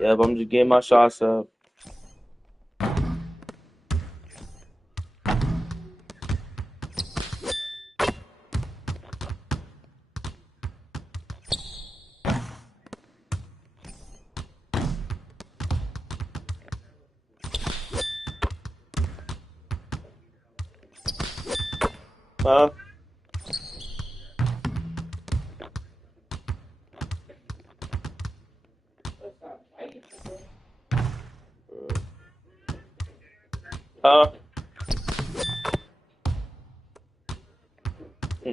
Yep, I'm just getting my shots up. Huh? Huh? Hmm.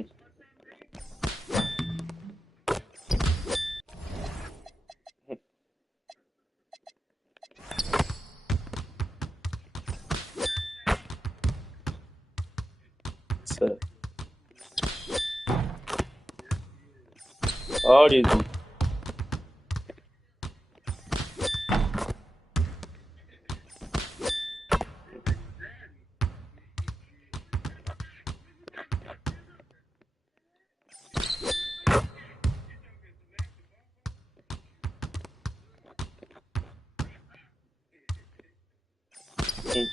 So, all these. Hmm.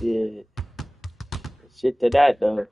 Shit. Shit to that though.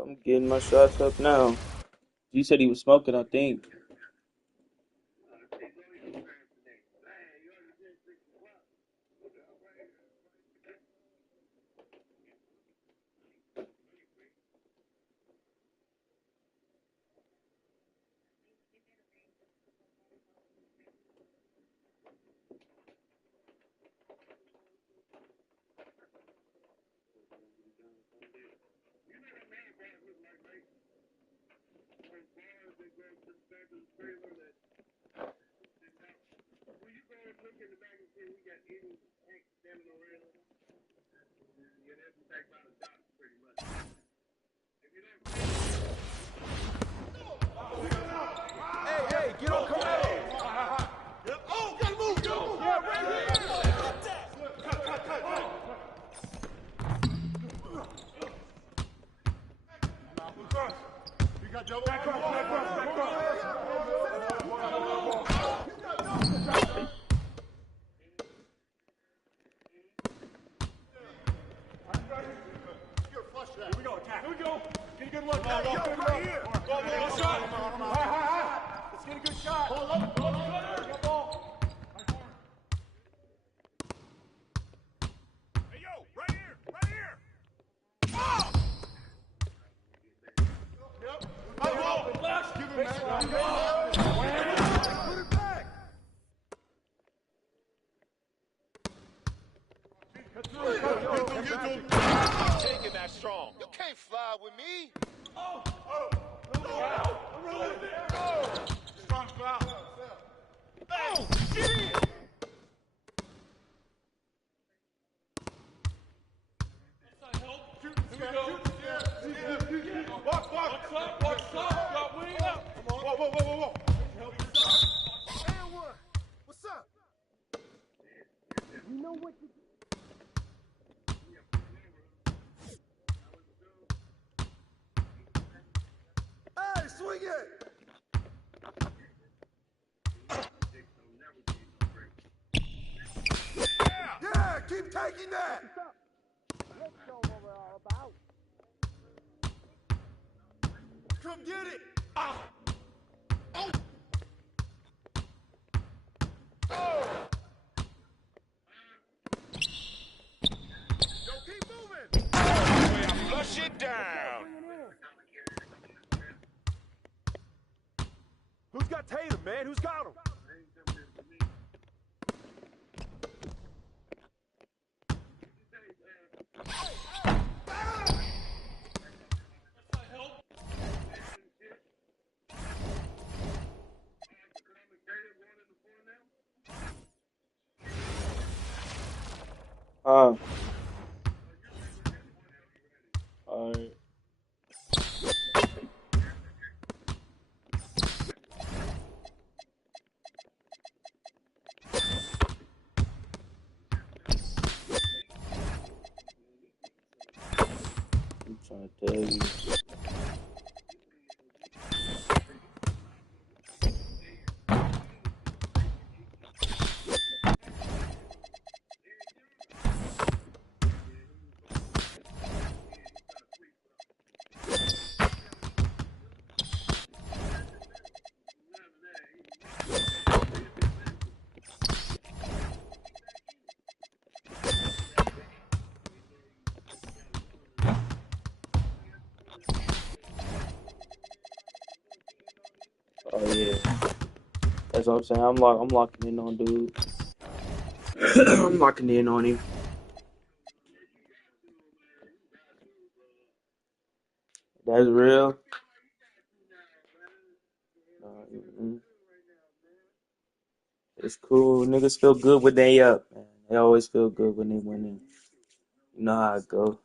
I'm getting my shots up now. You said he was smoking, I think. we go, attack. Here we go. Get a good look. Right here. Good shot. High. Let's get a good shot. Hold up. Get ball. Hey, yo, right here. Oh! Yep. Left. Give him that. Put it back. Taking that strong. You can't fly with me. Strong foul. Oh, get in. Here we go. Watch up. Got wing up. Whoa. And one. What's up? You know what to do. Hey, swing it! Yeah, keep taking that! Let's show what we're all about. Come get it! Oh! Yo, keep moving! Flush it down. Who's got Tatum, man? Who's got him? Alright. I'm trying to tell you. Oh yeah, that's what I'm saying. I'm locking in on dude. I'm locking in on him. That's real. Mm-mm. It's cool. Niggas feel good when they up, man. They always feel good when they winning. You know how it go.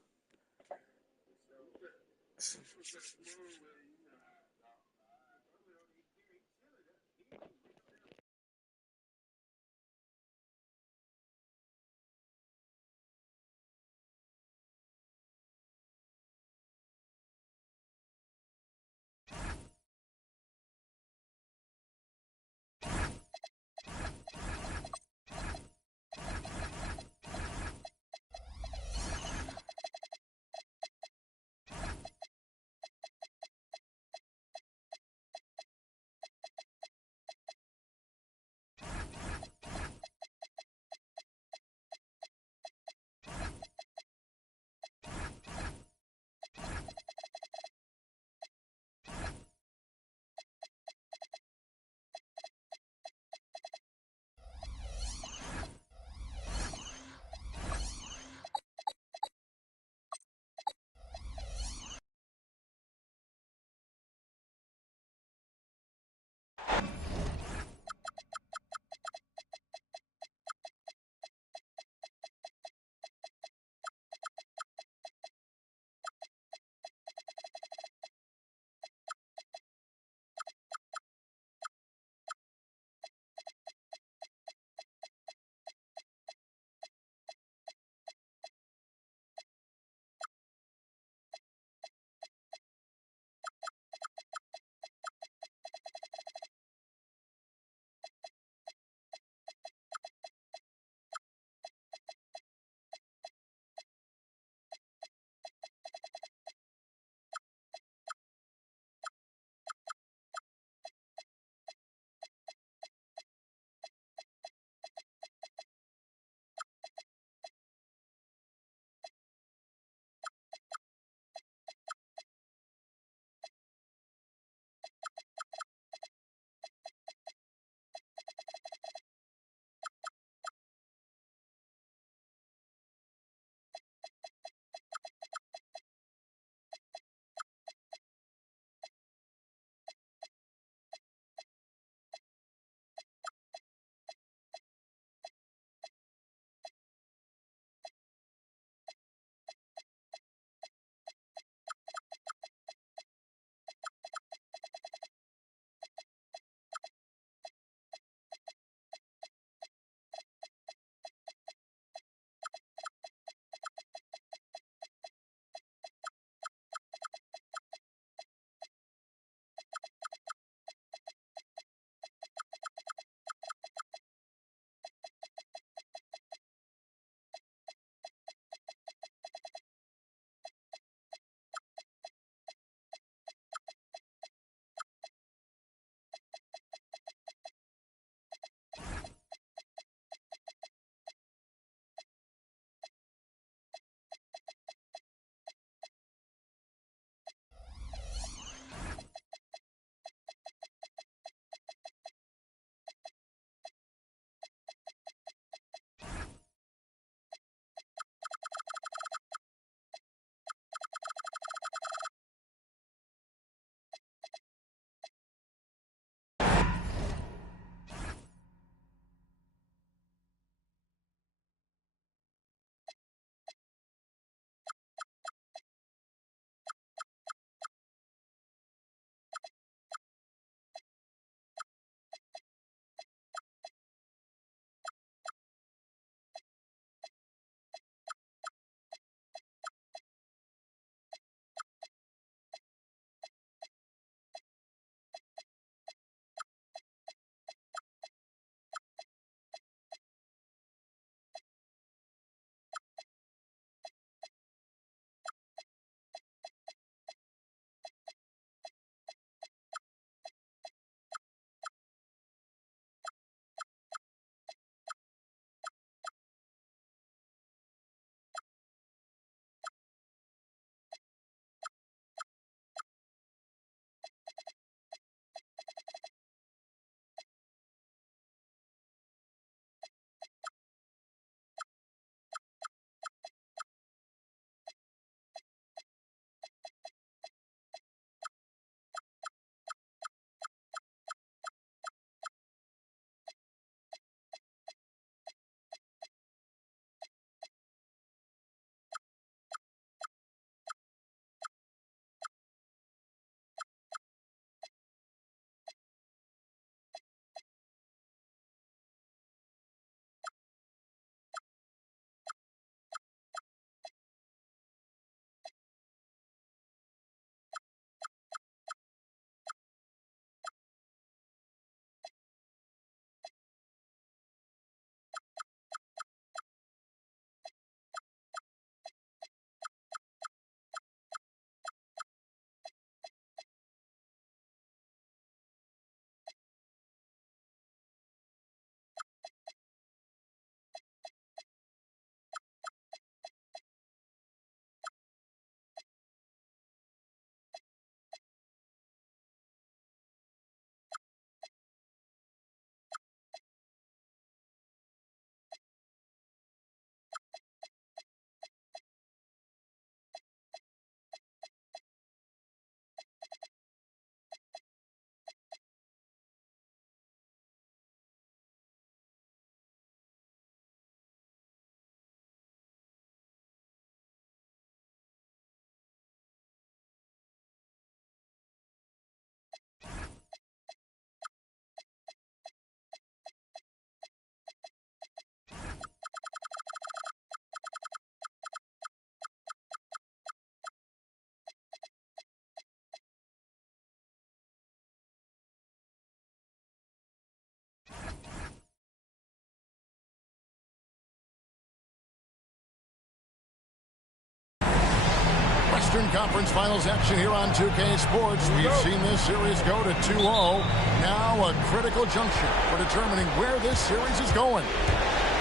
Eastern Conference Finals action here on 2K Sports. We've seen this series go to 2-0. Now a critical juncture for determining where this series is going.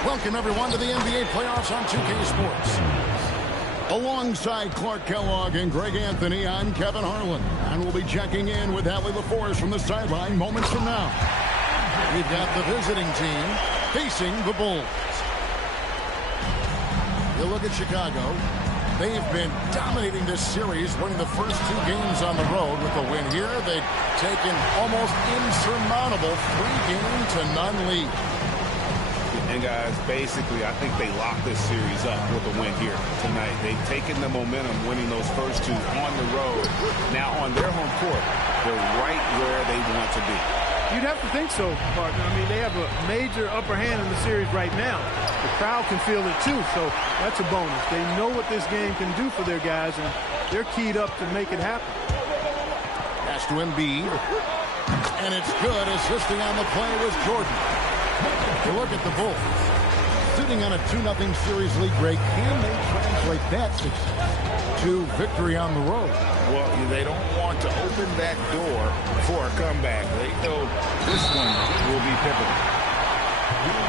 Welcome, everyone, to the NBA playoffs on 2K Sports. Alongside Clark Kellogg and Greg Anthony, I'm Kevin Harlan. And we'll be checking in with Allie LaForce from the sideline moments from now. We've got the visiting team facing the Bulls. You look at Chicago. They've been dominating this series, winning the first 2 games on the road. With the win here, they've taken almost insurmountable 3-0 lead. And guys, basically, I think they locked this series up with a win here tonight. They've taken the momentum, winning those first 2 on the road. Now on their home court, they're right where they want to be. You'd have to think so, partner. I mean, they have a major upper hand in the series right now. The crowd can feel it too, so that's a bonus. They know what this game can do for their guys, and they're keyed up to make it happen. Pass to Embiid, and it's good. Assisting on the play was Jordan. You look at the Bulls, sitting on a 2-0 series lead break. Can they translate that success to victory on the road? Well, they don't want to open that door for a comeback. They know this one will be pivotal.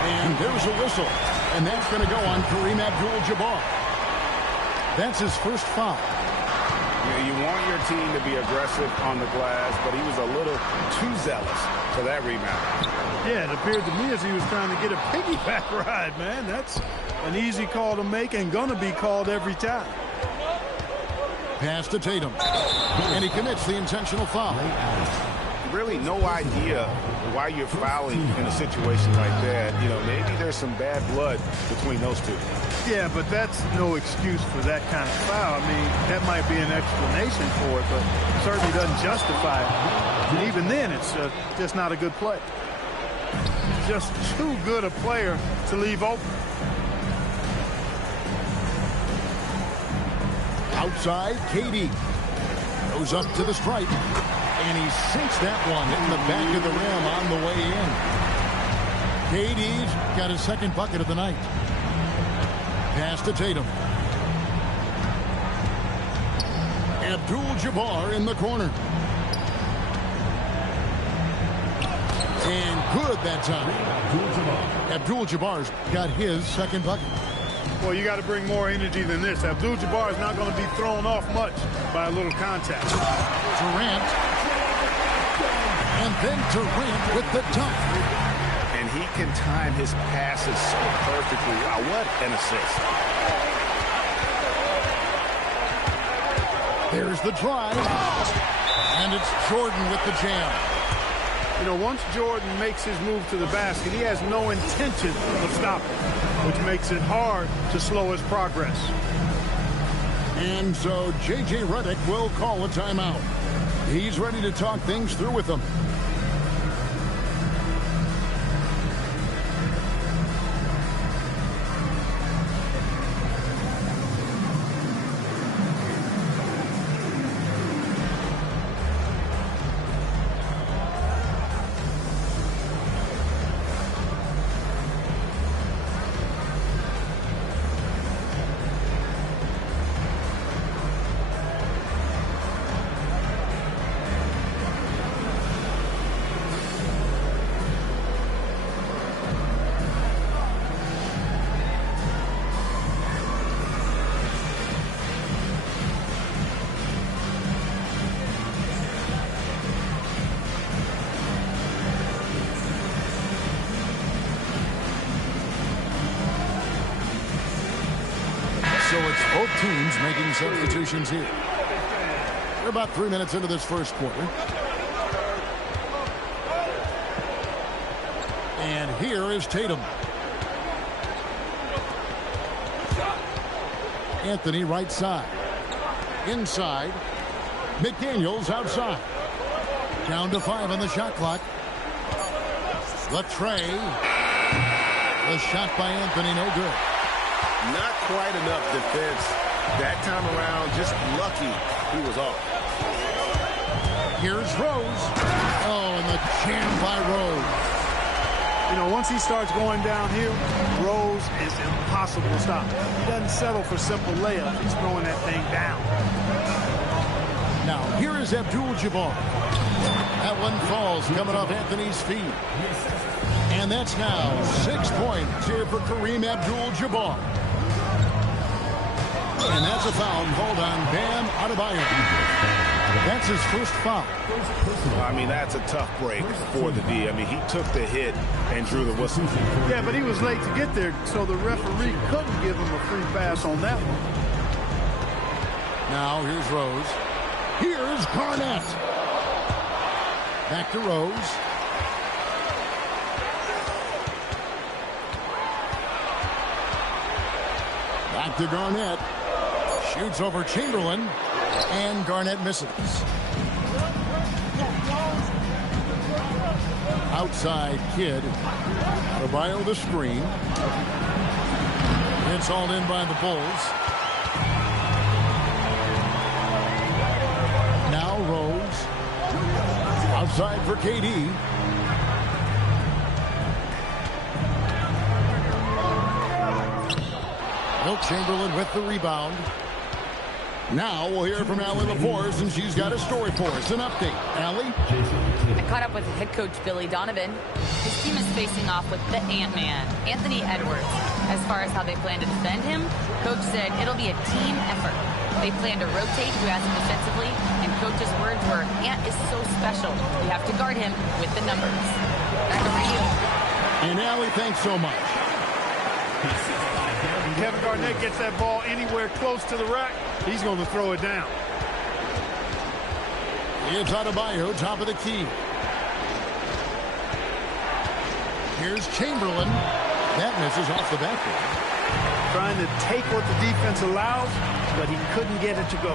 And there's a whistle, and that's going to go on Kareem Abdul-Jabbar. That's his first foul. You want your team to be aggressive on the glass, but he was a little too zealous for that rebound. Yeah, it appeared to me as he was trying to get a piggyback ride, man. That's an easy call to make and going to be called every time. Pass to Tatum, and he commits the intentional foul. Really no idea why you're fouling in a situation like that. You know, maybe there's some bad blood between those two. Yeah, but that's no excuse for that kind of foul. I mean, that might be an explanation for it, but certainly doesn't justify it. And even then, it's just not a good play. Just too good a player to leave open. Outside, KD goes up to the stripe, and he sinks that one in the back of the rim on the way in. KD's got his second bucket of the night. Pass to Tatum. Abdul-Jabbar in the corner. And good that time. Abdul-Jabbar's got his second bucket. Well, you got to bring more energy than this. Abdul-Jabbar is not going to be thrown off much by a little contact. Durant. And then Durant with the dunk. And he can time his passes so perfectly. Wow, what an assist. There's the drive. And it's Jordan with the jam. You know, once Jordan makes his move to the basket, he has no intention of stopping, which makes it hard to slow his progress. And so J.J. Redick will call a timeout. He's ready to talk things through with them. So it's both teams making substitutions here. We're about 3 minutes into this first quarter. And here is Tatum. Anthony right side. Inside. McDaniels outside. Down to 5 on the shot clock. Latrey. The shot by Anthony, no good. Not quite enough defense that time around. Just lucky he was off. Here's Rose. Oh, and the jam by Rose. You know, once he starts going downhill, Rose is impossible to stop. He doesn't settle for simple layups. He's throwing that thing down. Now, here is Abdul-Jabbar. That one falls coming off Anthony's feet. And that's now 6 points here for Kareem Abdul-Jabbar. And that's a foul called on Bam Adebayo. That's his first foul. I mean, that's a tough break for the D. I mean, he took the hit and drew the whistle. Yeah, but he was late to get there, so the referee couldn't give him a free pass on that one. Now, here's Rose. Here's Garnett. Back to Rose. Back to Garnett. Shoots over Chamberlain. And Garnett misses. Outside Kidd. Adebayo the screen. It's hauled in by the Bulls. Now Rose. Outside for KD. Wilt Chamberlain with the rebound. Now we'll hear from Allie LaForce, and she's got a story for us. An update. Allie? I caught up with head coach Billy Donovan. His team is facing off with the Ant-Man, Anthony Edwards. As far as how they plan to defend him, coach said it'll be a team effort. They plan to rotate who has him defensively, and coach's words were, Ant is so special. We have to guard him with the numbers. Back over to you. And Allie, thanks so much. Kevin Garnett gets that ball anywhere close to the rack, he's going to throw it down. It's Adebayo, top of the key. Here's Chamberlain. That misses off the backboard. Trying to take what the defense allows, but he couldn't get it to go.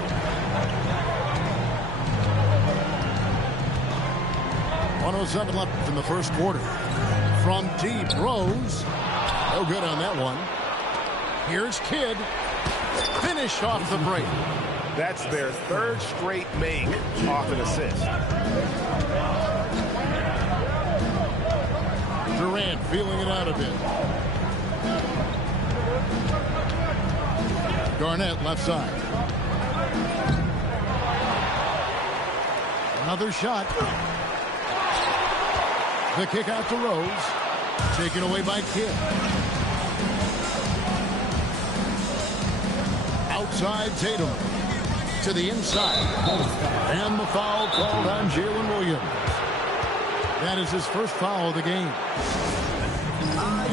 107 left in the first quarter. From deep, Rose. No good on that one. Here's Kidd. Finished off the break. That's their third straight make off an assist. Durant feeling it out a bit. Garnett left side. Another shot. The kick out to Rose. Taken away by Kidd. Outside Tatum. To the inside. And the foul called on Jalen Williams. That is his first foul of the game.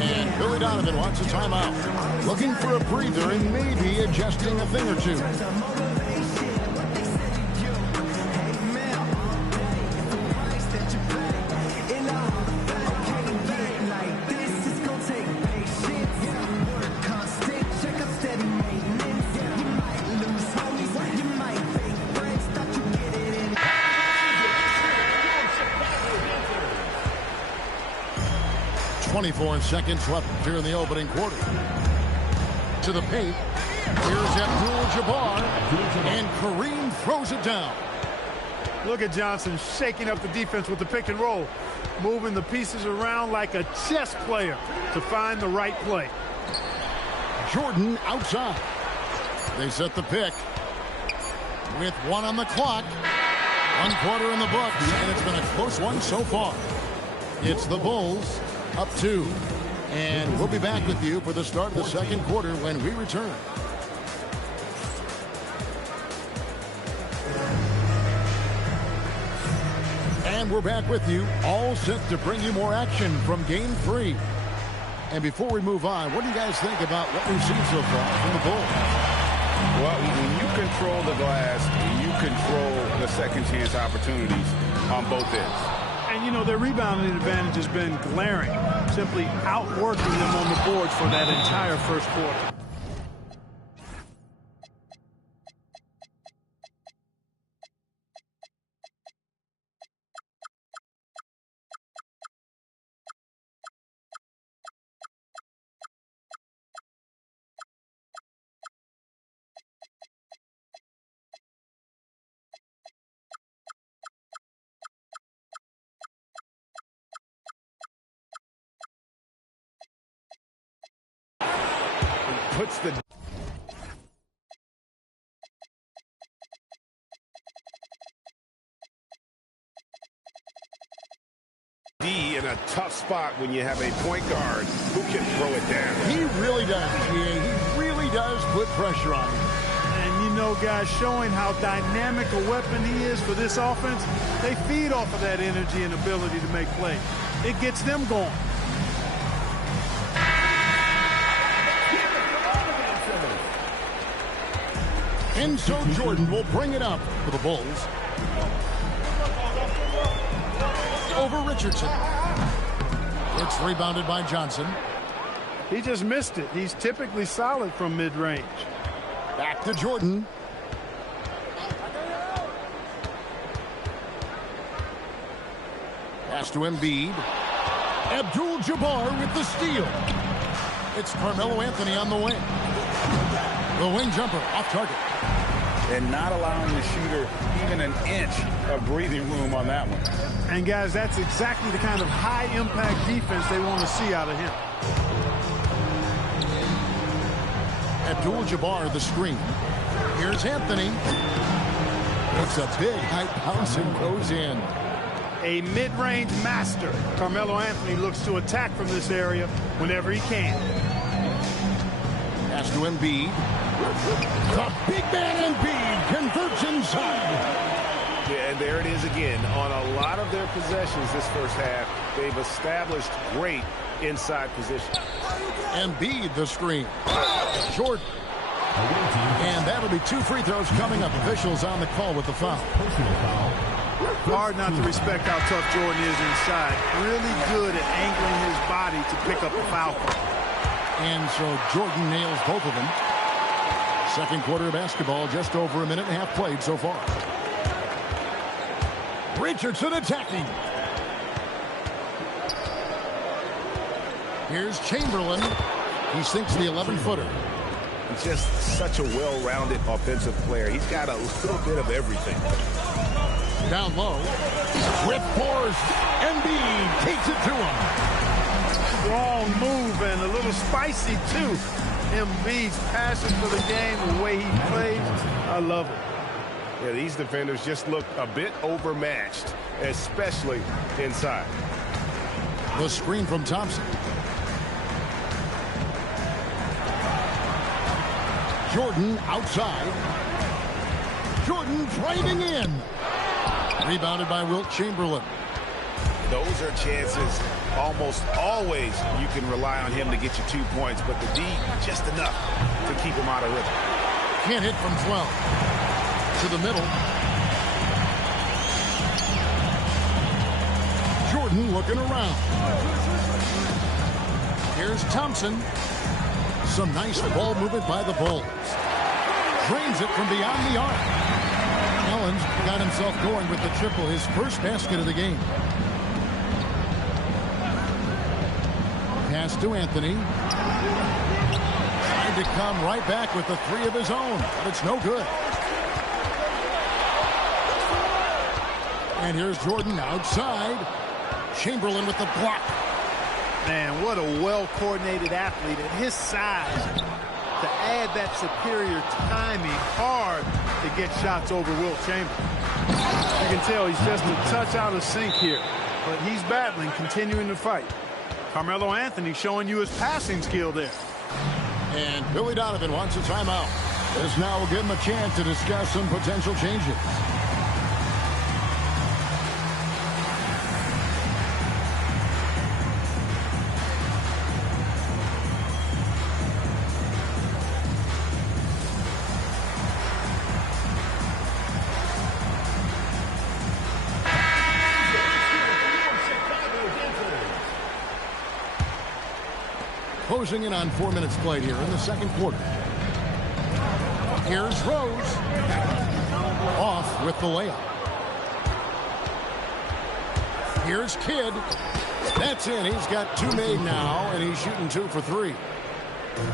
And Billy Donovan wants a timeout. Looking for a breather and maybe adjusting a thing or two. Seconds left here in the opening quarter. To the paint. Here's Abdul-Jabbar. And Kareem throws it down. Look at Johnson shaking up the defense with the pick and roll. Moving the pieces around like a chess player to find the right play. Jordan outside. They set the pick. With 1 on the clock. 1 quarter in the books. And it's been a close one so far. It's the Bulls. Up 2. And we'll be back with you for the start of the second quarter when we return. And we're back with you, all set to bring you more action from Game 3. And before we move on, what do you guys think about what we've seen so far from the Bulls? Well, when you control the glass, you control the second chance opportunities on both ends. And, you know, their rebounding advantage has been glaring, simply outworking them on the boards for that entire first quarter. puts the D in a tough spot when you have a point guard who can throw it down. He really does, GA. He really does put pressure on him. And you know, guys, showing how dynamic a weapon he is for this offense, they feed off of that energy and ability to make plays. It gets them going. And so Jordan will bring it up for the Bulls. Over Richardson. It's rebounded by Johnson. He just missed it. He's typically solid from mid-range. Back to Jordan. Pass to Embiid. Abdul-Jabbar with the steal. It's Carmelo Anthony on the wing. The wing jumper off target. And not allowing the shooter even an inch of breathing room on that one. And, guys, that's exactly the kind of high-impact defense they want to see out of him. Abdul-Jabbar the screen. Here's Anthony. It's a big high bounce and goes in. A mid-range master. Carmelo Anthony looks to attack from this area whenever he can. Pass to Embiid. The big man Embiid converts inside. Yeah, and there it is again. On a lot of their possessions this first half, they've established great inside position. Embiid the screen. Jordan. And that'll be 2 free throws coming up. Officials on the call with the foul. Hard not to respect how tough Jordan is inside. Really good at angling his body to pick up the foul call. And so Jordan nails both of them. Second quarter of basketball, just over a minute and a half played so far. Richardson attacking. Here's Chamberlain. He sinks the 11-footer. He's just such a well-rounded offensive player. He's got a little bit of everything. Down low. With force. Embiid takes it to him. Strong move and a little spicy, too. Embiid's passion for the game, the way he plays, I love it. Yeah, these defenders just look a bit overmatched, especially inside. The screen from Thompson. Jordan outside. Jordan driving in. Rebounded by Wilt Chamberlain. Those are chances almost always you can rely on him to get you 2 points, but the D just enough to keep him out of rhythm. Can't hit from 12. To the middle. Jordan looking around. Here's Thompson. Some nice ball movement by the Bulls. Drains it from beyond the arc. Allen's got himself going with the triple, his first basket of the game. Pass to Anthony. Tried to come right back with the 3 of his own, but it's no good. And here's Jordan outside. Chamberlain with the block. Man, what a well-coordinated athlete at his size. To add that superior timing, hard to get shots over Wilt Chamberlain. You can tell he's just a touch out of sync here, but he's battling, continuing to fight. Carmelo Anthony showing you his passing skill there. And Billy Donovan wants a timeout. This now will give him a chance to discuss some potential changes. Closing in on 4 minutes played here in the second quarter. Here's Rose. Off with the layup. Here's Kidd. That's in. He's got 2 made now, and he's shooting 2 for 3.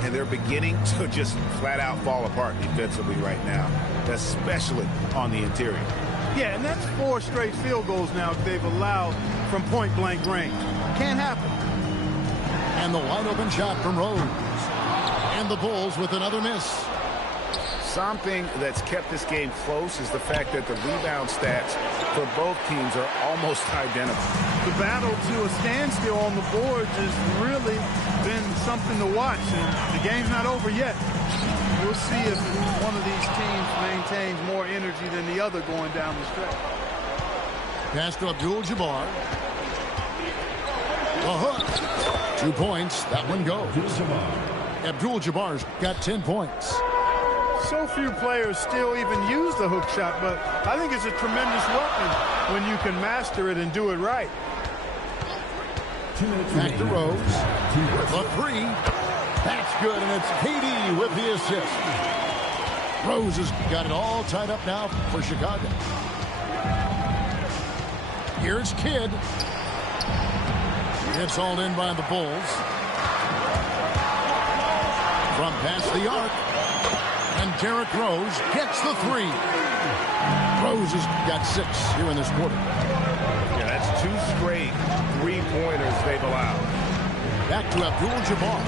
And they're beginning to just flat out fall apart defensively right now, especially on the interior. Yeah, and that's 4 straight field goals now they've allowed from point-blank range. Can't happen. And the wide-open shot from Rose. And the Bulls with another miss. Something that's kept this game close is the fact that the rebound stats for both teams are almost identical. The battle to a standstill on the boards has really been something to watch, and the game's not over yet. We'll see if one of these teams maintains more energy than the other going down the stretch. Pass to Abdul-Jabbar. The hook. 2 points. That one goes. Abdul-Jabbar's got 10 points. So few players still even use the hook shot, but I think it's a tremendous weapon when you can master it and do it right. Back to Rose. The three. That's good, and it's KD with the assist. Rose has got it all tied up now for Chicago. Here's Kidd. It's hauled in by the Bulls. From past the arc. And Derrick Rose gets the three. Rose has got 6 here in this quarter. Yeah, that's 2 straight three-pointers they've allowed. Back to Abdul-Jabbar.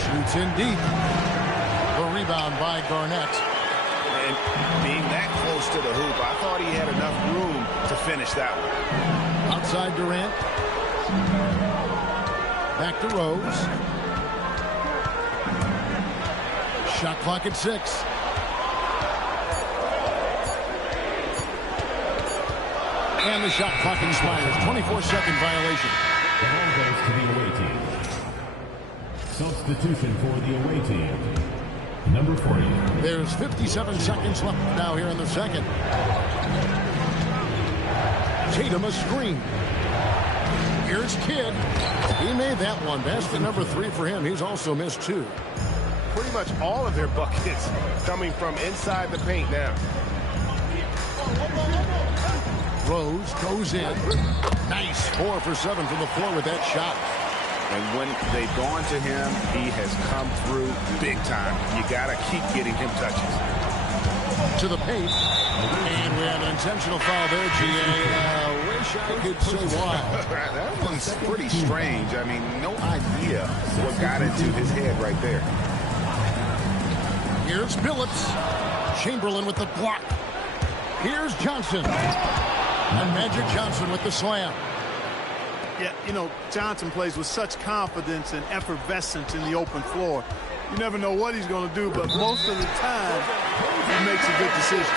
Shoots in deep. The rebound by Garnett. And being that close to the hoop, I thought he had enough room to finish that one. Outside Durant. Back to Rose. Shot clock at 6. And the shot clock expires. 24-second violation. The ball goes to the away team. Substitution for the away team. Number 40. There's 57 seconds left now here in the second. Tatum a screen. Here's Kidd. He made that one. Basket number 3 for him. He's also missed 2. Pretty much all of their buckets coming from inside the paint now. Rose goes in. Nice 4 for 7 from the floor with that shot. And when they've gone to him, he has come through big time. You got to keep getting him touches. To the paint. And we have an intentional foul there, GA. Wish I could say why. That one's pretty strange. I mean, no idea what got into his head right there. Here's Billups. Chamberlain with the block. Here's Johnson. And Magic Johnson with the slam. Yeah, you know, Johnson plays with such confidence and effervescence in the open floor. You never know what he's going to do, but most of the time, he makes a good decision.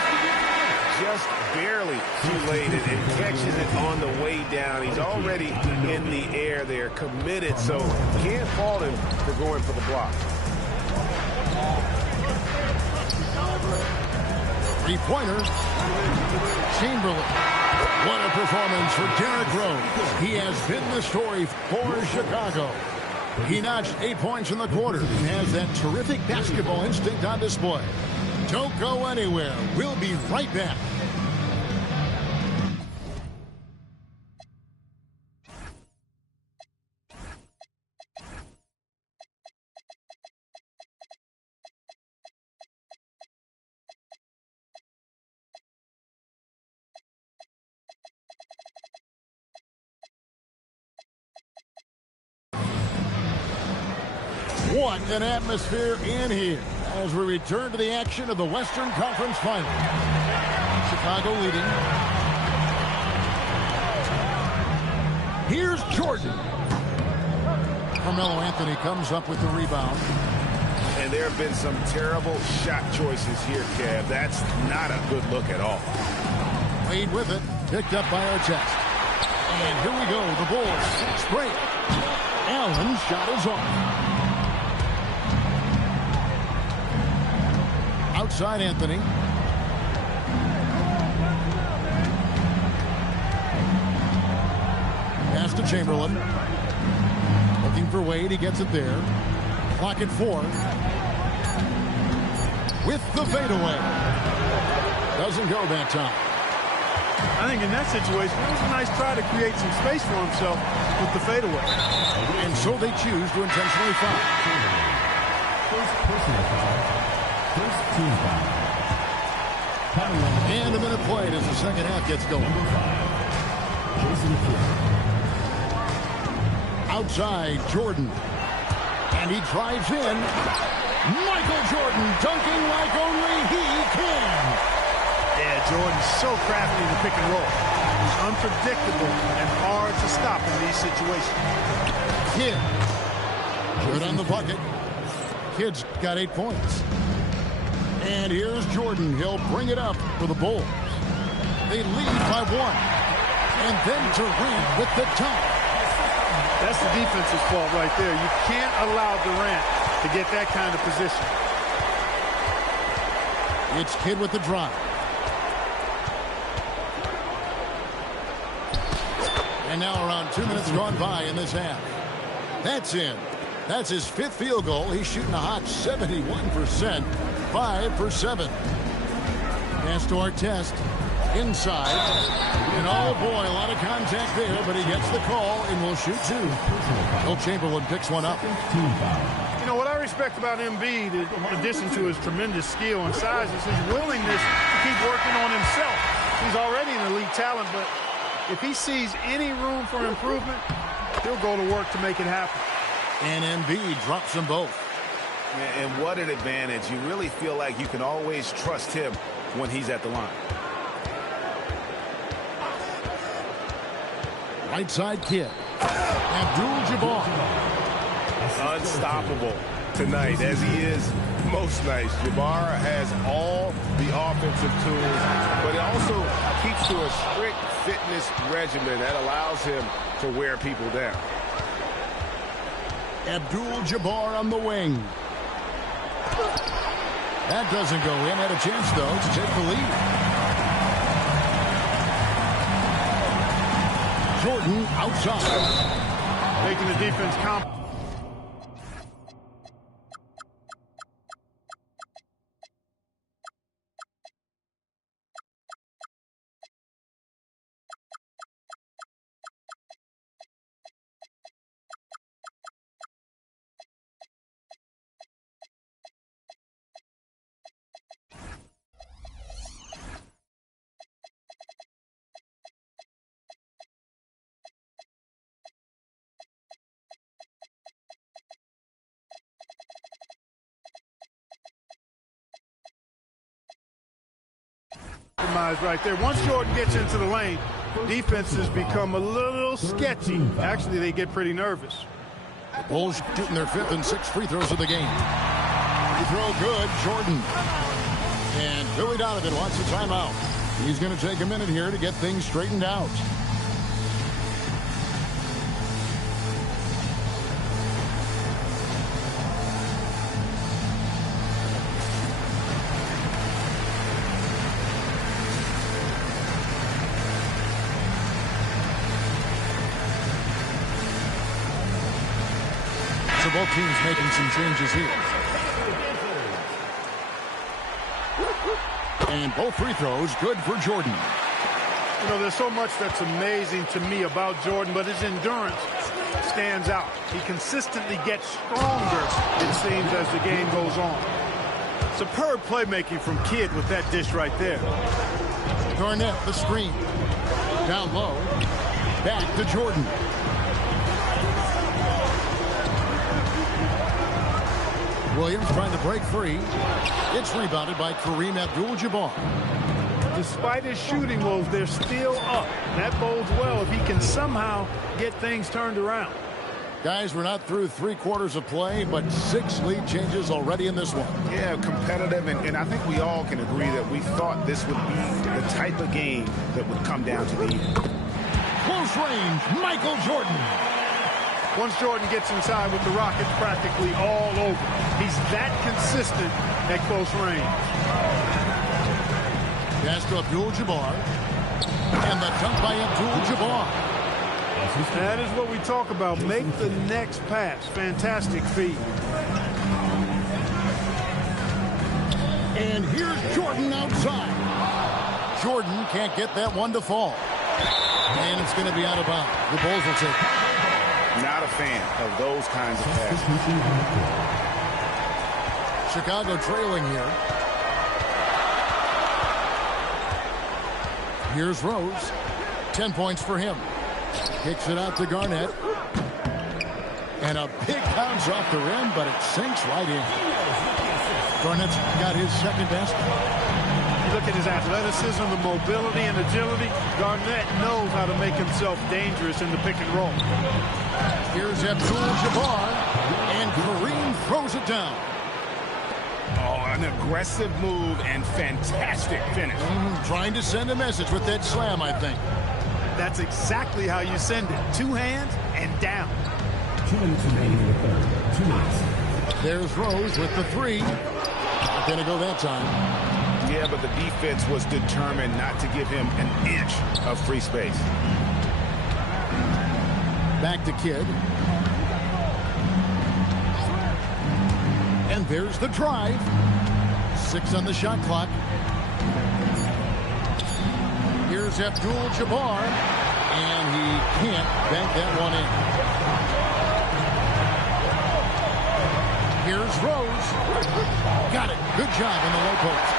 Just barely too late and catches it on the way down. He's already in the air there, committed, so can't fault him for going for the block. 3-pointer. Chamberlain. What a performance for Derrick Rose. He has been the story for Chicago. He notched 8 points in the quarter and has that terrific basketball instinct on display. Don't go anywhere. We'll be right back. What an atmosphere in here as we return to the action of the Western Conference Final. Chicago leading. Here's Jordan. Carmelo Anthony comes up with the rebound. And there have been some terrible shot choices here, Kev. That's not a good look at all. Wade with it. Picked up by Artest. And here we go. The Bulls straight. Allen's shot is off. Outside Anthony. Pass to Chamberlain. Looking for Wade. He gets it there. Clock at 4. With the fadeaway. Doesn't go that time. I think in that situation, it was a nice try to create some space for himself with the fadeaway. And so they choose to intentionally foul. First personal foul. First team foul. And a minute played as the second half gets going. Number 5, Jason Kidd. Outside, Jordan. And he drives in. Michael Jordan dunking like only he can. Yeah, Jordan's so crafty in the pick and roll. He's unpredictable and hard to stop in these situations. Kidd. Good on the bucket. Kidd's got 8 points. And here's Jordan. He'll bring it up for the Bulls. They lead by 1. And then Durant with the dunk. That's the defense's fault right there. You can't allow Durant to get that kind of position. It's Kidd with the drive. And now around 2 minutes gone by in this half. That's in. That's his 5th field goal. He's shooting a hot 71%. 5 for 7. Pass to Artest. Inside. And oh boy, a lot of contact there, but he gets the call and will shoot 2. Will Chamberlain picks one up. You know, what I respect about Embiid, in addition to his tremendous skill and size, is his willingness to keep working on himself. He's already an elite talent, but if he sees any room for improvement, he'll go to work to make it happen. And Embiid drops them both. Yeah, and what an advantage. You really feel like you can always trust him when he's at the line. Right side Kidd. Abdul-Jabbar. Unstoppable tonight, as he is most nights. Jabbar has all the offensive tools, but he also keeps to a strict fitness regimen that allows him to wear people down. Abdul-Jabbar on the wing. That doesn't go in. Had a chance, though, to take the lead. Jordan outside. Making the defense comp. Right there. Once Jordan gets into the lane, defenses become a little sketchy. Actually, they get pretty nervous. The Bulls shooting their 5th and 6th free throws of the game. Free throw good, Jordan. And Billy Donovan wants a timeout. He's going to take a minute here to get things straightened out. So both teams making some changes here. And both free throws good for Jordan. You know, there's so much that's amazing to me about Jordan, but his endurance stands out. He consistently gets stronger, it seems, as the game goes on. Superb playmaking from Kidd with that dish right there. Garnett, the screen. Down low. Back to Jordan. Williams trying to break free. It's rebounded by Kareem Abdul-Jabbar. Despite his shooting woes, they're still up. That bodes well if he can somehow get things turned around. Guys, we're not through 3 quarters of play, but 6 lead changes already in this one. Yeah, competitive, and I think we all can agree that we thought this would be the type of game that would come down to the end. Close range, Michael Jordan. Once Jordan gets inside with the Rockets, practically all over. He's that consistent at close range. Pass to Abdul-Jabbar. And the dunk by Abdul-Jabbar. That is what we talk about. Make the next pass. Fantastic feat. And here's Jordan outside. Jordan can't get that one to fall. And it's going to be out of bounds. The Bulls will take it. Not a fan of those kinds of passes. Chicago trailing here. Here's Rose. 10 points for him. Kicks it out to Garnett. And a big bounce off the rim, but it sinks right in. Garnett's got his second basket. You look at his athleticism, the mobility and agility. Garnett knows how to make himself dangerous in the pick and roll. Here's Abdul-Jabbar, and Kareem throws it down. Oh, an aggressive move and fantastic finish. Trying to send a message with that slam, I think. That's exactly how you send it. Two hands and down. 2 minutes remaining in the third. 2 minutes. There's Rose with the three. Not gonna go that time. Yeah, but the defense was determined not to give him an inch of free space. Back to Kidd. And there's the drive. 6 on the shot clock. Here's Abdul-Jabbar. And he can't bank that one in. Here's Rose. Got it. Good job in the low post.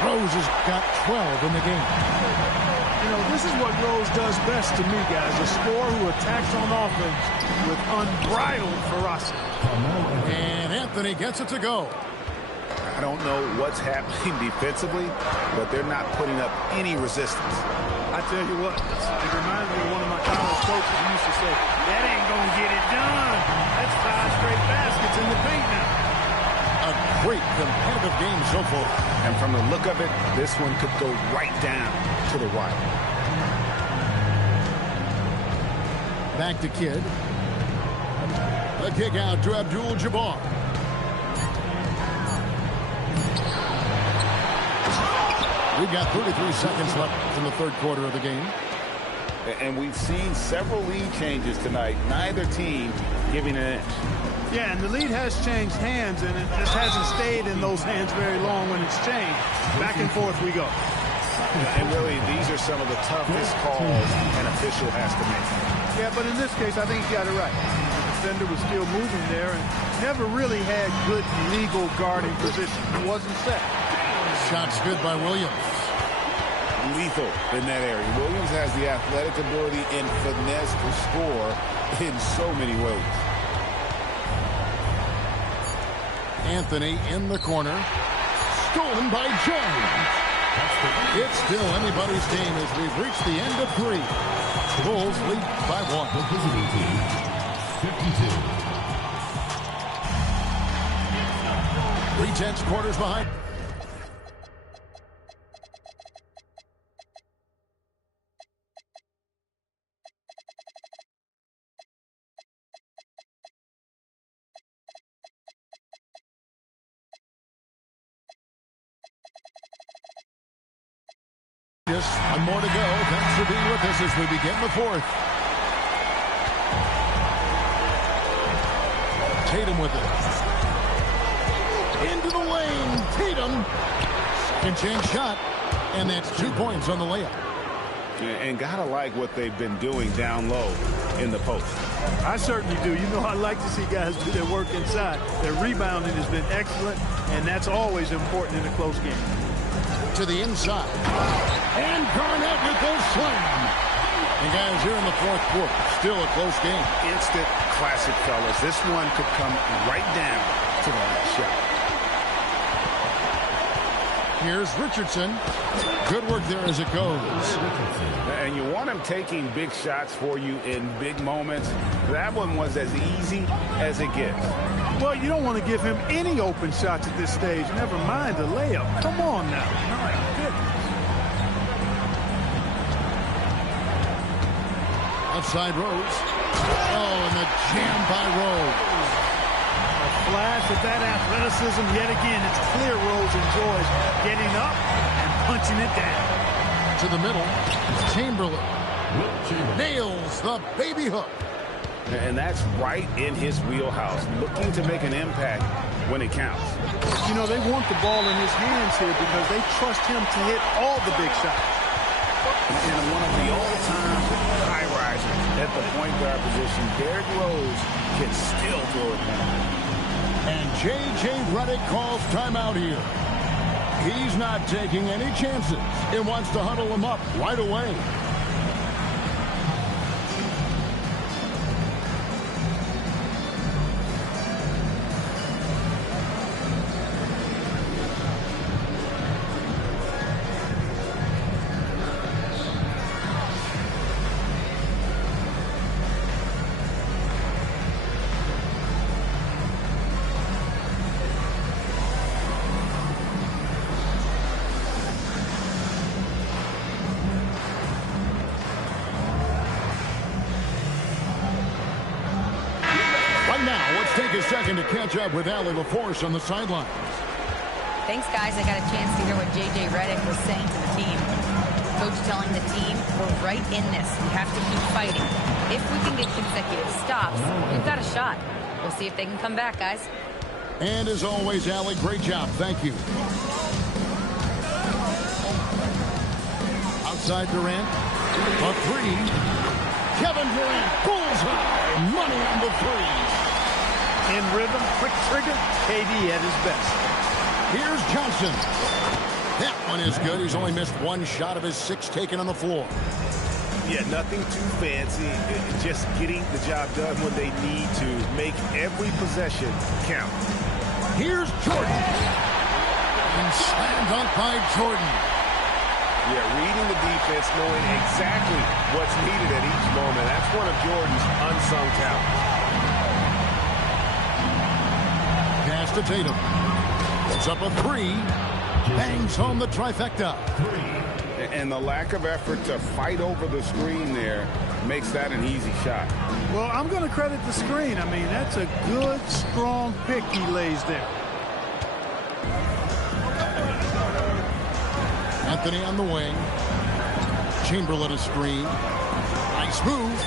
Rose has got 12 in the game. You know, this is what Rose does best to me, guys. A scorer who attacks on offense with unbridled ferocity. And Anthony gets it to go. I don't know what's happening defensively, but they're not putting up any resistance. I tell you what, it reminds me of one of my college coaches who used to say, that ain't gonna get it done. That's 5 straight baskets in the paint now. A great competitive game so far. And from the look of it, this one could go right down to the wire. Back to Kidd. The kick out to Abdul-Jabbar. We've got 33 seconds left in the third quarter of the game. And we've seen several lead changes tonight. Neither team giving an inch. Yeah, and the lead has changed hands, and it just hasn't stayed in those hands very long when it's changed. Back and forth we go. And really, these are some of the toughest calls an official has to make. Yeah, but in this case, I think he got it right. The defender was still moving there and never really had good legal guarding position. He wasn't set. Shots good by Williams. Lethal in that area. Williams has the athletic ability and finesse to score in so many ways. Anthony in the corner. Stolen by Jones. It's still anybody's game as we've reached the end of 3. Bulls lead by 1. The visiting team, 52. 3/10 quarters behind. Just one more to go. Thanks for being with us as we begin the fourth. Tatum with it. Into the lane. Tatum. Second chance shot. And that's 2 points on the layup. And gotta like what they've been doing down low in the post. I certainly do. You know, I like to see guys do their work inside. Their rebounding has been excellent, and that's always important in a close game. To the inside. And Garnett with the slam. And guys, here in the fourth quarter, still a close game. Instant classic, fellas. This one could come right down to the last shot. Here's Richardson. Good work there as it goes. And you want him taking big shots for you in big moments. That one was as easy as it gets. Well, you don't want to give him any open shots at this stage. Never mind a layup. Come on now. My goodness. Outside Rose. Oh, and the jam by Rose. A flash of that athleticism yet again. It's clear Rose enjoys getting up and punching it down. To the middle. Chamberlain. Nails the baby hook. And that's right in his wheelhouse. Looking to make an impact when it counts. You know, they want the ball in his hands here because they trust him to hit all the big shots. And one of the all-time high risers at the point guard position, Derrick Rose can still throw it down. And J.J. Redick calls timeout here. He's not taking any chances. He wants to huddle him up right away. second to catch up with Allie LaForce on the sidelines. Thanks, guys. I got a chance to hear what J.J. Redick was saying to the team. Coach telling the team, we're right in this. We have to keep fighting. If we can get consecutive stops, we've got a shot. We'll see if they can come back, guys. And as always, Allie, great job. Thank you. Outside Durant. A three. Kevin Durant. Bullseye. Money on the threes. In rhythm, quick trigger, KD at his best. Here's Johnson. That one is good. He's only missed one shot of his 6 taken on the floor. Yeah, nothing too fancy. Just getting the job done when they need to. Make every possession count. Here's Jordan. And slam dunk by Jordan. Yeah, reading the defense, knowing exactly what's needed at each moment. That's one of Jordan's unsung talents. Pass to Tatum. Puts up a 3. Bangs home the trifecta. And the lack of effort to fight over the screen there makes that an easy shot. Well, I'm going to credit the screen. I mean, that's a good, strong pick he lays there. Anthony on the wing. Chamberlain a screen. Nice move.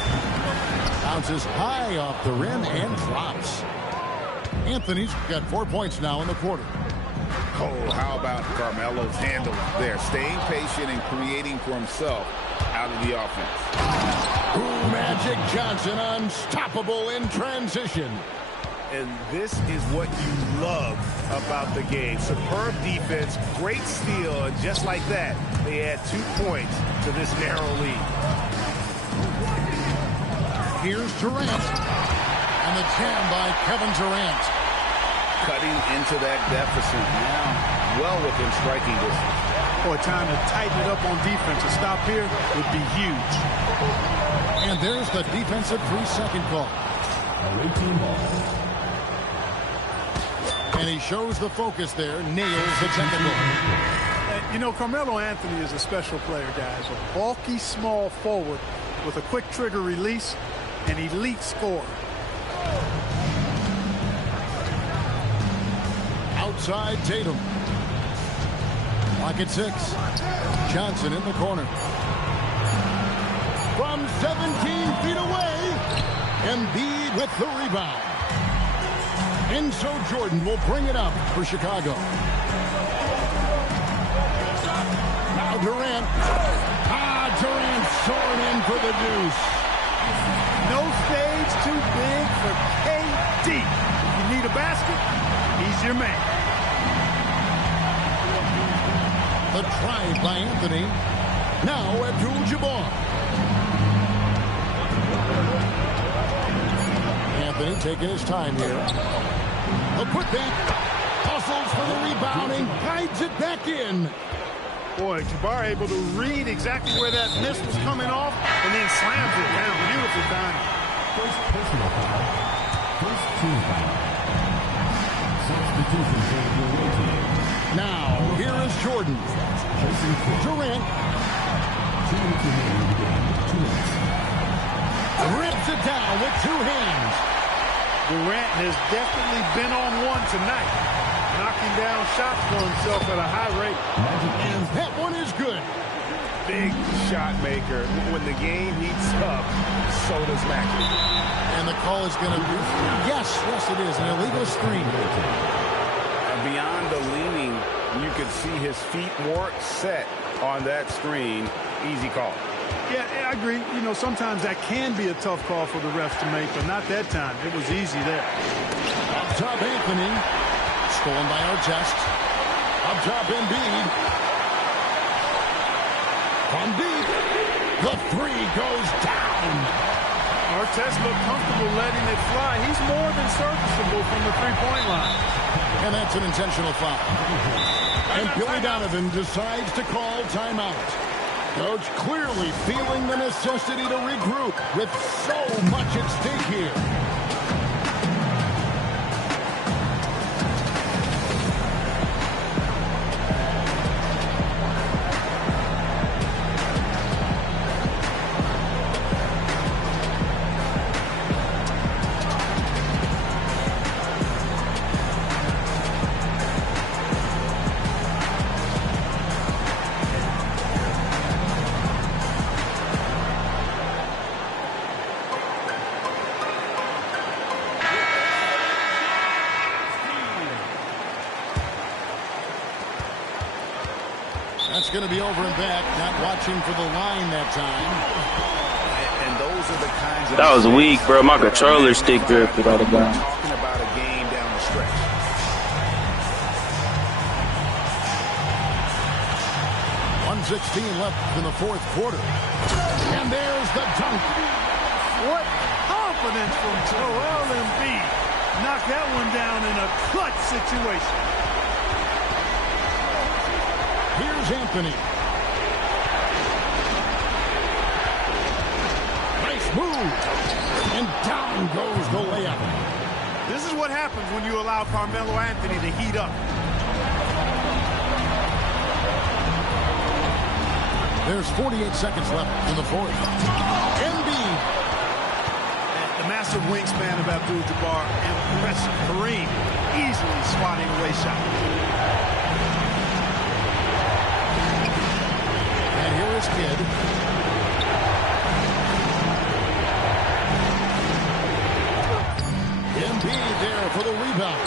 Bounces high off the rim and drops. Anthony's got 4 points now in the quarter. Oh, how about Carmelo's handle there? Staying patient and creating for himself out of the offense. Ooh, Magic Johnson unstoppable in transition. And this is what you love about the game. Superb defense, great steal, and just like that, they add 2 points to this narrow lead. Here's Durant. And the jam by Kevin Durant. Cutting into that deficit now, well within striking distance. Boy, time to tighten it up on defense. A stop here would be huge. And there's the defensive 3-second call. And he shows the focus there, nails the technical. You know, Carmelo Anthony is a special player, guys. A bulky, small forward with a quick trigger release, an elite scorer. Outside Tatum. Lock at 6. Johnson in the corner. From 17 feet away. Embiid with the rebound. And so Jordan will bring it up for Chicago. Now Durant. Durant soaring in for the deuce. No stage too big for KD. If you need a basket, he's your man. The drive by Anthony. Now Abdul-Jabbar. Anthony taking his time here. A putback. Hustles for the rebounding. Hides it back in. Boy, Jabbar able to read exactly where that miss was coming off and then slams it down. Beautiful timing. First personal foul. First team foul. Substitution for the away team. Now, here is Jordan. Durant. 2 minutes remaining in the game. 2 minutes. Rips it down with 2 hands. Durant has definitely been on one tonight. Knocking down shots for himself at a high rate. And that one is good. Big shot maker. When the game heats up, so does Maxey. And the call is going to be, yes, it is, an illegal screen. Beyond the leaning, you could see his feet more set on that screen. Easy call. Yeah, I agree. You know, sometimes that can be a tough call for the refs to make, but not that time. It was easy there. Up top, Anthony. Stolen by Artest. Up top, Embiid. From deep. The 3 goes down. Artest looked comfortable letting it fly. He's more than serviceable from the three-point line. And that's an intentional foul. And Billy Donovan decides to call timeout. Coach clearly feeling the necessity to regroup with so much at stake here. That's going to be over and back. Not watching for the line that time. And those are the kinds of... That was weak, bro. My controller stick drifted out of bounds. Talking about a game down the stretch. 1:16 left in the fourth quarter. And there's the dunk. What confidence from Joel Embiid. Knocked that one down in a clutch situation. Here's Anthony. Nice move. And down goes the layup. This is what happens when you allow Carmelo Anthony to heat up. There's 48 seconds left in the fourth. Embiid. The massive wingspan of Abdul-Jabbar, impressive. Kareem easily swatting away shots. And here is Kidd. Embiid there for the rebound.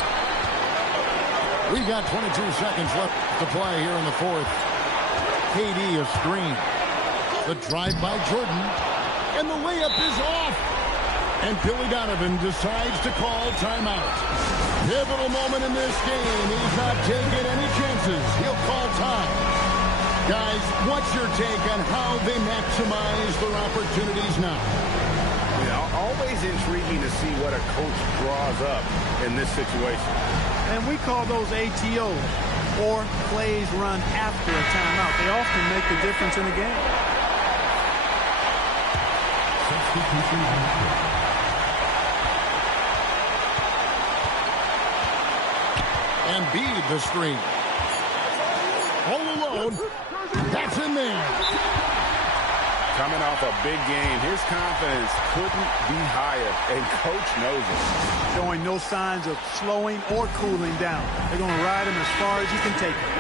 We got 22 seconds left to play here in the fourth. KD a screen. The drive by Jordan. And the layup is off. And Billy Donovan decides to call timeout. Pivotal moment in this game. He's not taking any chances. He'll call time. Guys, what's your take on how they maximize their opportunities now? Yeah, always intriguing to see what a coach draws up in this situation. And we call those ATOs, or plays run after a timeout. They often make the difference in a game. Substitution on. Embiid the screen. All alone. That's in there. Coming off a big game, his confidence couldn't be higher, and coach knows it. Showing no signs of slowing or cooling down. They're going to ride him as far as you can take him.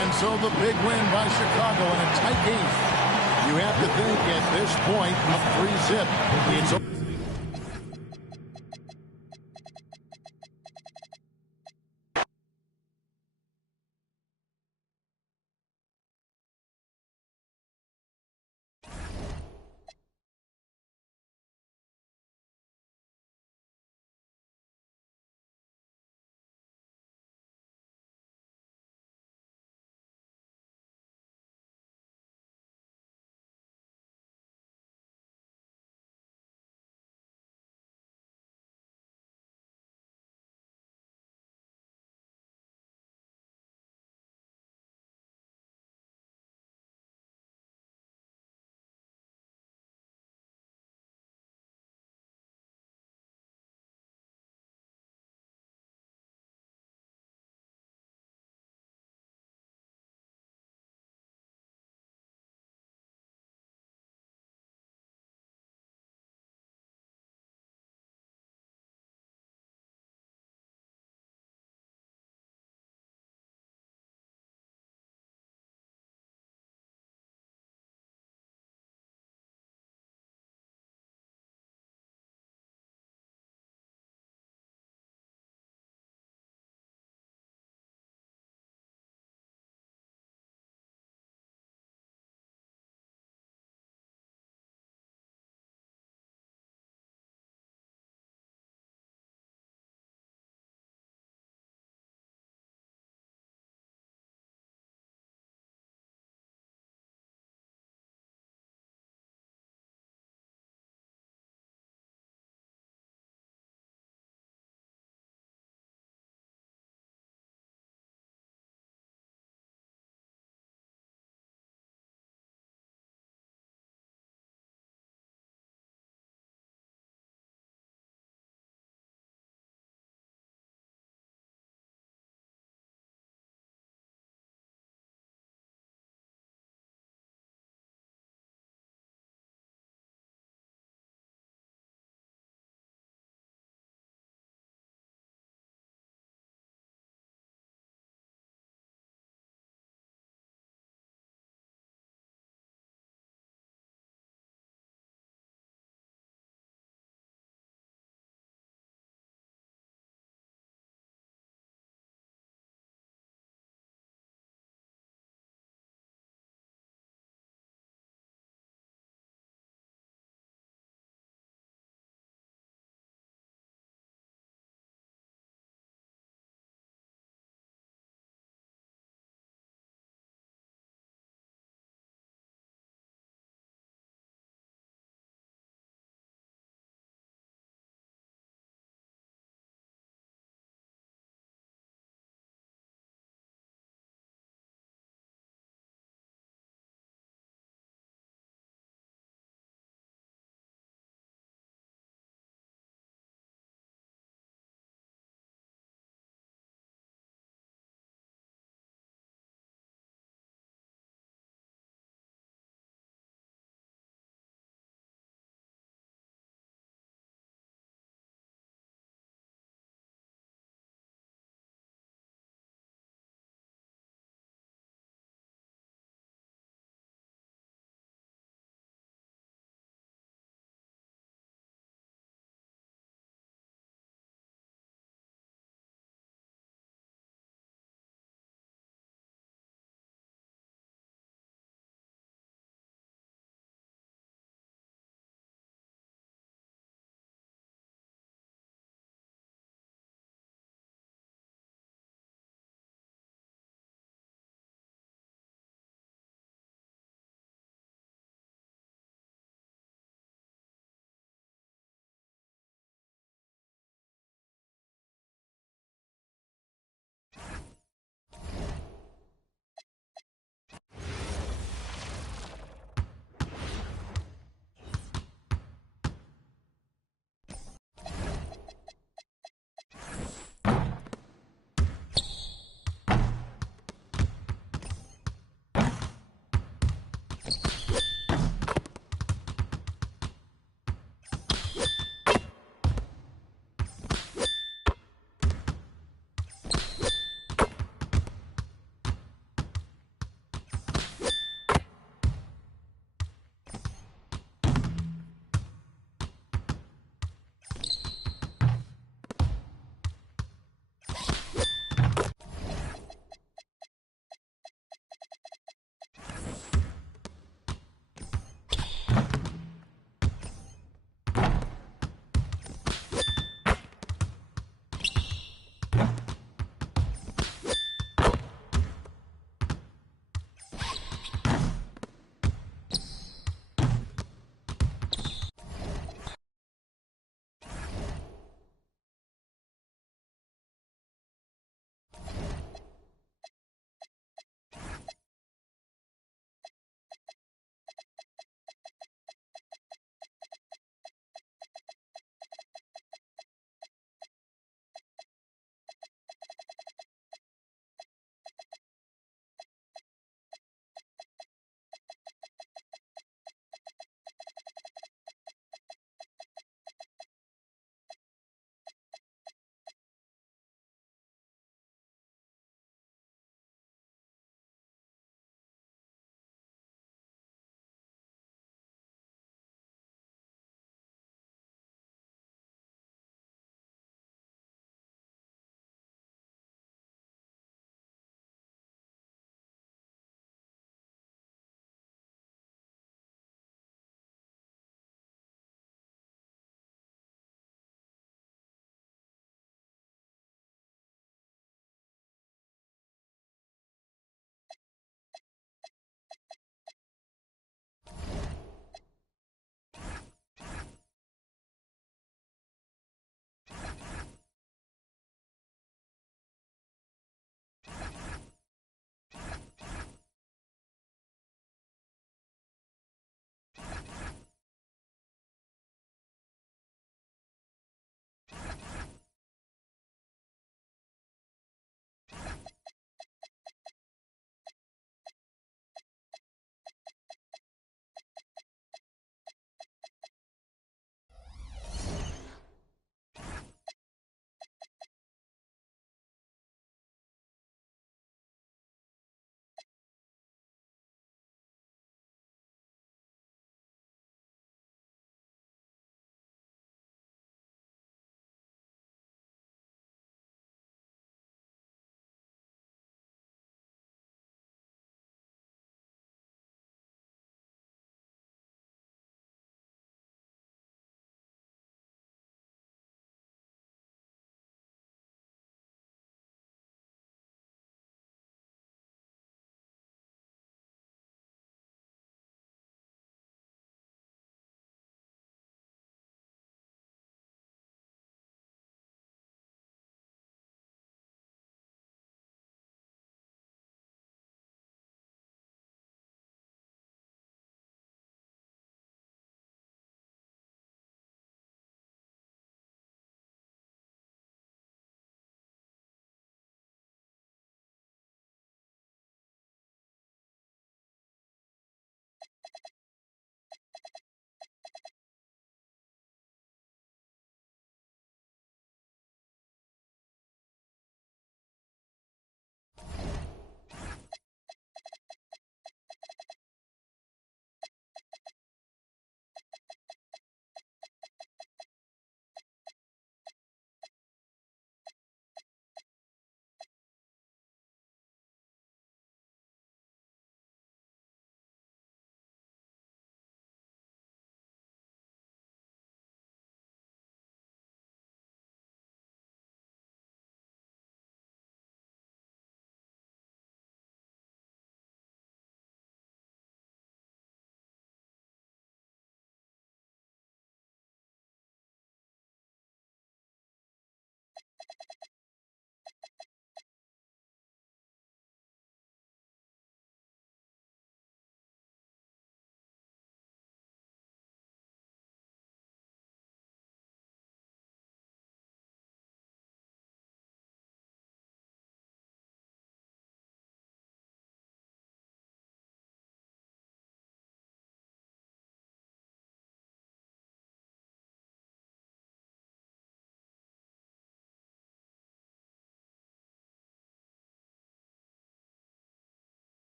And so the big win by Chicago in a tight game. You have to think at this point, up 3-zip. It's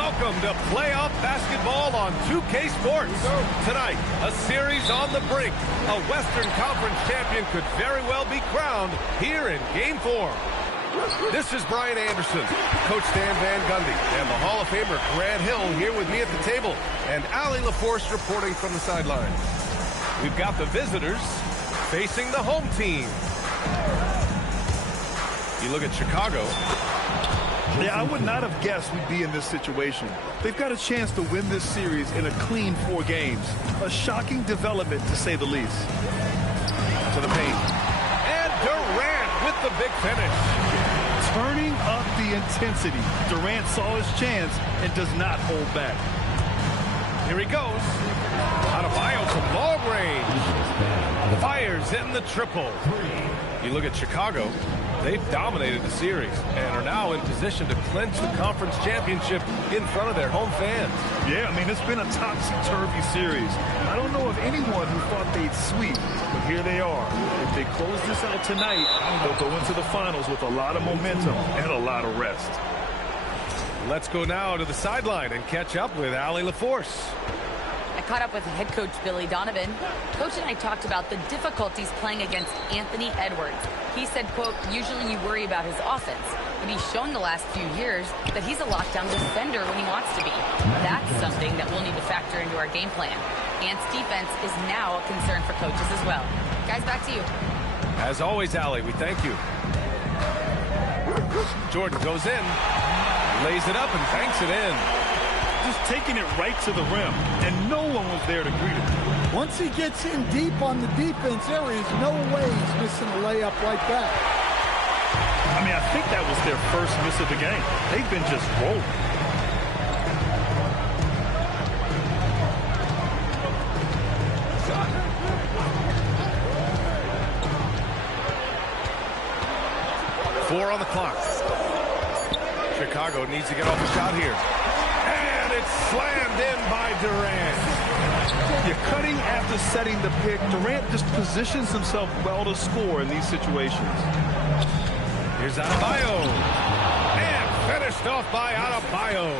Welcome to playoff basketball on 2K Sports. Tonight, a series on the brink. A Western Conference champion could very well be crowned here in Game 4. This is Brian Anderson, Coach Stan Van Gundy, and the Hall of Famer Grant Hill here with me at the table, and Allie LaForce reporting from the sideline. We've got the visitors facing the home team. You look at Chicago. Yeah, I would not have guessed we'd be in this situation. They've got a chance to win this series in a clean 4 games. A shocking development, to say the least. To the paint. And Durant with the big finish. Turning up the intensity. Durant saw his chance and does not hold back. Here he goes. Adebayo from long range. Fires in the triple. You look at Chicago. They've dominated the series and are now in position to clinch the conference championship in front of their home fans. Yeah, I mean, it's been a topsy-turvy series. I don't know of anyone who thought they'd sweep, but here they are. If they close this out tonight, they'll go into the finals with a lot of momentum and a lot of rest. Let's go now to the sideline and catch up with Allie LaForce. I caught up with head coach Billy Donovan. Coach and I talked about the difficulties playing against Anthony Edwards. He said, quote, usually you worry about his offense, but he's shown the last few years that he's a lockdown defender when he wants to be. That's something that we'll need to factor into our game plan. Ant's defense is now a concern for coaches as well. Guys, back to you. As always, Allie, we thank you. Jordan goes in, lays it up and banks it in. Just taking it right to the rim, and no one was there to greet him. Once he gets in deep on the defense, there is no way he's missing a layup like that. I mean, I think that was their first miss of the game. They've been just rolling. Four on the clock. Chicago needs to get off a shot here. And it's slammed in by Durant. You're cutting after setting the pick. Durant just positions himself well to score in these situations. Here's Adebayo. And finished off by Adebayo.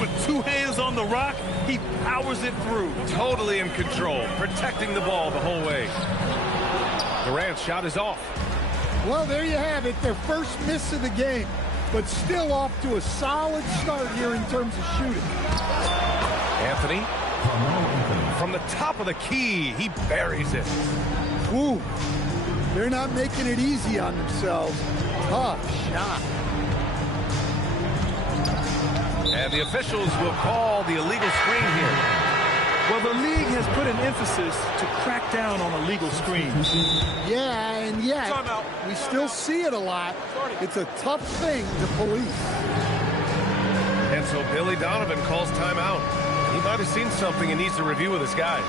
With 2 hands on the rock, he powers it through. Totally in control, protecting the ball the whole way. Durant's shot is off. Well, there you have it, their first miss of the game, but still off to a solid start here in terms of shooting. Anthony, from the top of the key, he buries it. Ooh, they're not making it easy on themselves. Tough shot. And the officials will call the illegal screen here. Well, the league has put an emphasis to crack down on illegal screens. Yeah, and yet we still see it a lot. It's a tough thing to police. And so Billy Donovan calls timeout. He might have seen something and needs to review with his guys.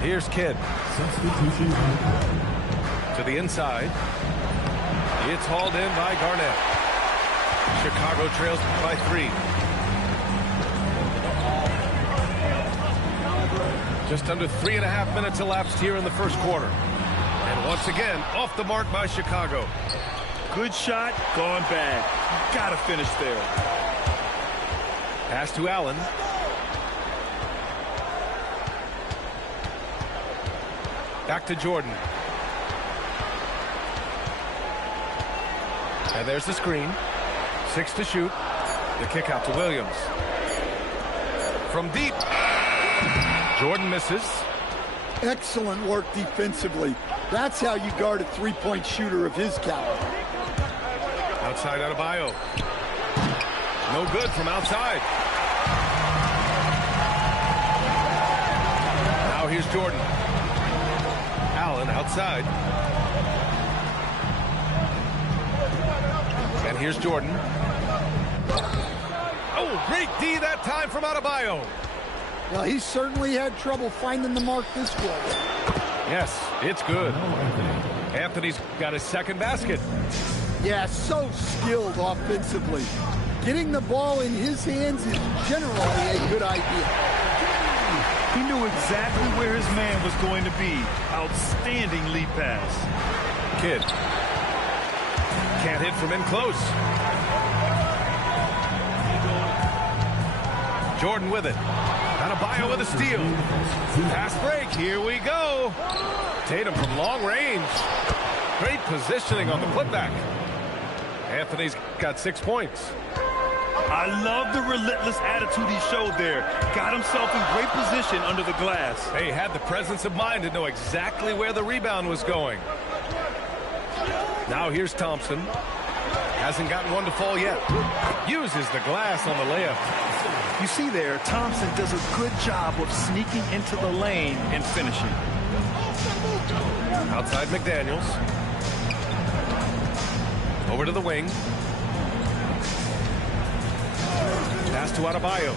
Here's Kidd. Substitution to the inside. It's hauled in by Garnett. Chicago trails by 3. Just under 3.5 minutes elapsed here in the first quarter. And once again, off the mark by Chicago. Good shot, gone bad. Gotta finish there. Pass to Allen. Back to Jordan. And there's the screen. 6 to shoot. The kick out to Williams. From deep. Jordan misses. Excellent work defensively. That's how you guard a three-point shooter of his caliber. Outside Adebayo. No good from outside. Now here's Jordan. Allen outside. And here's Jordan. Oh, great D that time from Adebayo. Well, he certainly had trouble finding the mark this quarter. Yes, it's good. Anthony's got his second basket. Yeah, so skilled offensively. Getting the ball in his hands is generally a good idea. He knew exactly where his man was going to be. Outstanding lead pass. Kidd can't hit from in close. Jordan with it. Adebayo with a steal. Fast break. Here we go. Tatum from long range. Great positioning on the putback. Anthony's got 6 points. I love the relentless attitude he showed there. Got himself in great position under the glass. He had the presence of mind to know exactly where the rebound was going. Now here's Thompson. Hasn't gotten one to fall yet. Uses the glass on the layup. You see there, Thompson does a good job of sneaking into the lane and finishing. Outside McDaniels. Over to the wing. Pass to Adebayo.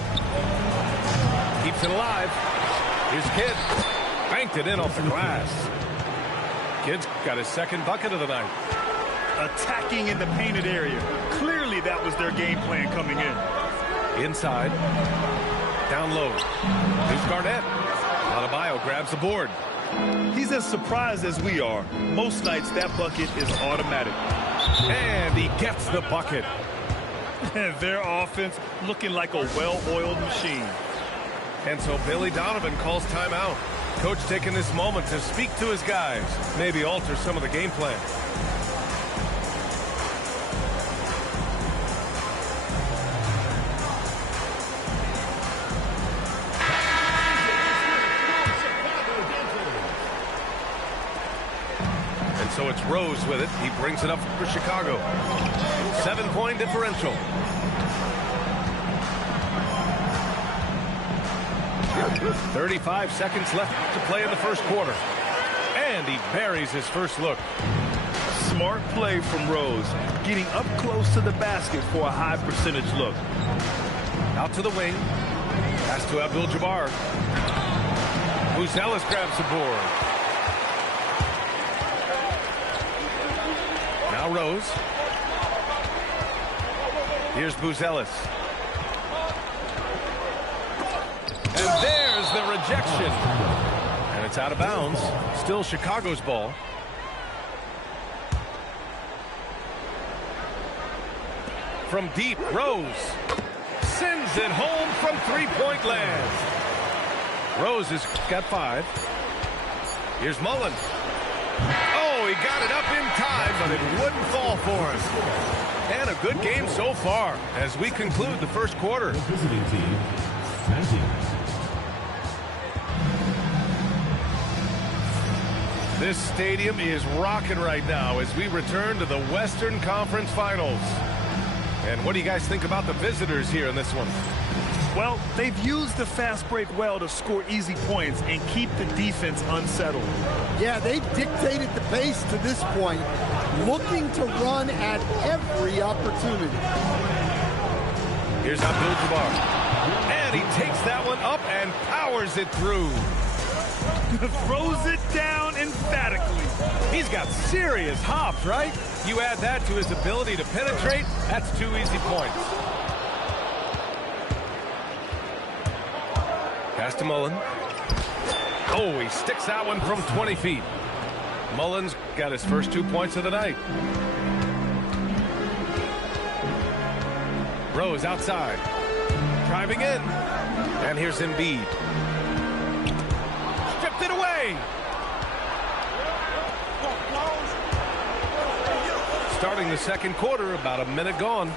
Keeps it alive. Here's Kidd. Banked it in off the glass. Kidd's got his second bucket of the night. Attacking in the painted area. Clearly that was their game plan coming in. Inside. Down low. Here's Garnett. Adebayo grabs the board. He's as surprised as we are. Most nights that bucket is automatic. And he gets the bucket. Their offense looking like a well-oiled machine. And so Billy Donovan calls timeout. Coach taking this moment to speak to his guys. Maybe alter some of the game plan. And so it's Rose with it. He brings it up for Chicago. 7-point differential. .35 seconds left to play in the first quarter. And he buries his first look. Smart play from Rose. Getting up close to the basket for a high percentage look. Out to the wing. Pass to Abdul-Jabbar. Buzelis grabs the board. Now Rose. Here's Buzelis. And there's the rejection. And it's out of bounds. Still Chicago's ball. From deep, Rose sends it home from three-point land. Rose has got 5. Here's Mullen. Oh, he got it up in time, but it wouldn't fall for him. And a good game so far as we conclude the first quarter. Visiting team, 19. This stadium is rocking right now as we return to the Western Conference Finals. And what do you guys think about the visitors here in this one? Well, they've used the fast break well to score easy points and keep the defense unsettled. Yeah, they've dictated the pace to this point, looking to run at every opportunity. Here's Abdul-Jabbar. And he takes that one up and powers it through. Throws it down emphatically. He's got serious hops, right? You add that to his ability to penetrate, that's 2 easy points. Pass to Mullen. Oh, he sticks that one from 20 feet. Mullen's got his first 2 points of the night. Rose outside. Driving in. And here's Embiid. Stripped it away. Starting the second quarter, about a minute gone.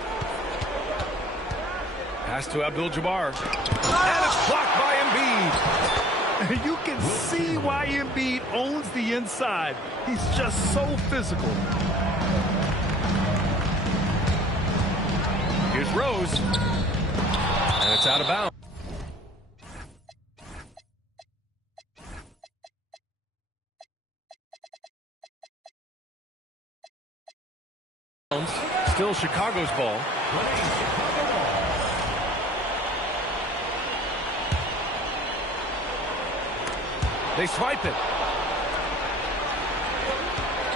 Pass to Abdul-Jabbar. And it's blocked by Embiid. You can see why Embiid owns the inside. He's just so physical. Here's Rose. And it's out of bounds. Still Chicago's ball. They swipe it.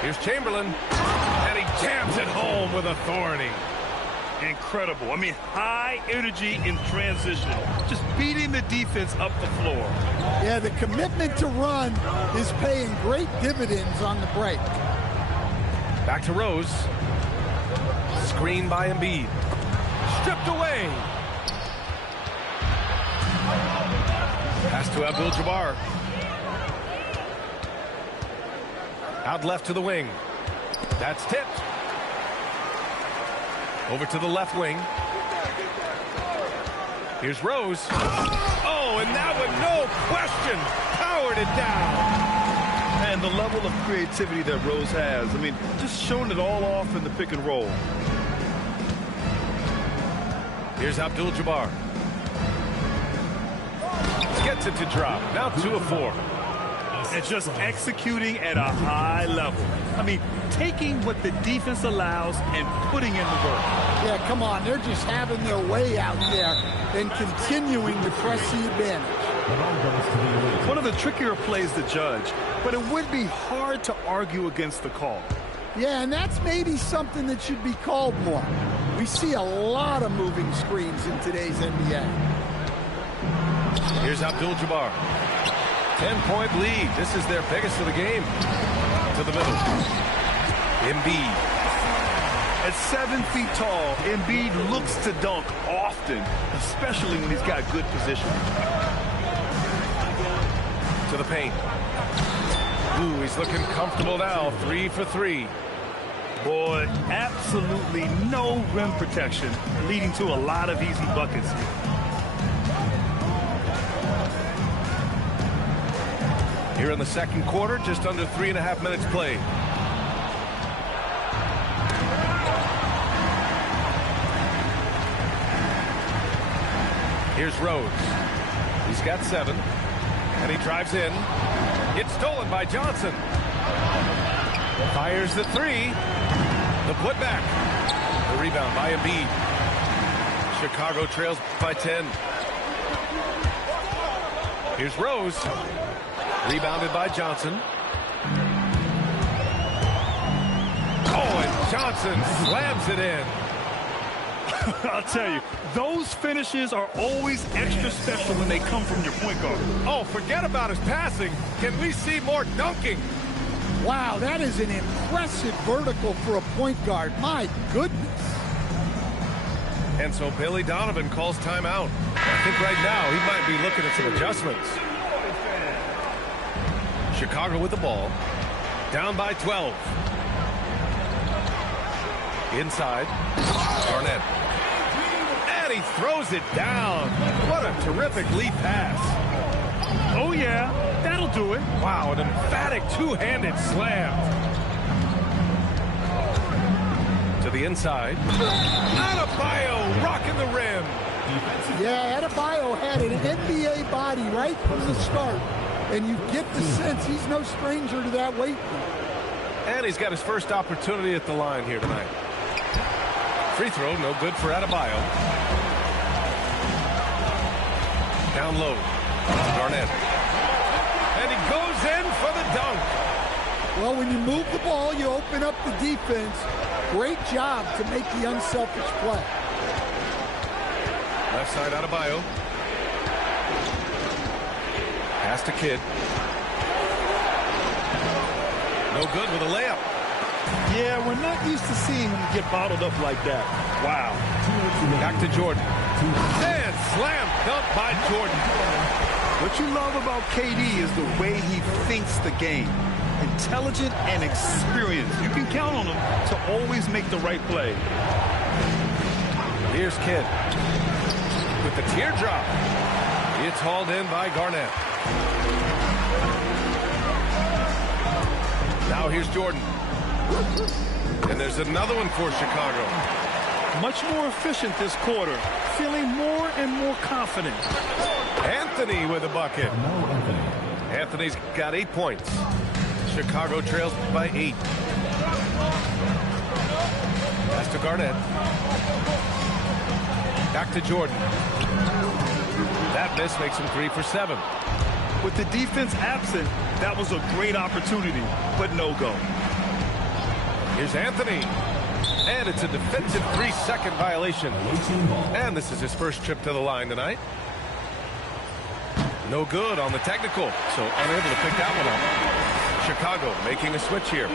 Here's Chamberlain, and he jams it home with authority. Incredible. I mean, high energy in transition. Just beating the defense up the floor. Yeah, the commitment to run is paying great dividends on the break. Back to Rose. Screen by Embiid. Stripped away. Pass to Abdul-Jabbar. Out left to the wing. That's tipped. Over to the left wing. Here's Rose. Oh, and that one, no question, powered it down. And the level of creativity that Rose has, I mean, just showing it all off in the pick and roll. Here's Abdul-Jabbar. Gets it to drop. Now 2 of 4. And just executing at a high level. I mean, taking what the defense allows and putting in the work. Yeah, come on. They're just having their way out there and continuing to press the advantage. One of the trickier plays to judge, but it would be hard to argue against the call. Yeah, and that's maybe something that should be called more. We see a lot of moving screens in today's NBA. Here's Abdul-Jabbar. 10-point lead. This is their biggest of the game. To the middle. Embiid. At 7 feet tall, Embiid looks to dunk often, especially when he's got good position. To the paint. Ooh, he's looking comfortable now. 3 for 3. Boy, absolutely no rim protection, leading to a lot of easy buckets here. Here in the second quarter, just under 3.5 minutes played. Here's Rose. He's got 7, and he drives in. It's stolen by Johnson. Fires the 3. The putback. The rebound by Embiid. Chicago trails by 10. Here's Rose. Rebounded by Johnson. Oh, and Johnson slams it in. I'll tell you, those finishes are always extra special when they come from your point guard. Oh, forget about his passing. Can we see more dunking? Wow, that is an impressive vertical for a point guard. My goodness. And so Billy Donovan calls timeout. I think right now he might be looking at some adjustments. Chicago with the ball. Down by 12. Inside. Garnett. And he throws it down. What a terrific lead pass. Oh, yeah. That'll do it. Wow, an emphatic two-handed slam. To the inside. Adebayo rocking the rim. Yeah, Adebayo had an NBA body right from the start. And you get the sense he's no stranger to that weight. And he's got his first opportunity at the line here tonight. Free throw, no good for Adebayo. Down low. Garnett. And he goes in for the dunk. Well, when you move the ball, you open up the defense. Great job to make the unselfish play. Left side Adebayo. Pass to Kidd. No good with a layup. Yeah, we're not used to seeing him get bottled up like that. Wow. Back to Jordan. And slam dunk by Jordan. What you love about KD is the way he thinks the game. Intelligent and experienced. You can count on him to always make the right play. Here's Kidd. With the teardrop. It's hauled in by Garnett. Now here's Jordan. And there's another one for Chicago. Much more efficient this quarter. Feeling more and more confident. Anthony with a bucket. Anthony's got 8 points. Chicago trails by 8. Pass to Garnett. Back to Jordan. That miss makes him 3 for 7. With the defense absent, that was a great opportunity, but no go. Here's Anthony. And it's a defensive 3-second violation. And this is his first trip to the line tonight. No good on the technical, so unable to pick that one up. Chicago making a switch here.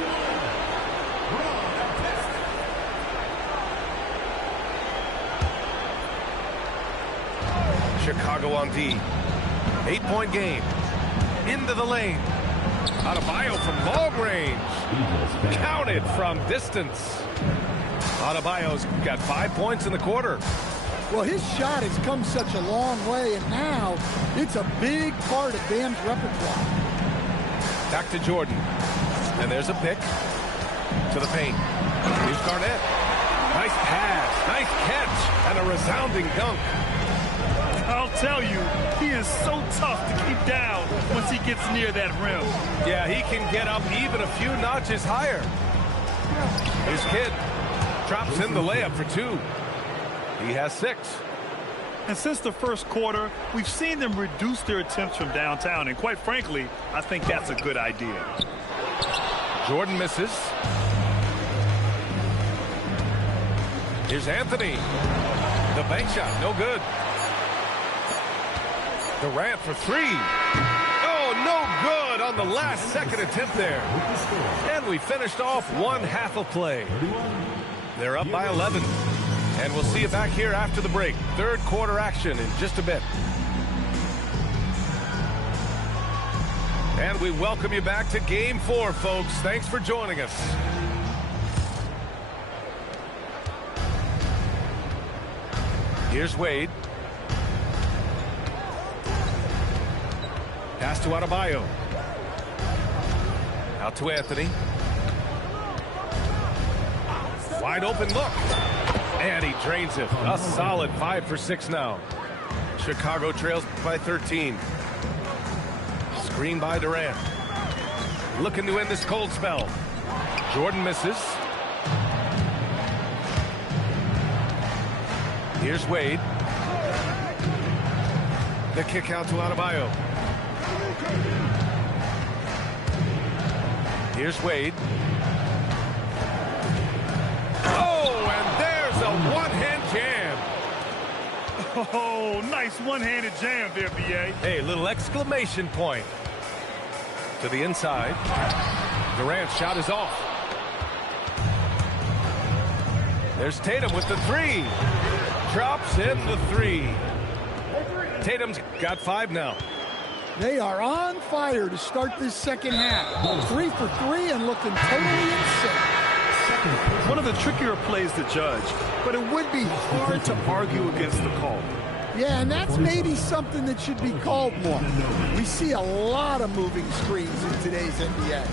Chicago on D. 8-point game. Into the lane. Adebayo from long range. Counted from distance. Adebayo's got 5 points in the quarter. Well, his shot has come such a long way, and now it's a big part of Bam's repertoire. Back to Jordan. And there's a pick to the paint. Here's Garnett. Nice pass, nice catch, and a resounding dunk. I'll tell you, he is so tough to keep down once he gets near that rim. Yeah, he can get up even a few notches higher. Here's Kidd. Drops in the layup for 2. He has 6. And since the first quarter, we've seen them reduce their attempts from downtown. And quite frankly, I think that's a good idea. Jordan misses. Here's Anthony. The bank shot, no good. Durant for 3. Oh, no good on the last second attempt there. And we finished off one half of play. They're up by 11. And we'll see you back here after the break. Third quarter action in just a bit. And we welcome you back to Game 4, folks. Thanks for joining us. Here's Wade. Pass to Adebayo. Out to Anthony. Wide open look. And he drains it. A solid 5 for 6 now. Chicago trails by 13. Screen by Durant. Looking to end this cold spell. Jordan misses. Here's Wade. The kick out to Adebayo. Here's Wade. Oh, and there's a one-hand jam. Oh, nice one-handed jam there, B.A. Hey, little exclamation point. To the inside. Durant's shot is off. There's Tatum with the 3. Drops in the 3. Tatum's got 5 now. They are on fire to start this second half. 3 for 3 and looking totally insane. One of the trickier plays to judge, but it would be hard to argue against the call. Yeah, and that's maybe something that should be called more. We see a lot of moving screens in today's NBA.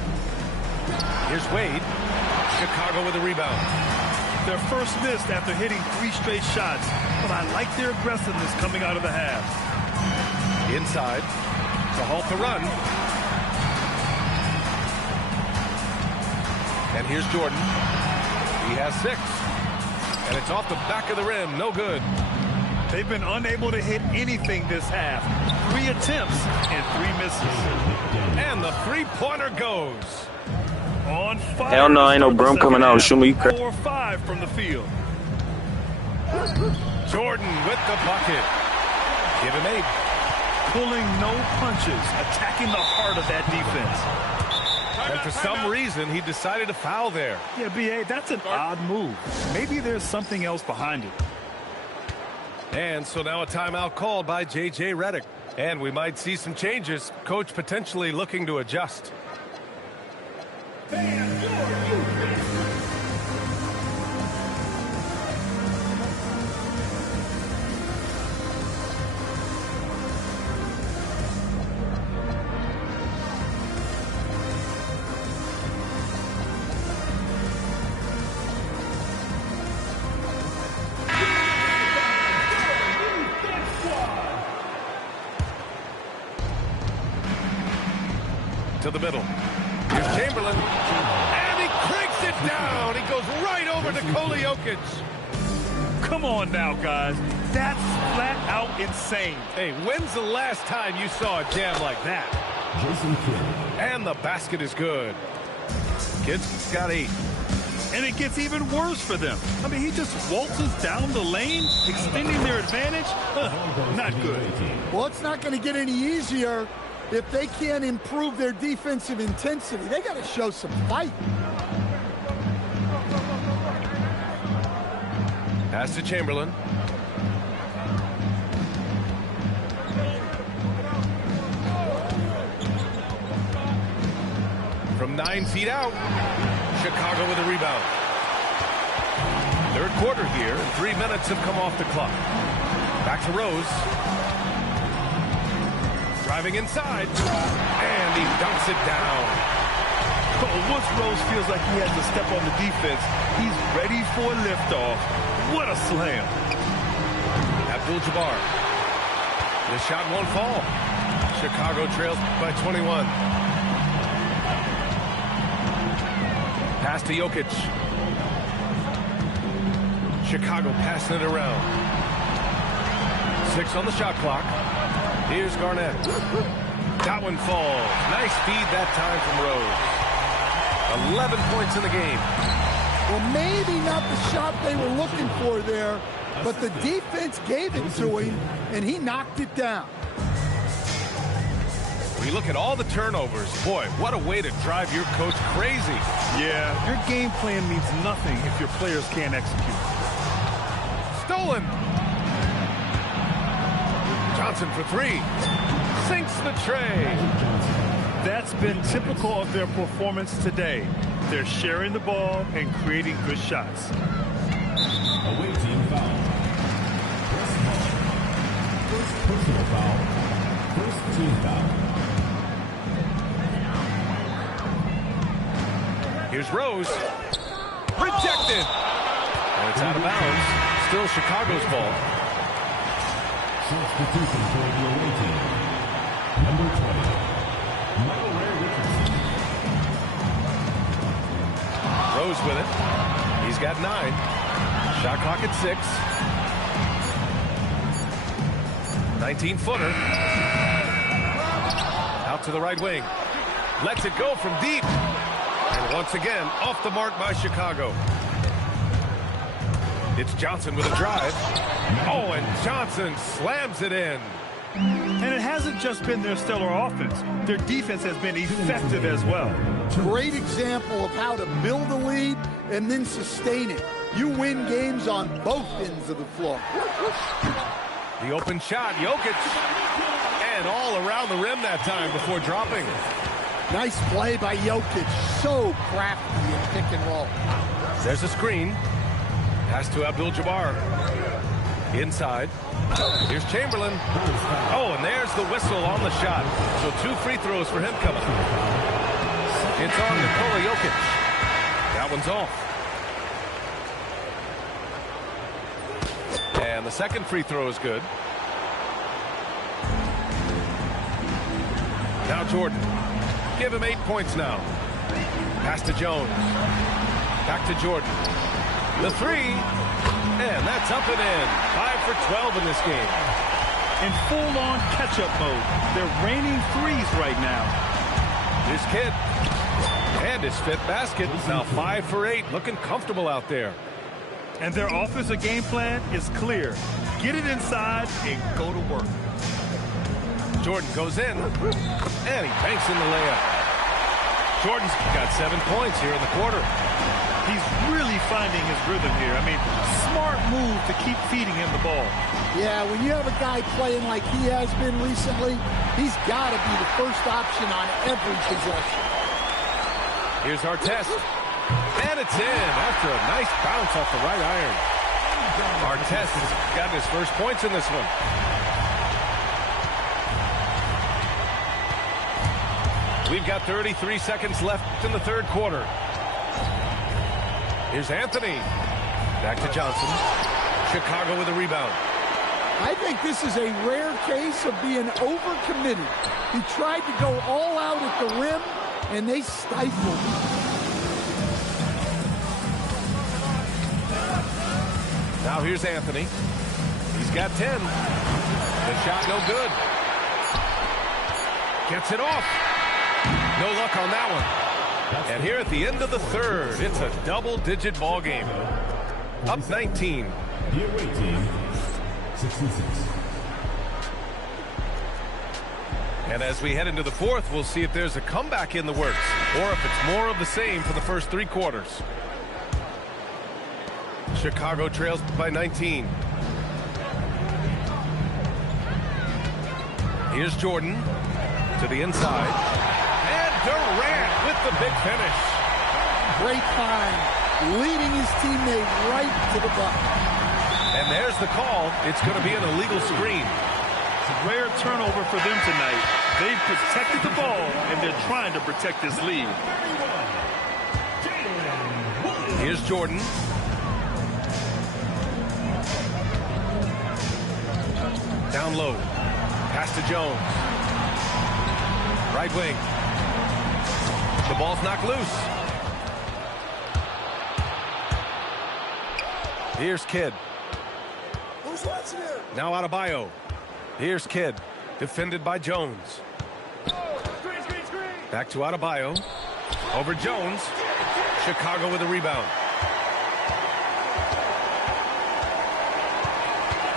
Here's Wade. Chicago with a rebound. Their first miss after hitting 3 straight shots, but I like their aggressiveness coming out of the half. Inside to halt the run. And here's Jordan. He has 6. And it's off the back of the rim. No good. They've been unable to hit anything this half. 3 attempts and 3 misses. And the 3-pointer goes. On fire. Hell no, ain't no broom coming out. Shoot me. 4-5 from the field. Jordan with the bucket. Give him 8. Pulling no punches, attacking the heart of that defense. And for some reason, he decided to foul there. Yeah, B.A., that's an odd move. Maybe there's something else behind it. And so now a timeout called by J.J. Redick. And we might see some changes. Coach potentially looking to adjust. To the middle. Here's Chamberlain. And he cranks it down. He goes right over to Nikola Jokic. Come on now, guys. That's flat out insane. Hey, when's the last time you saw a jam like that? Jason Kidd. And the basket is good. Kidd's got 8. And it gets even worse for them. I mean, he just waltzes down the lane, extending their advantage. Not good. Well, it's not going to get any easier if they can't improve their defensive intensity. They got to show some fight. Pass to Chamberlain. From 9 feet out, Chicago with a rebound. Third quarter here, and 3 minutes have come off the clock. Back to Rose. Driving inside, and he dunks it down. Oh, once Rose feels like he has to step on the defense, he's ready for a liftoff. What a slam. Abdul-Jabbar. The shot won't fall. Chicago trails by 21. Pass to Jokic. Chicago passing it around. 6 on the shot clock. Here's Garnett. That one falls. Nice feed that time from Rose. 11 points in the game. Well, maybe not the shot they were looking for there, but the defense gave it to him, and he knocked it down. We look at all the turnovers. Boy, what a way to drive your coach crazy. Yeah, your game plan means nothing if your players can't execute. Stolen. Johnson for 3. Sinks the tray. That's been typical of their performance today. They're sharing the ball and creating good shots. Away team foul. First personal foul. First team foul. Here's Rose. Rejected. And it's out of bounds. Still Chicago's ball. Substitution for the away team. Number 20. Michael Ray Richardson. Rose with it. He's got 9. Shot clock at 6. 19-footer. Out to the right wing. Lets it go from deep. And once again, off the mark by Chicago. It's Johnson with a drive. Oh, and Johnson slams it in. And it hasn't just been their stellar offense. Their defense has been effective as well. Great example of how to build a lead and then sustain it. You win games on both ends of the floor. The open shot, Jokic. And all around the rim that time before dropping. Nice play by Jokic. So crafty in pick and roll. There's a screen. Pass to Abdul-Jabbar. Inside. Here's Chamberlain. Oh, and there's the whistle on the shot. So 2 free throws for him coming. It's on Nikola Jokic. That one's off. And the second free throw is good. Now Jordan. Give him 8 points now. Pass to Jones. Back to Jordan. The 3. And that's up and in. 5 for 12 in this game. In full-on catch-up mode. They're raining threes right now. Here's Kidd. And his 5th basket. Now 5 for 8. Looking comfortable out there. And their offensive game plan is clear. Get it inside and go to work. Jordan goes in. And he banks in the layup. Jordan's got 7 points here in the quarter. He's really finding his rhythm here. I mean, smart move to keep feeding him the ball. Yeah, when you have a guy playing like he has been recently, he's got to be the first option on every possession. Here's Artest. And it's in after a nice bounce off the right iron. Artest has got his first points in this one. We've got 33 seconds left in the third quarter. Here's Anthony. Back to Johnson. Chicago with a rebound. I think this is a rare case of being overcommitted. He tried to go all out at the rim, and they stifled him. Now here's Anthony. He's got 10. The shot no good. Gets it off. No luck on that one. And here at the end of the third, it's a double-digit ball game. Up 19. The away team, 66. And as we head into the fourth, we'll see if there's a comeback in the works or if it's more of the same for the first 3 quarters. Chicago trails by 19. Here's Jordan to the inside. And Durant with the big finish. Great find, leading his teammate right to the bucket. And there's the call. It's going to be an illegal screen. Rare turnover for them tonight. They've protected the ball, and they're trying to protect this lead. Here's Jordan. Down low. Pass to Jones. Right wing. The ball's knocked loose. Here's Kidd. Who's watching him? Now Adebayo. Here's Kidd. Defended by Jones. Back to Adebayo. Over Jones. Chicago with a rebound.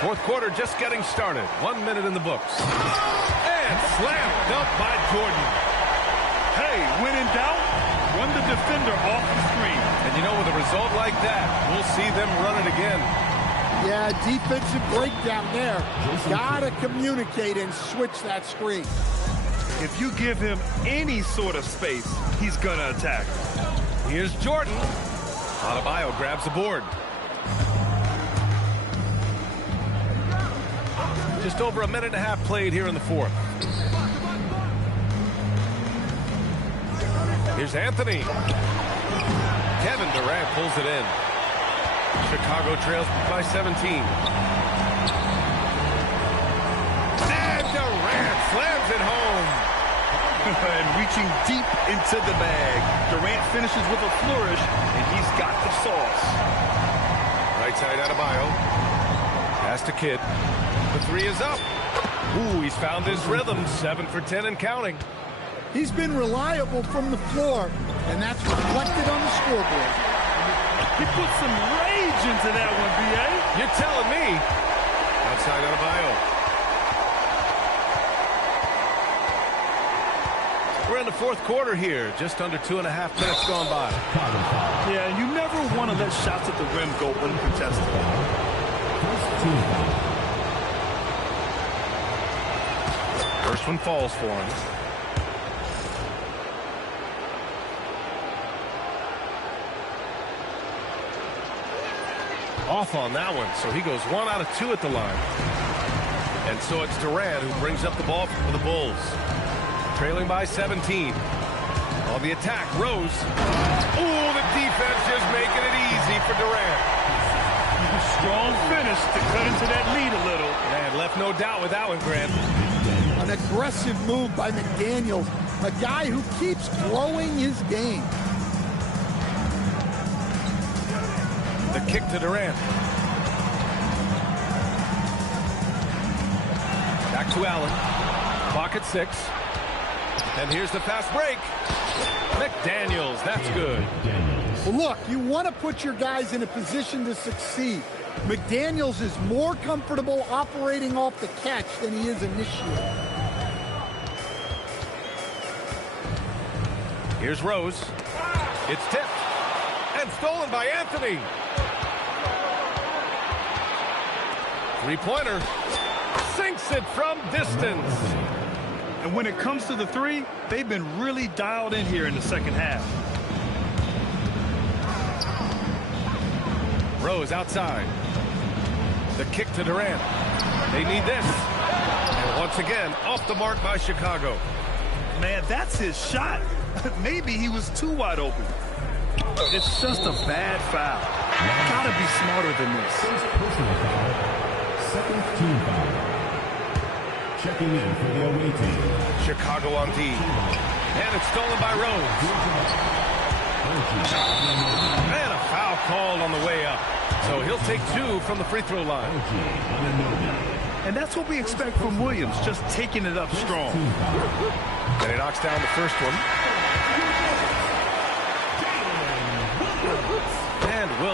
Fourth quarter just getting started. 1 minute in the books. And slam dunk by Jordan. Hey, when in doubt, run the defender off the screen. And you know, with a result like that, we'll see them run it again. Yeah, defensive breakdown there. Gotta communicate and switch that screen. If you give him any sort of space, he's gonna attack. Here's Jordan. Adebayo grabs the board. Just over a minute and a half played here in the fourth. Here's Anthony. Kevin Durant pulls it in. Chicago trails by 17. And Durant slams it home. And reaching deep into the bag. Durant finishes with a flourish, and he's got the sauce. Right side Adebayo. Pass to Kidd. The 3 is up. Ooh, he's found his rhythm. 7 for 10 and counting. He's been reliable from the floor, and that's reflected on the scoreboard. He put some rage into that one, B.A. You're telling me. Outside Adebayo. We're in the fourth quarter here. Just under 2.5 minutes gone by. Yeah, you never want to let shots at the rim go uncontested. First one falls for him. Off on that one, so he goes 1 out of 2 at the line. And so it's Durant who brings up the ball for the Bulls. Trailing by 17. On the attack, Rose. Ooh, the defense just making it easy for Durant. Strong finish to cut into that lead a little. And left no doubt with that one, Grant. An aggressive move by McDaniels, a guy who keeps growing his game. The kick to Durant. Back to Allen. Clock at 6. And here's the fast break. McDaniels, that's good. Well, look, you want to put your guys in a position to succeed. McDaniels is more comfortable operating off the catch than he is initiating. Here's Rose. It's tipped. And stolen by Anthony. Three-pointer. Sinks it from distance. And when it comes to the 3, they've been really dialed in here in the second half. Rose outside. The kick to Durant. They need this. And once again, off the mark by Chicago. Man, that's his shot. Maybe he was too wide open. It's just a bad foul. Gotta be smarter than this. Personal foul. Second team foul. Checking in for the away team. Chicago on D. And it's stolen by Rose. And a foul called on the way up. So he'll take 2 from the free throw line. And that's what we expect from Williams, just taking it up strong. And he knocks down the first one.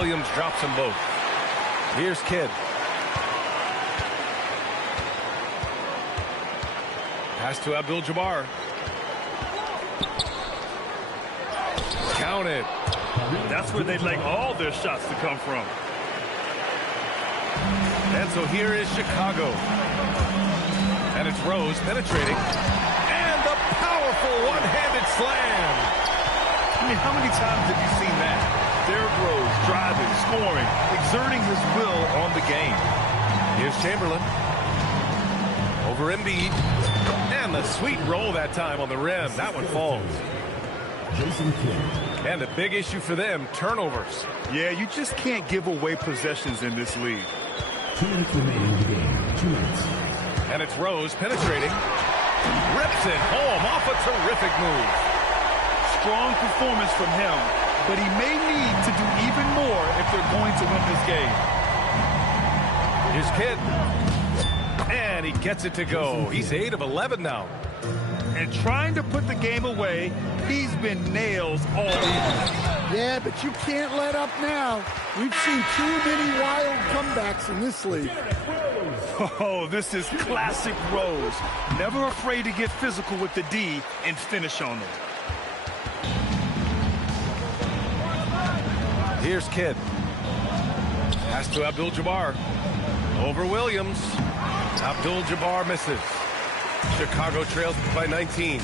Williams drops them both. Here's Kidd. Pass to Abdul-Jabbar. Counted. That's where they'd like all their shots to come from. And so here is Chicago. And it's Rose penetrating. And the powerful one-handed slam. I mean, how many times have you seen that? Derrick Rose driving, scoring, exerting his will on the game. Here's Chamberlain. Over Embiid. And the sweet roll that time on the rim. That one falls. Jason Kidd. And a big issue for them, turnovers. Yeah, you just can't give away possessions in this league. 2 minutes remaining in the game. 2 minutes. And it's Rose penetrating. Rips it home off a terrific move. Strong performance from him, but he may need to do even more if they're going to win this game. Here's Kidd. And he gets it to go. He's 8 of 11 now. And trying to put the game away, he's been nails all evening. Yeah, but you can't let up now. We've seen too many wild comebacks in this league. Oh, this is classic Rose. Never afraid to get physical with the D and finish on them. Here's Kidd. Pass to Abdul-Jabbar. Over Williams. Abdul-Jabbar misses. Chicago trails by 19.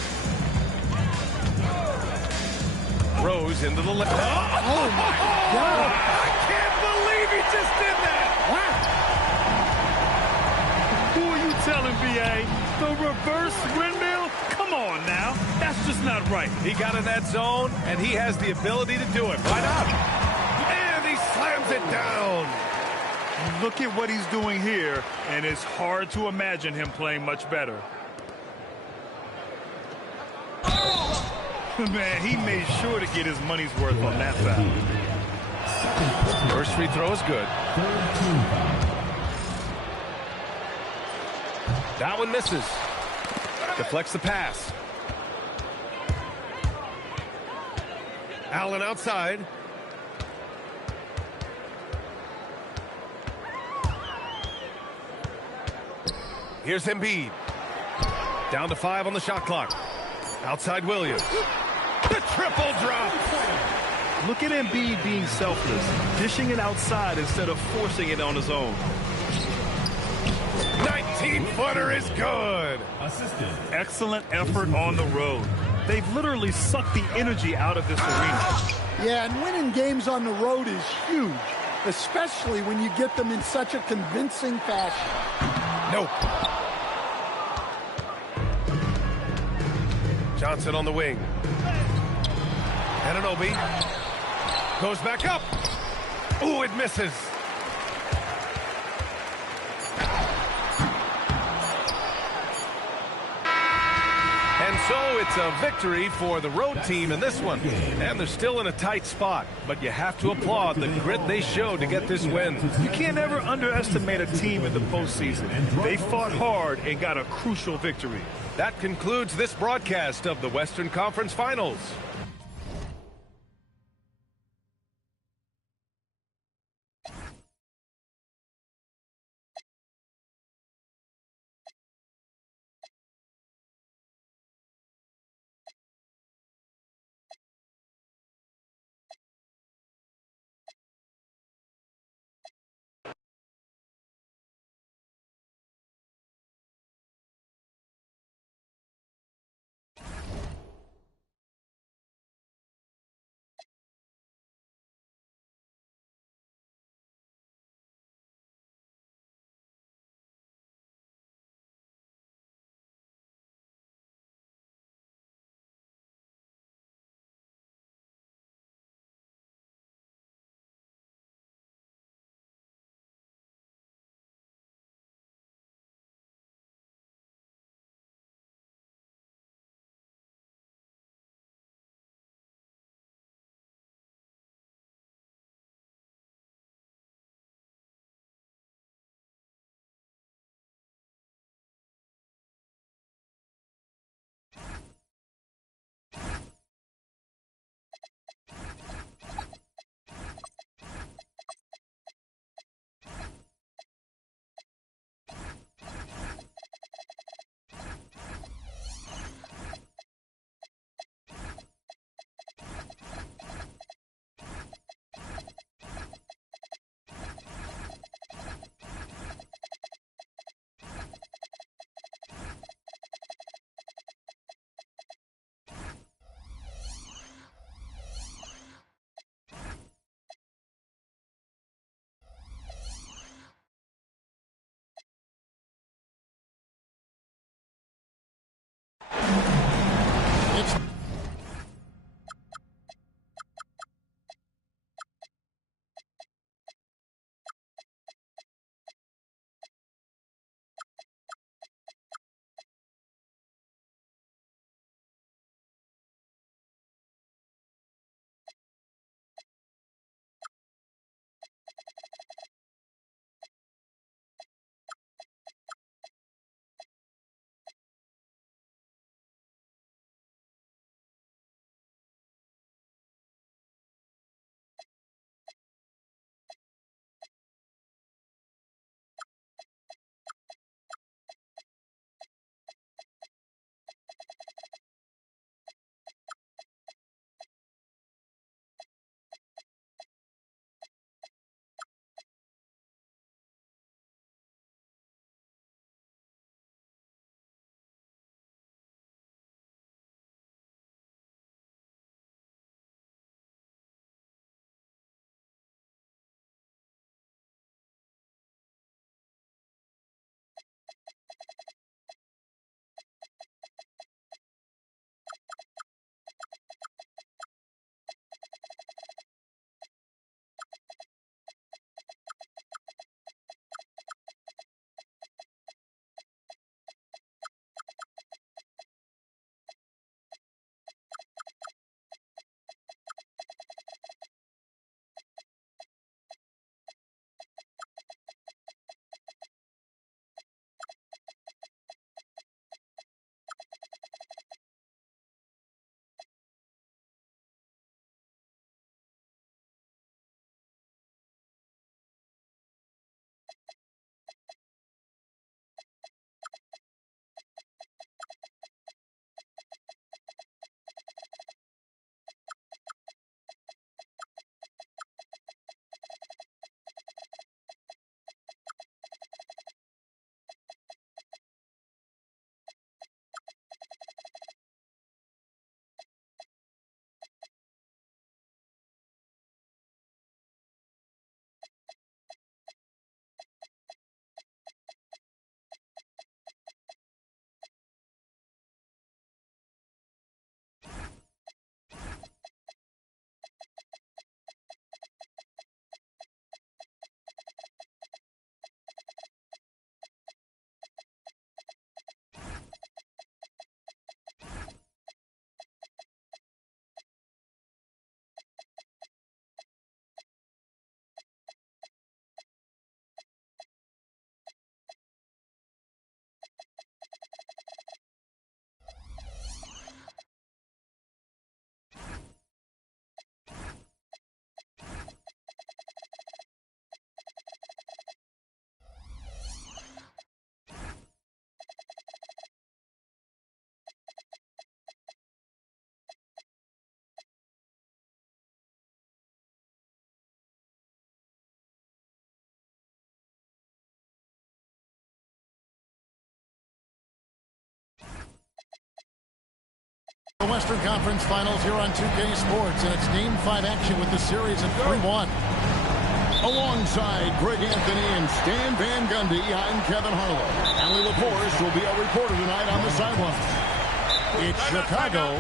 Rose into the left. Oh, my God. I can't believe he just did that. Who are you telling, B.A.? The reverse windmill? Come on now. That's just not right. He got in that zone, and he has the ability to do it. Why not? And he slams it down. Look at what he's doing here, and it's hard to imagine him playing much better. Man, he made sure to get his money's worth on that foul. First free throw is good. That one misses. Deflects the pass. Allen outside. Here's Embiid. Down to 5 on the shot clock. Outside Williams. The triple drop. Look at Embiid being selfless, dishing it outside instead of forcing it on his own. 19-footer is good. Assistant. Excellent effort on the road. They've literally sucked the energy out of this arena. Yeah, and winning games on the road is huge, especially when you get them in such a convincing fashion. Nope. Johnson on the wing. Anunoby goes back up. Ooh, it misses. And so it's a victory for the road team in this one. And they're still in a tight spot, but you have to applaud the grit they showed to get this win. You can't ever underestimate a team in the postseason. They fought hard and got a crucial victory. That concludes this broadcast of the Western Conference Finals. The Western Conference Finals here on 2K Sports, and it's Game 5 action with the series at 3-1. Alongside Greg Anthony and Stan Van Gundy, I'm Kevin Harlow. Allie LaForce will be our reporter tonight on the sideline. It's Chicago.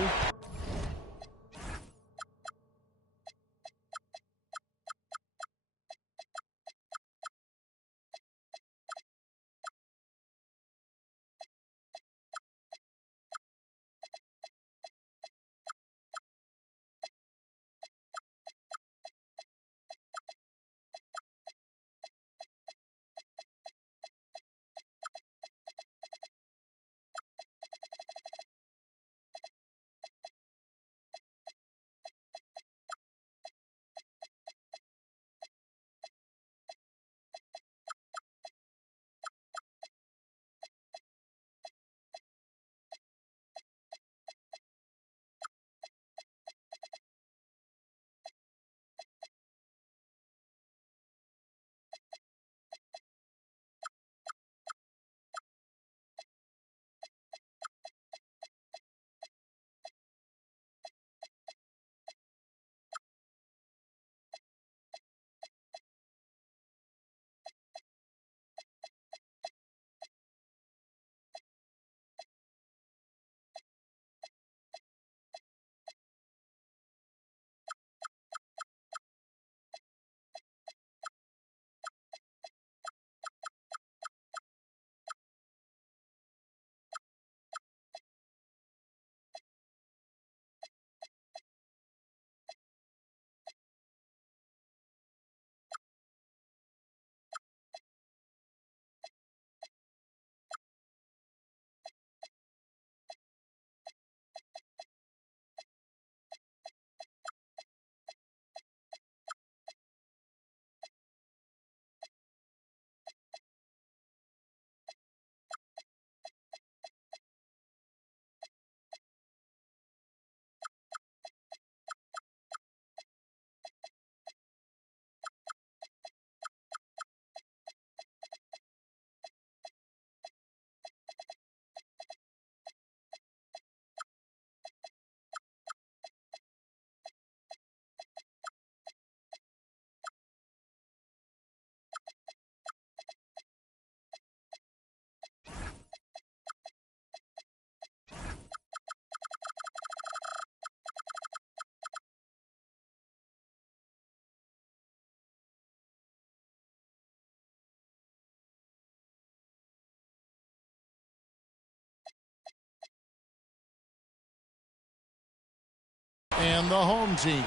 And the home team.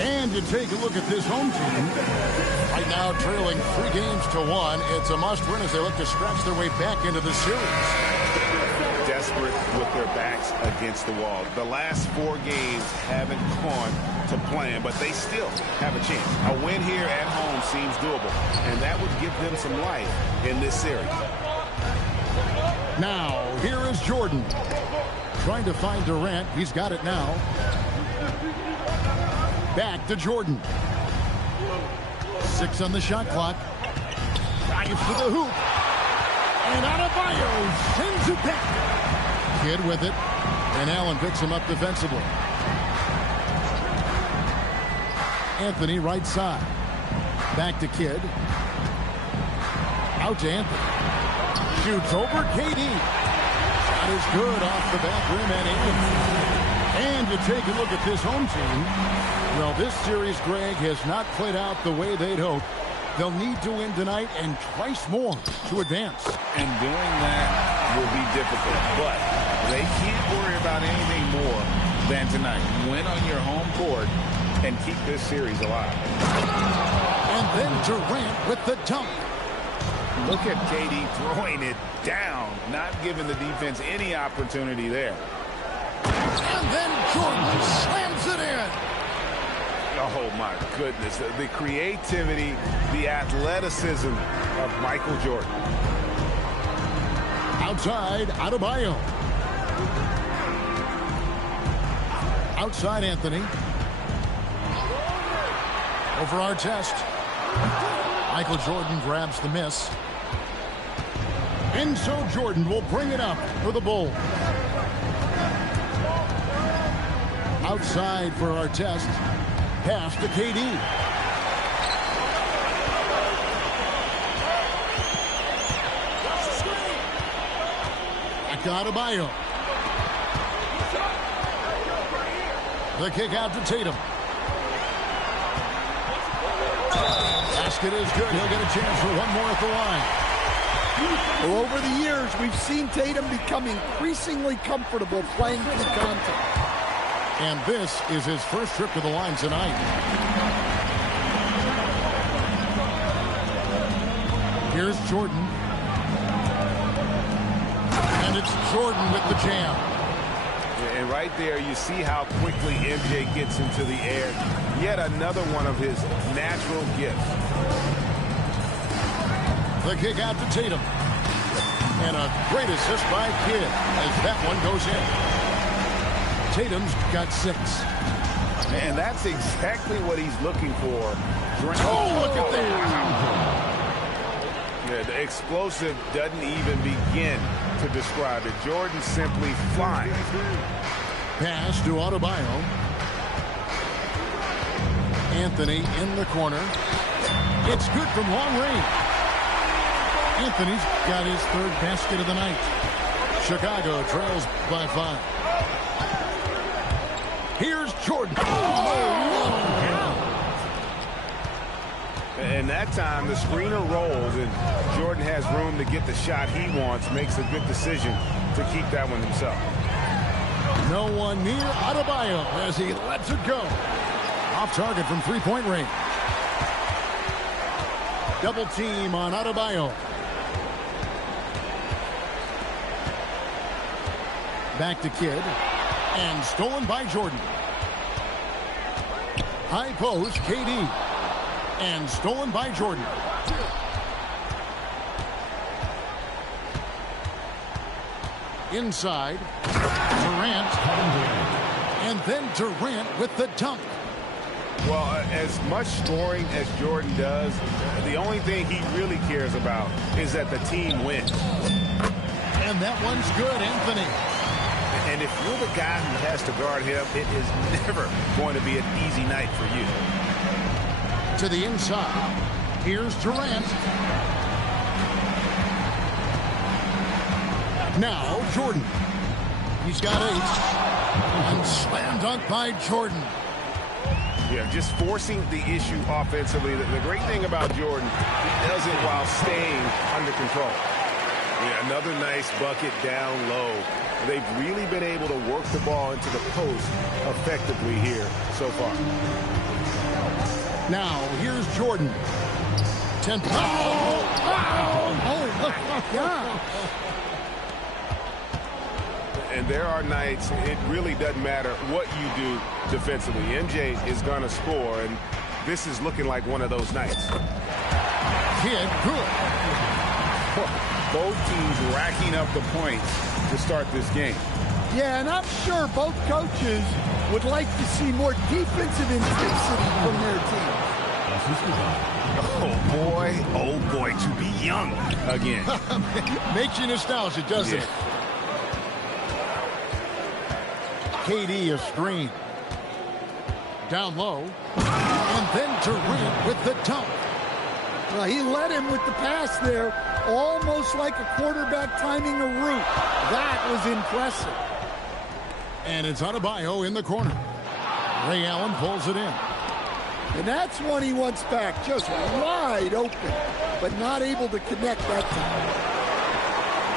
And you take a look at this home team. Right now trailing 3-1. It's a must-win as they look to scratch their way back into the series. Desperate with their backs against the wall. The last 4 games haven't gone to plan, but they still have a chance. A win here at home seems doable, and that would give them some life in this series. Now, here is Jordan. Trying to find Durant. He's got it now. Back to Jordan. 6 on the shot clock. Drives to the hoop. And Adebayo sends it back. Kidd with it. And Allen picks him up defensively. Anthony right side. Back to Kidd. Out to Anthony. Shoots over KD. Is good off the back rim and you take a look at this home team. Well, this series, Greg, has not played out the way they'd hoped. They'll need to win tonight and twice more to advance. And doing that will be difficult, but they can't worry about anything more than tonight. Win on your home court and keep this series alive. And then Durant with the dunk. Look at KD throwing it down, not giving the defense any opportunity there. And then Jordan slams it in. Oh, my goodness. The creativity, the athleticism of Michael Jordan. Outside, Adebayo. Outside, Anthony. Over Artest. Michael Jordan grabs the miss. And so Jordan will bring it up for the Bulls. Outside for Artest. Pass to KD. Back to Adebayo. The kick out to Tatum. Basket is good. He'll get a chance for one more at the line. Well, over the years, we've seen Tatum become increasingly comfortable playing through contact. And this is his first trip to the line tonight. Here's Jordan. And it's Jordan with the jam. And right there, you see how quickly MJ gets into the air. Yet another one of his natural gifts. The kick out to Tatum. And a great assist by Kidd as that one goes in. Tatum's got 6. And that's exactly what he's looking for. Oh, look at that. Yeah, the explosive doesn't even begin to describe it. Jordan simply flying. Pass to Adebayo. Anthony in the corner. It's good from long range. Anthony's got his 3rd basket of the night. Chicago trails by 5. Here's Jordan. And that time the screener rolls and Jordan has room to get the shot he wants. Makes a good decision to keep that one himself. No one near Adebayo as he lets it go. Off target from 3-point range. Double team on Adebayo. Back to Kidd. And stolen by Jordan. High post, KD. And stolen by Jordan. Inside. Durant. And then Durant with the dunk. Well, as much scoring as Jordan does, the only thing he really cares about is that the team wins. And that one's good, Anthony. And if you're the guy who has to guard him, it is never going to be an easy night for you. To the inside. Here's Durant. Now Jordan. He's got 8. And slam dunk by Jordan. Yeah, just forcing the issue offensively. The great thing about Jordan, he does it while staying under control. Yeah, another nice bucket down low. They've really been able to work the ball into the post effectively here so far. Now, here's Jordan. 10 points. Oh, my God. And there are nights it really doesn't matter what you do defensively. MJ is going to score, and this is looking like one of those nights. Kidd, good. Both teams racking up the points to start this game. Yeah, and I'm sure both coaches would like to see more defensive intensity from their team. Oh boy, to be young again. Makes you nostalgic, doesn't it? KD a screen. Down low. And then Durant with the dunk. Well, he led him with the pass there, almost like a quarterback timing a route. That was impressive. And it's Adebayo in the corner. Ray Allen pulls it in. And that's one he wants back, just wide open, but not able to connect that time.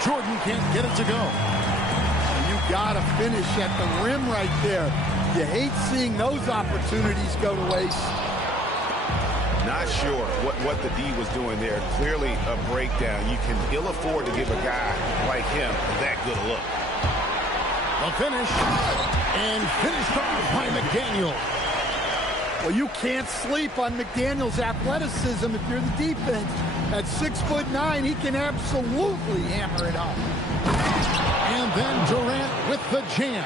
Jordan can't get it to go. You got to finish at the rim right there. You hate seeing those opportunities go to waste. Not sure what the D was doing there. Clearly a breakdown. You can ill afford to give a guy like him that good a look. A finish. And finished off by McDaniel. Well, you can't sleep on McDaniel's athleticism if you're the defense. At 6'9", he can absolutely hammer it home. And then Durant with the jam.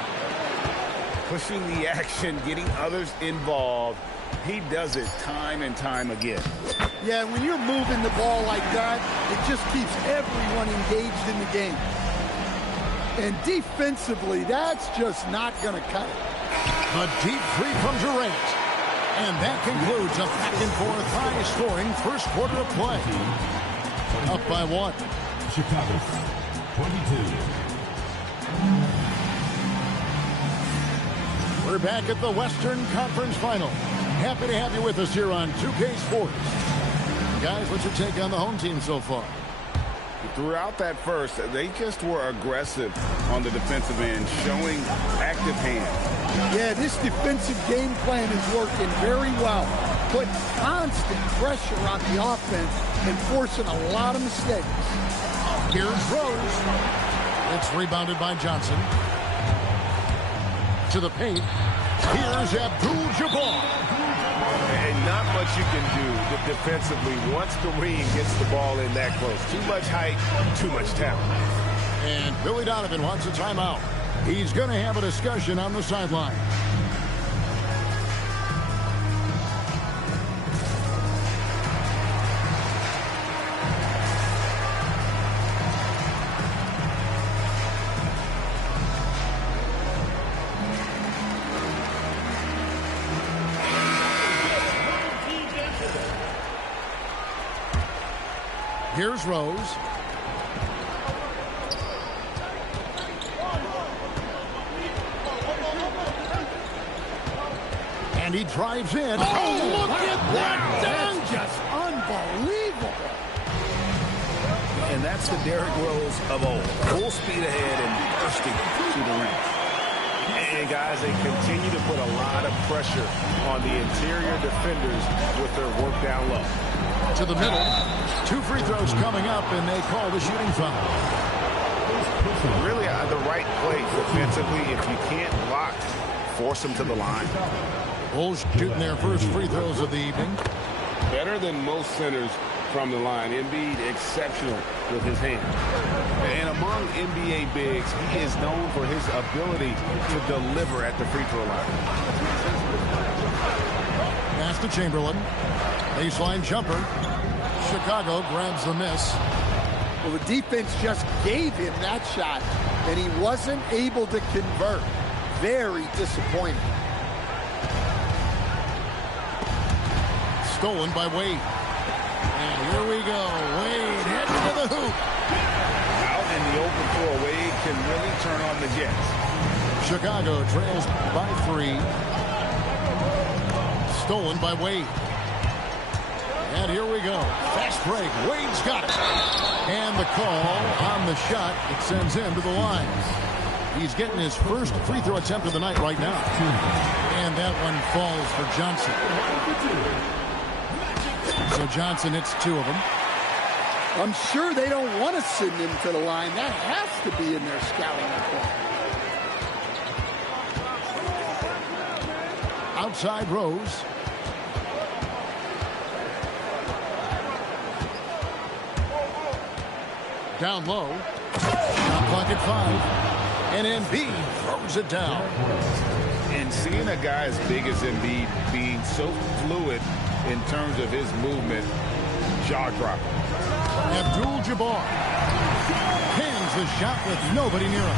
Pushing the action, getting others involved. He does it time and time again. Yeah, when you're moving the ball like that, it just keeps everyone engaged in the game. And defensively, that's just not going to cut it. A deep three from Durant. And that concludes a back-and-forth high-scoring first quarter of play. Up by 1. Chicago, 22. We're back at the Western Conference Final. Happy to have you with us here on 2K Sports. Guys, what's your take on the home team so far? Throughout that first, they just were aggressive on the defensive end, showing active hands. Yeah, this defensive game plan is working very well. Put constant pressure on the offense and forcing a lot of mistakes. Here's Rose. It's rebounded by Johnson. To the paint. Here's Abdul-Jabbar. And not much you can do defensively once Kareem gets the ball in that close. Too much height, too much talent. And Billy Donovan wants a timeout. He's going to have a discussion on the sideline. Here's Rose. And he drives in. Oh, look at that dunk! Just unbelievable. And that's the Derrick Rose of old. Full speed ahead and bursting to the rim. And guys, they continue to put a lot of pressure on the interior defenders with their work down low. To the middle. 2 free throws coming up, and they call the shooting foul. Really the right play defensively. If you can't block, force them to the line. Bulls shooting their first free throws of the evening. Better than most centers from the line. Embiid exceptional with his hands. And among NBA bigs, he is known for his ability to deliver at the free throw line. Pass to Chamberlain. Baseline jumper. Chicago grabs the miss. Well, the defense just gave him that shot, and he wasn't able to convert. Very disappointing. Stolen by Wade. And here we go. Wade heading to the hoop. Out in the open floor, Wade can really turn on the Jets. Chicago trails by 3. Stolen by Wade. And here we go. Fast break. Wade's got it. And the call on the shot. It sends him to the line. He's getting his first free throw attempt of the night right now. And that one falls for Johnson. So Johnson hits 2 of them. I'm sure they don't want to send him to the line. That has to be in their scouting report. Outside Rose. Down low. Shot clock at 5. And Embiid throws it down. And seeing a guy as big as Embiid being so fluid in terms of his movement, jaw-dropping. Abdul-Jabbar hangs the shot with nobody near him.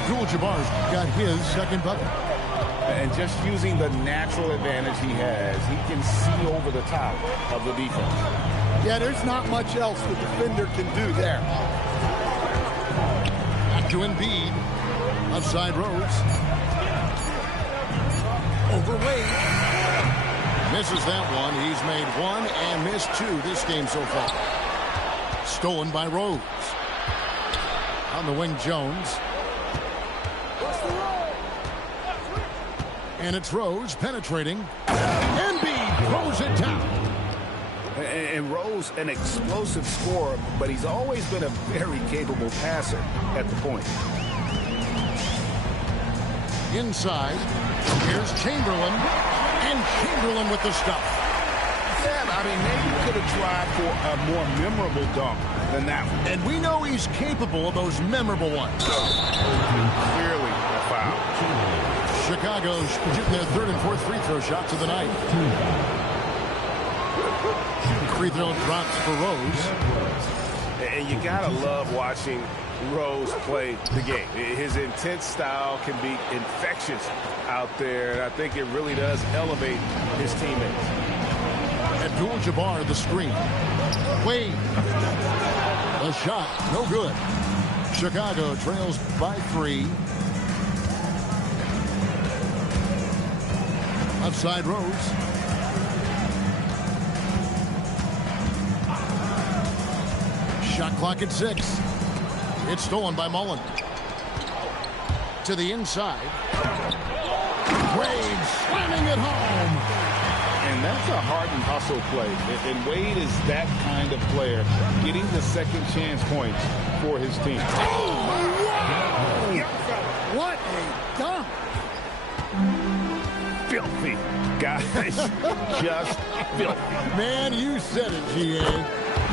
Abdul-Jabbar's got his second bucket. And just using the natural advantage he has, he can see over the top of the defense. Yeah, there's not much else the defender can do there. Back to Embiid. Outside Rose. Over Wade. Misses that one. He's made 1 and missed 2 this game so far. Stolen by Rose. On the wing, Jones. And it's Rose penetrating. Embiid throws it down. And Rose, an explosive scorer, but he's always been a very capable passer at the point. Inside, here's Chamberlain, and Chamberlain with the stuff. Yeah, I mean, maybe you could have tried for a more memorable dunk than that one. And we know he's capable of those memorable ones. Clearly a foul. Chicago's shooting their 3rd and 4th free throw shots of the night. Free throw drops for Rose. And you gotta love watching Rose play the game. His intense style can be infectious out there, and I think it really does elevate his teammates. Abdul-Jabbar, the screen. Wade. The shot, no good. Chicago trails by 3. Outside Rose. Shot clock at 6. It's stolen by Mullen. To the inside. Wade slamming it home. And that's a heart and hustle play. And Wade is that kind of player, getting the second chance points for his team. Oh, wow! What a dunk! Filthy. Guys, just filthy. Man, you said it, G.A.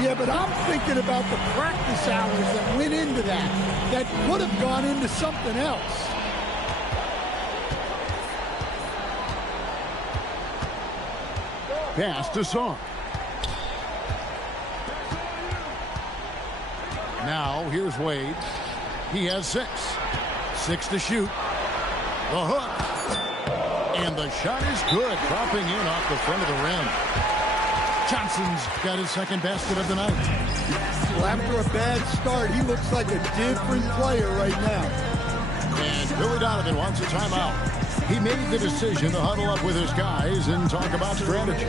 Yeah, but I'm thinking about the practice hours that went into that could have gone into something else. Pass to Song. Now, here's Wade. He has 6. 6 to shoot. The hook. And the shot is good. Dropping in off the front of the rim. Johnson's got his second basket of the night. Well, after a bad start, he looks like a different player right now. And Billy Donovan wants a timeout. He made the decision to huddle up with his guys and talk about strategy.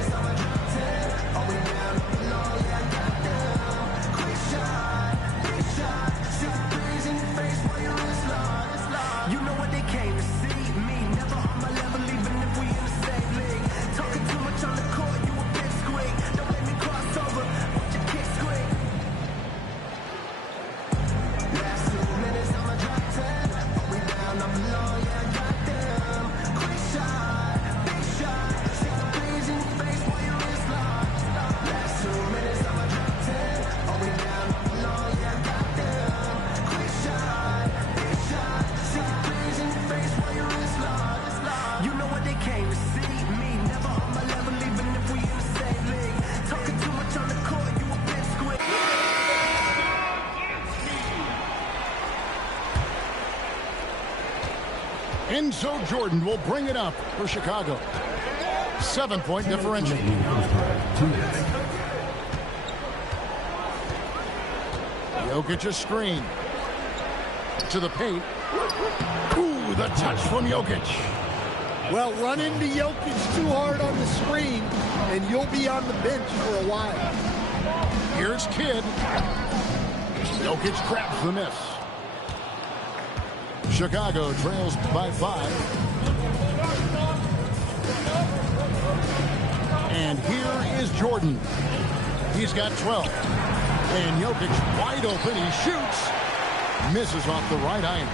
You know what they came to see? Me, never on my level, even if we in the same league. Talking too much on the court, you a big squeak. Don't let me cross over, watch your kick squeak. Last 2 minutes, I'ma drop 10. We down, I'm alone, yeah, goddamn. Quick shot, big shot. Take a breeze in your face while your wrist locked. Last 2 minutes, I'ma drop 10. We down, I'm alone, yeah, goddamn. Quick shot, big shot. Take a breeze in your face while your wrist locked. You know what they came to see? Me, never on my level, even if we in the same league. Talking too much on the court, you a bit squid. Enzo Jordan will bring it up for Chicago. 7-point differential. Jokic a screen. To the paint. Ooh, the touch from Jokic. Well, run into Jokic too hard on the screen, and you'll be on the bench for a while. Here's Kidd. Jokic grabs the miss. Chicago trails by 5. And here is Jordan. He's got 12. And Jokic wide open. He shoots. Misses off the right iron.